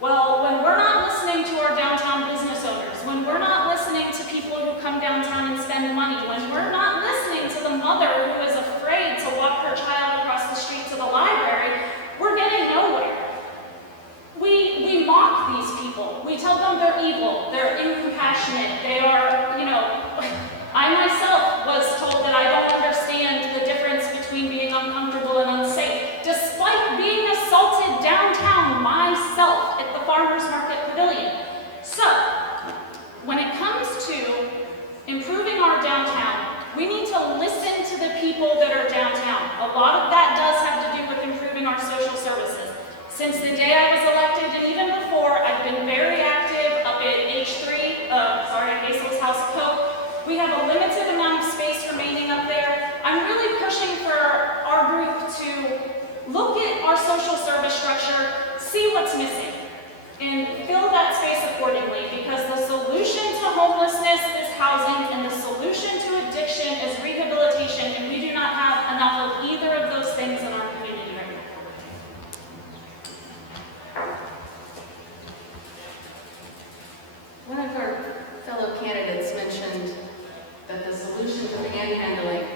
Well, when we're not listening to our downtown business owners, when we're not listening to people who come downtown and spend money, when we're not listening to the mother who is afraid to walk her child across the street to the library, we're getting nowhere. We mock these people. We tell them they're evil, they're incompassionate, they are, you know, I myself was told that I don't understand the difference between being uncomfortable and unsafe, despite being assaulted downtown myself at the Farmers Market Pavilion. So, when it comes to improving our downtown, we need to listen to the people that are downtown. A lot of that does have to do with improving our social services. Since the day I was elected, and even before, I've been very active up at Hazel's House of Hope. We have a limited amount of space remaining up there. I'm really pushing for our group to look at our social service structure, see what's missing, and fill that space accordingly, because the solution to homelessness is housing, and the solution to addiction is rehabilitation, and we do not have enough of either of those things in our community right now. One of our fellow candidates mentioned that the solution to panhandling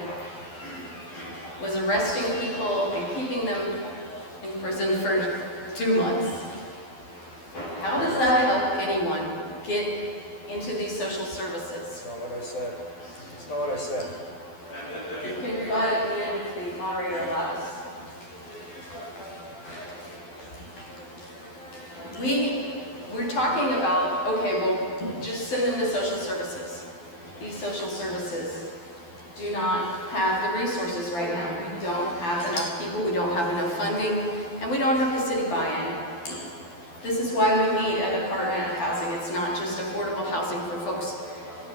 for 2 months. How does that help anyone get into these social services? That's not what I said. That's not what I said. You can provide it in the moderator allows. We're talking about, okay, well, just send them to social services. These social services do not have the resources right now. We don't have enough people, we don't have enough funding, and we don't have the city buy-in. This is why we need a department of housing. It's not just affordable housing for folks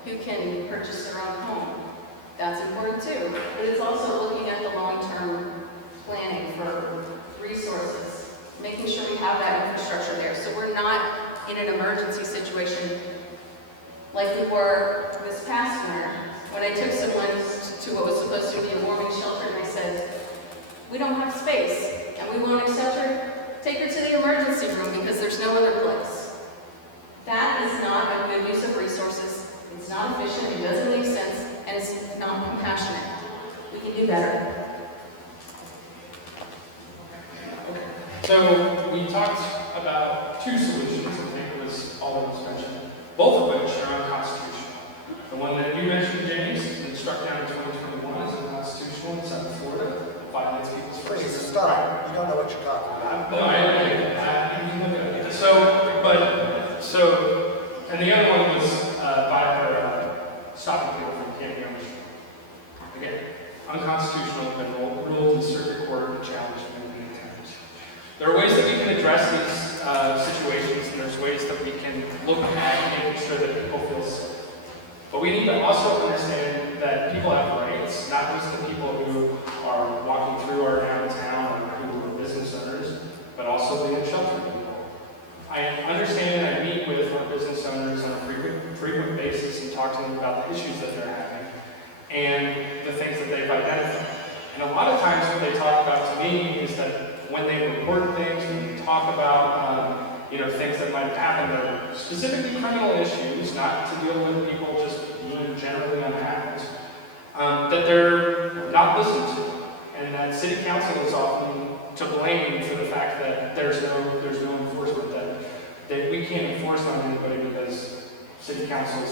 who can purchase their own home. That's important too, but it's also looking at the long-term planning for resources, making sure we have that infrastructure there. So we're not in an emergency situation like we were this past winter, when I took someone to what was supposed to be a warming shelter, and I said, we don't have space, and we won't accept her, take her to the emergency room because there's no other place. That is not a good use of resources, it's not efficient, it doesn't make sense, and it's not compassionate. We can do better. So we talked about 2 solutions, I think it was all that was mentioned, both of which are unconstitutional. The one that you mentioned, James, and struck down in 2021 is unconstitutional in South Florida, violates people's First Please Amendment. stop. You don't know what you're talking about. No, I you can look at it. And the other one was stopping people from camping on the street. Again, unconstitutional, been ruled in circuit court and challenged many times. There are ways that we can address these situations, and there's ways that we can look at making sure that people feel safe. But we need to also understand that people have rights, not just the people who are walking through our downtown or who are business owners, but also the unsheltered people. I understand and I meet with our business owners on a frequent basis and talk to them about the issues that they're having and the things that they've identified. And a lot of times what they talk about to me is that when they report things, when they talk about things that might have happened, they're specifically criminal issues, not to deal with people just being generally unhappy, that they're not listened to, and that city council is often to blame for the fact that there's no enforcement, that we can't enforce on anybody because city council is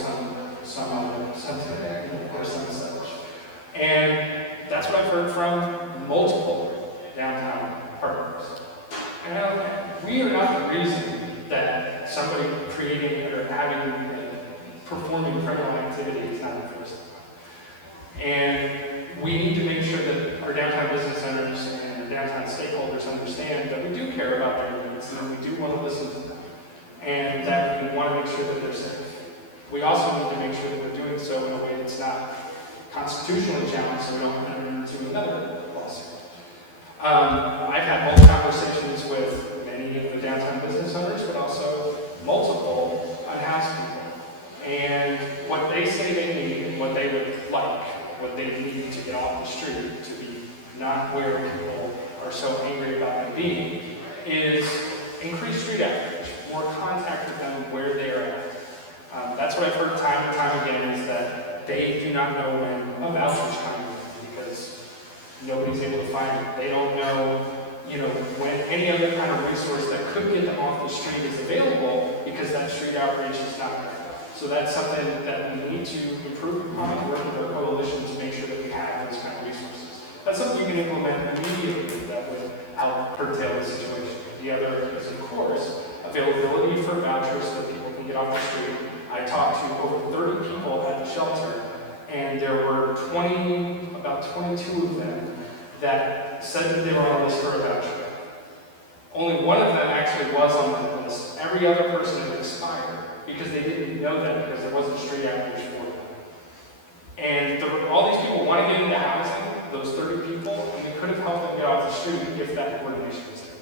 some sensitive or some such. And that's what I've heard from multiple downtown partners. And we are not the reason that somebody creating or performing criminal activity is not enforced. And we need to make sure that our downtown business owners and our downtown stakeholders understand that we do care about their needs and that we do want to listen to them. And that we want to make sure that they're safe. We also need to make sure that we're doing so in a way that's not constitutionally challenged so we don't enter into another lawsuit. I've had multiple conversations with many of the downtown business owners, but also multiple unhoused people. And what they say they need, and what they would like, what they need to get off the street, to be not where people are so angry about them being, is increased street outreach, more contact with them where they're at. That's what I've heard time and time again, is that they do not know when a voucher's coming because nobody's able to find it. They don't know, when any other kind of resource that could get them off the street is available because that street outreach is not there. So that's something that we need to improve upon, work with our coalition to make sure that we have those kind of resources. That's something you can implement immediately that would help curtail the situation. The other is, of course, availability for vouchers so that people can get off the street. I talked to over 30 people at the shelter, and there were about 22 of them that said that they were on the list for a voucher. Only one of them actually was on that list. Every other person had expired because they didn't know that because there wasn't street outreach for them. And all these people want to get into housing, those 30 people, and we could have helped them get off the street if that coordination was there.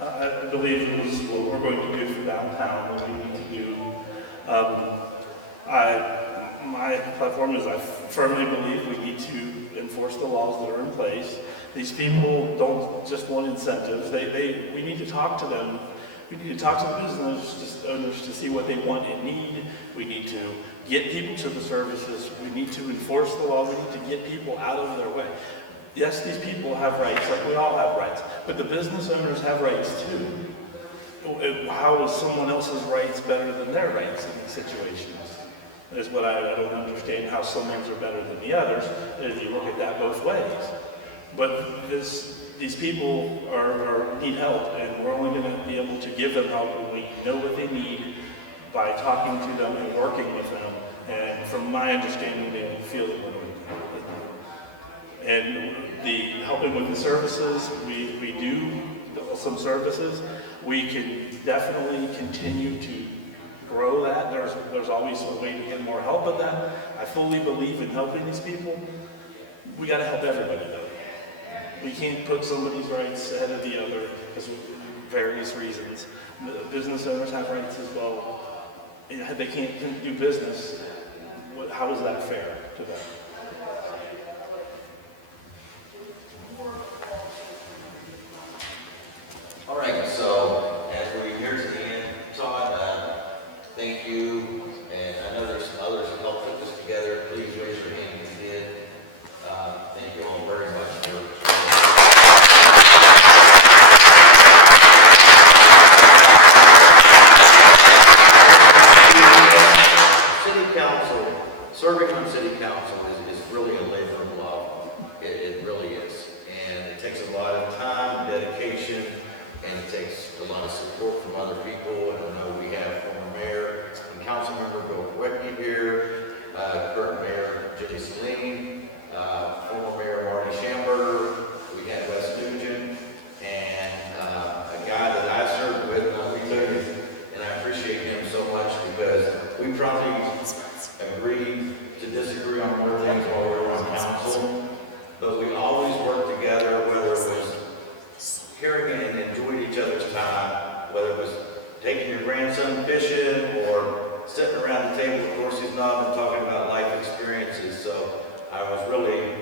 I believe it was what we're going to do for downtown, what we need to do. My platform is I firmly believe we need to enforce the laws that are in place. These people don't just want incentives. We need to talk to them. We need to talk to the business owners to see what they want and need. We need to get people to the services. We need to enforce the law. We need to get people out of their way. Yes, these people have rights, like we all have rights, but the business owners have rights too. How is someone else's rights better than their rights in these situations? Is what I don't understand, how someone's are better than the others, if you look at that both ways. But these people need help, and we're only going to be able to give them help when we know what they need by talking to them and working with them. And from my understanding, they don't feel that we're doing that. And the helping with the services, we do some services. We can definitely continue to grow that. There's always a way to get more help with that. I fully believe in helping these people. We got to help everybody though. We can't put somebody's rights ahead of the other because of various reasons. Business owners have rights as well. If they can't do business, how is that fair to them? All right, so as we're here to the end, Todd, thank you. And I know there's some others who helped put this together. Please raise your hand if you did. Thank you all very much for City Council. Serving on City Council is really a labor of love. It really is. And it takes a lot of time, dedication, and it takes a lot of support from other people. And I know we have former mayor and council member Bill Kowicki here, current mayor Jimmy Saline, former mayor Marty Schamberger, we had Wes Nugent, and a guy that I served with, let me tell you, and I appreciate him so much because we probably agreed to disagree on more things while we were on council, but we always worked together, whether it was hearing and enjoying each other's time, whether it was taking your grandson fishing or sitting around the table with Dorsey's knob and talking about life experiences. So I was really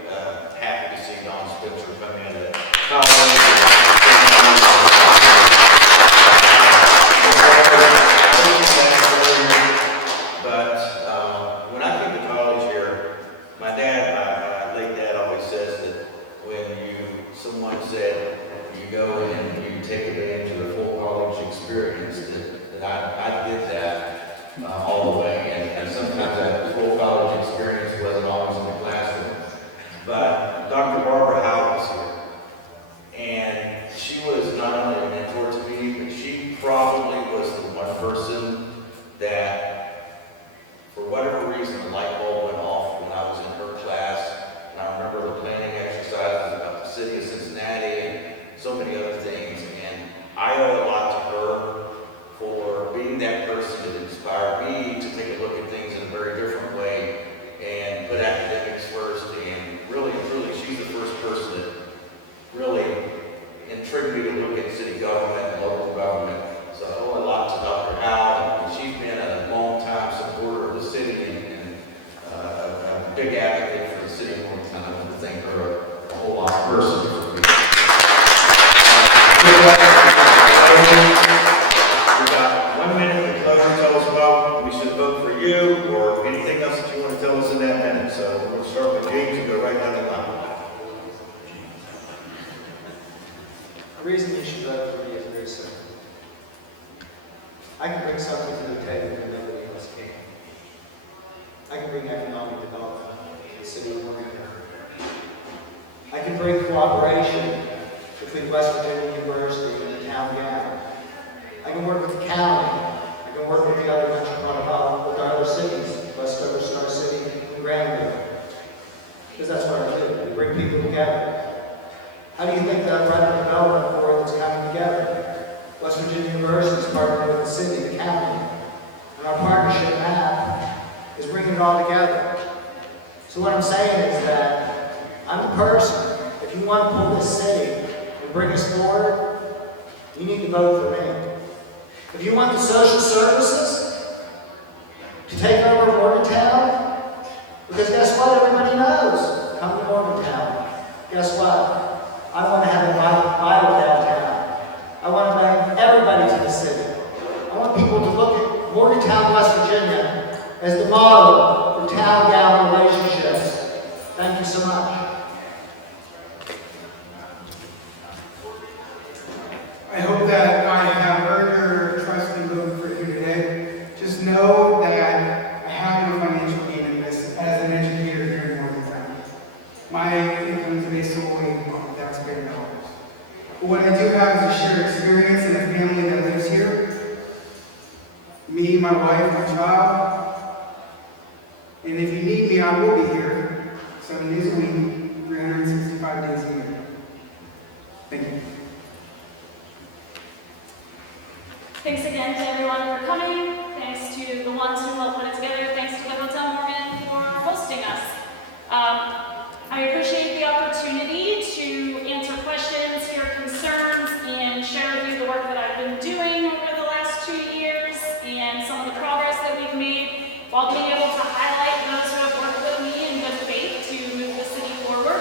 happy to see Don Spencer come in at But when I came to college here, my dad, my late dad always says that when someone said, you go and you take advantage of the full college experience, that I did that all the way. And sometimes that full college experience wasn't always in the classroom. But Dr. Barbara Howe was here. And she was not only a mentor to me, but she probably was the one person that, for whatever reason, the light bulb went off when I was in her class. And I remember the planning exercises about the city of Cincinnati and so many other things, and I owe a lot to her for being that person that inspired me to take a look at things in a very different way and put academics first. And really and truly, she's the first person that really intrigued me to look at city government and local government. So I owe a lot to Dr. Howe, and she's been a long-time supporter of the city and a big advocate for the city of Morgantown. I want to thank her a whole lot personally. We've got 1 minute to close and tell us about we should vote for you or anything else that you want to tell us in that minute. So we're going to start with James and go right down the line. The reason you should vote for me is very simple. I can bring something to the table that nobody else can. I can bring economic development to the city of Morgantown. I can bring cooperation between West Virginia University and the town Ynigues. I can work with the county. I can work with the other metropolitan, with our other cities, West River, Star City, and Granville. Because that's what I do. I bring people together. How do you think that right development board that's coming together? West Virginia University is partnering with the city, the county, and our partnership map is bringing it all together. So what I'm saying is that I'm the person. If you want to pull this city and bring us forward, you need to vote for me. If you want the social services to take over Morgantown, because guess what? Everybody knows. Come to Morgantown. Guess what? I want to have a vital downtown. I want to bring everybody to the city. I want people to look at Morgantown, West Virginia, as the model for town-gown relationships. Thank you so much. I hope that I have earned your trust and vote for you today. Just know that I have no financial gain in this as an educator here in Morgantown. My income is based solely on taxpayer dollars. But what I do have is a shared experience and a family that lives here. Me, my wife, my child. And if you need me, I will be here 7 days a week, 365 days a year. Thank you. Thanks again to everyone for coming. Thanks to the ones who helped put it together. Thanks to the Hotel Morgan for hosting us. I appreciate the opportunity to answer questions, hear concerns, and share with you the work that I've been doing over the last 2 years and some of the progress that we've made while being able to highlight those who have worked with me in good faith to move the city forward.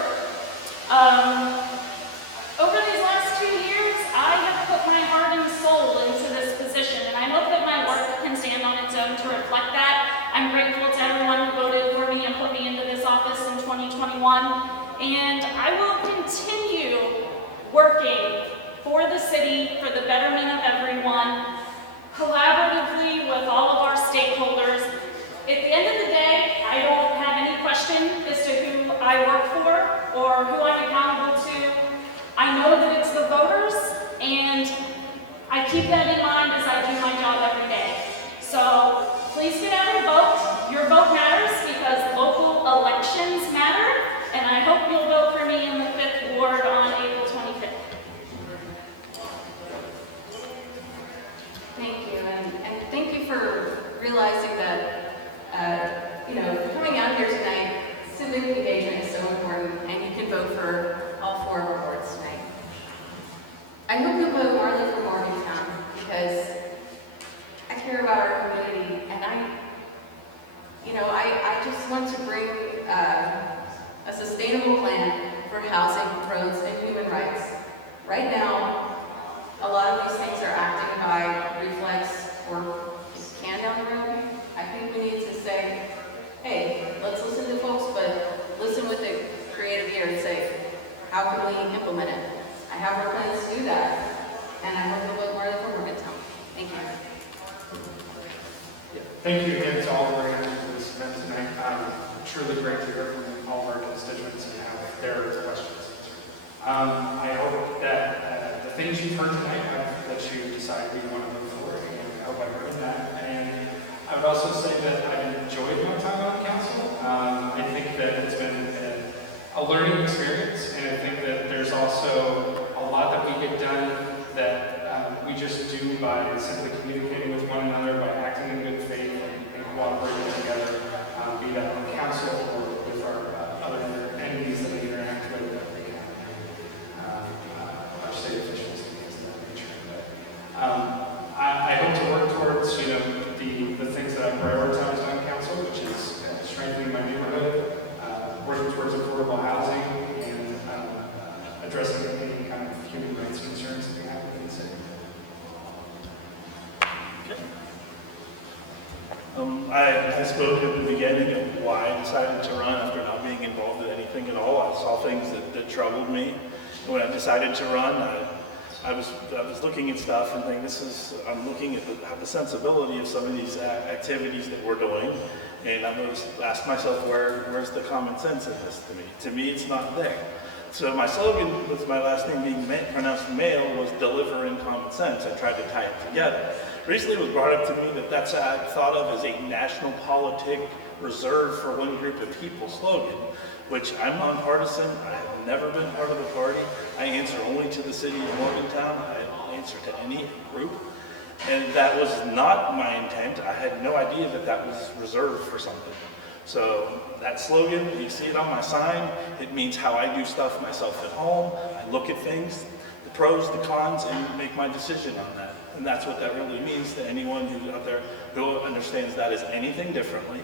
Over these last 2 years, I have put my heart and soul into this position, and I hope that my work can stand on its own to reflect that. I'm grateful to everyone who voted for me and put me into this office in 2021, and I will continue working for the city, for the betterment of everyone, collaboratively with all of our stakeholders. At the end of the day, I don't have any question as to who I work for or who I'm accountable to. I know that it's the voters, and I keep that in mind as I do my job every day. So please get out and vote. Your vote matters because local elections matter, and I hope you'll vote for me in the 5th Ward on April 25th. Thank you, and thank you for realizing that, coming out here tonight, civic engagement is so important, and you can vote for all 4 of our wards tonight. I hope you'll vote Marley for Morgantown, because I care about our community, and I just want to bring a sustainable plan for housing, roads, and human rights. Right now, a lot of these things are acting by reflex or just can down the road. I think we need to say, hey, let's listen to folks, but listen with a creative ear and say, how can we implement it? I have our plans to do that, and I hope you'll vote more for Morgantown. Thank you. Thank you again to all of our guests for this event tonight. Truly great to hear from all of our constituents and have their questions. I hope that the things you've heard tonight that you decide you want to move forward, and I hope I've heard that. And I would also say that I've enjoyed my time on council. I think that it's been a learning experience, and I think that there's also a lot that we get done that we just do by simply communicating with one another, by acting in good faith and cooperating together, be that on council or with our other entities that we interact with, our state officials and things of that nature. But I hope to work towards, the things that I prioritized on council, which is strengthening my neighborhood, working towards affordable housing, and addressing any kind of human rights concerns that we have within the city. I spoke at the beginning of why I decided to run after not being involved in anything at all. I saw things that troubled me. And when I decided to run, I was looking at stuff and thinking, I'm looking at the sensibility of some of these activities that we're doing, and I was asked myself, where's the common sense in this to me? To me, it's not there. So my slogan, with my last name being pronounced Mayle, was deliver in common sense. I tried to tie it together. Recently it was brought up to me that that's thought of as a national politic reserved for one group of people slogan, which I'm nonpartisan. I have never been part of a party. I answer only to the city of Morgantown. I don't answer to any group. And that was not my intent. I had no idea that was reserved for something. So that slogan, you see it on my sign, it means how I do stuff myself at home. I look at things, the pros, the cons, and make my decision on that. And that's what that really means to anyone who's out there who understands that as anything differently.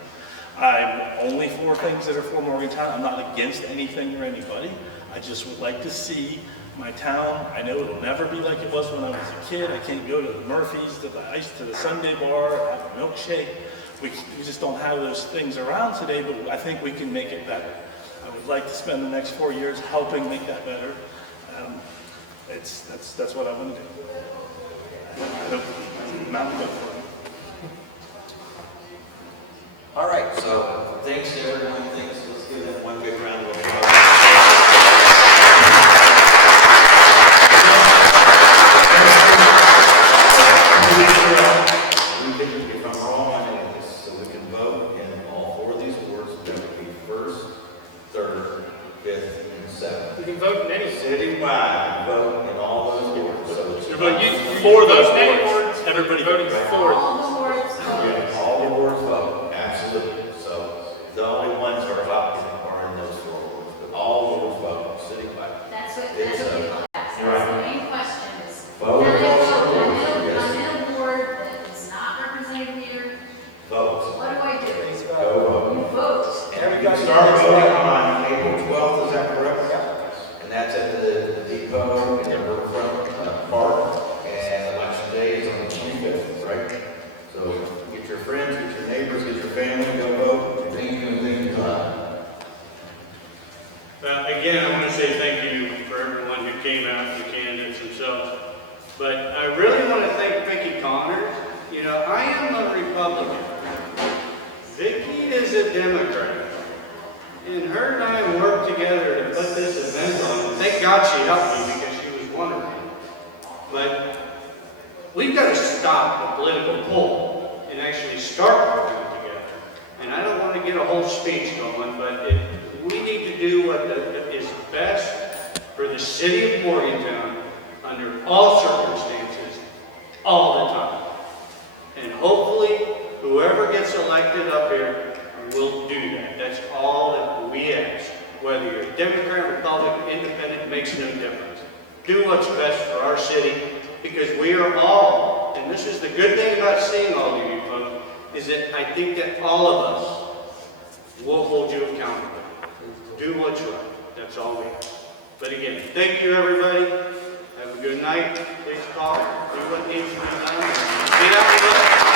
I'm only for things that are for Morgantown. I'm not against anything or anybody. I just would like to see my town. I know it'll never be like it was when I was a kid. I can't go to the Murphy's, to the Ice, to the Sunday bar, have a milkshake. we just don't have those things around today, but I think we can make it better. I would like to spend the next 4 years helping make that better. That's what I want to do. I hope Mount good for me. All right, so thanks to everyone. Thanks. Let's give them one big round of applause. If I'm wrong on any of this, so we can vote in all 4 of these awards, that would be first, third, fifth, and seventh. You can vote in any Citywide, vote in all those awards. So it's for those awards. Everybody voting for it. All the boards. yeah, all the awards vote, absolutely. So the only ones that are up are in those 4 awards, but all awards vote citywide. That's what It's, we want. That's right. the main question is. Vote. I'm Yes. in a board that is not represented here. Vote. What do I do? Go vote. You vote. And you start voting on April 12th, is that correct? And that's at the depot in the riverfront park, and election day is on the 25th, right? So get your friends, get your neighbors, get your family, go vote. Thank you, and thank you, Todd. Again, I want to say thank you for everyone who came out, the candidates themselves. But I really want to thank Vicki Connors. You know, I am a Republican. Vicki is a Democrat. And her and I worked together to put this event on. Thank God she helped me because she was wonderful. But we've got to stop the political pull and actually start working together. And I don't want to get a whole speech going, but we need to do what is best for the city of Morgantown under all circumstances, all the time. And hopefully, whoever gets elected up here will do that. That's all that we ask. Whether you're a Democrat, Republican, Independent, makes no difference. Do what's best for our city, because we are all, and this is the good thing about seeing all of you folks, is that I think that all of us will hold you accountable. Do what's right. That's all we ask. But again, thank you everybody. Have a good night. Please call. Do what needs to be done. Get out and vote.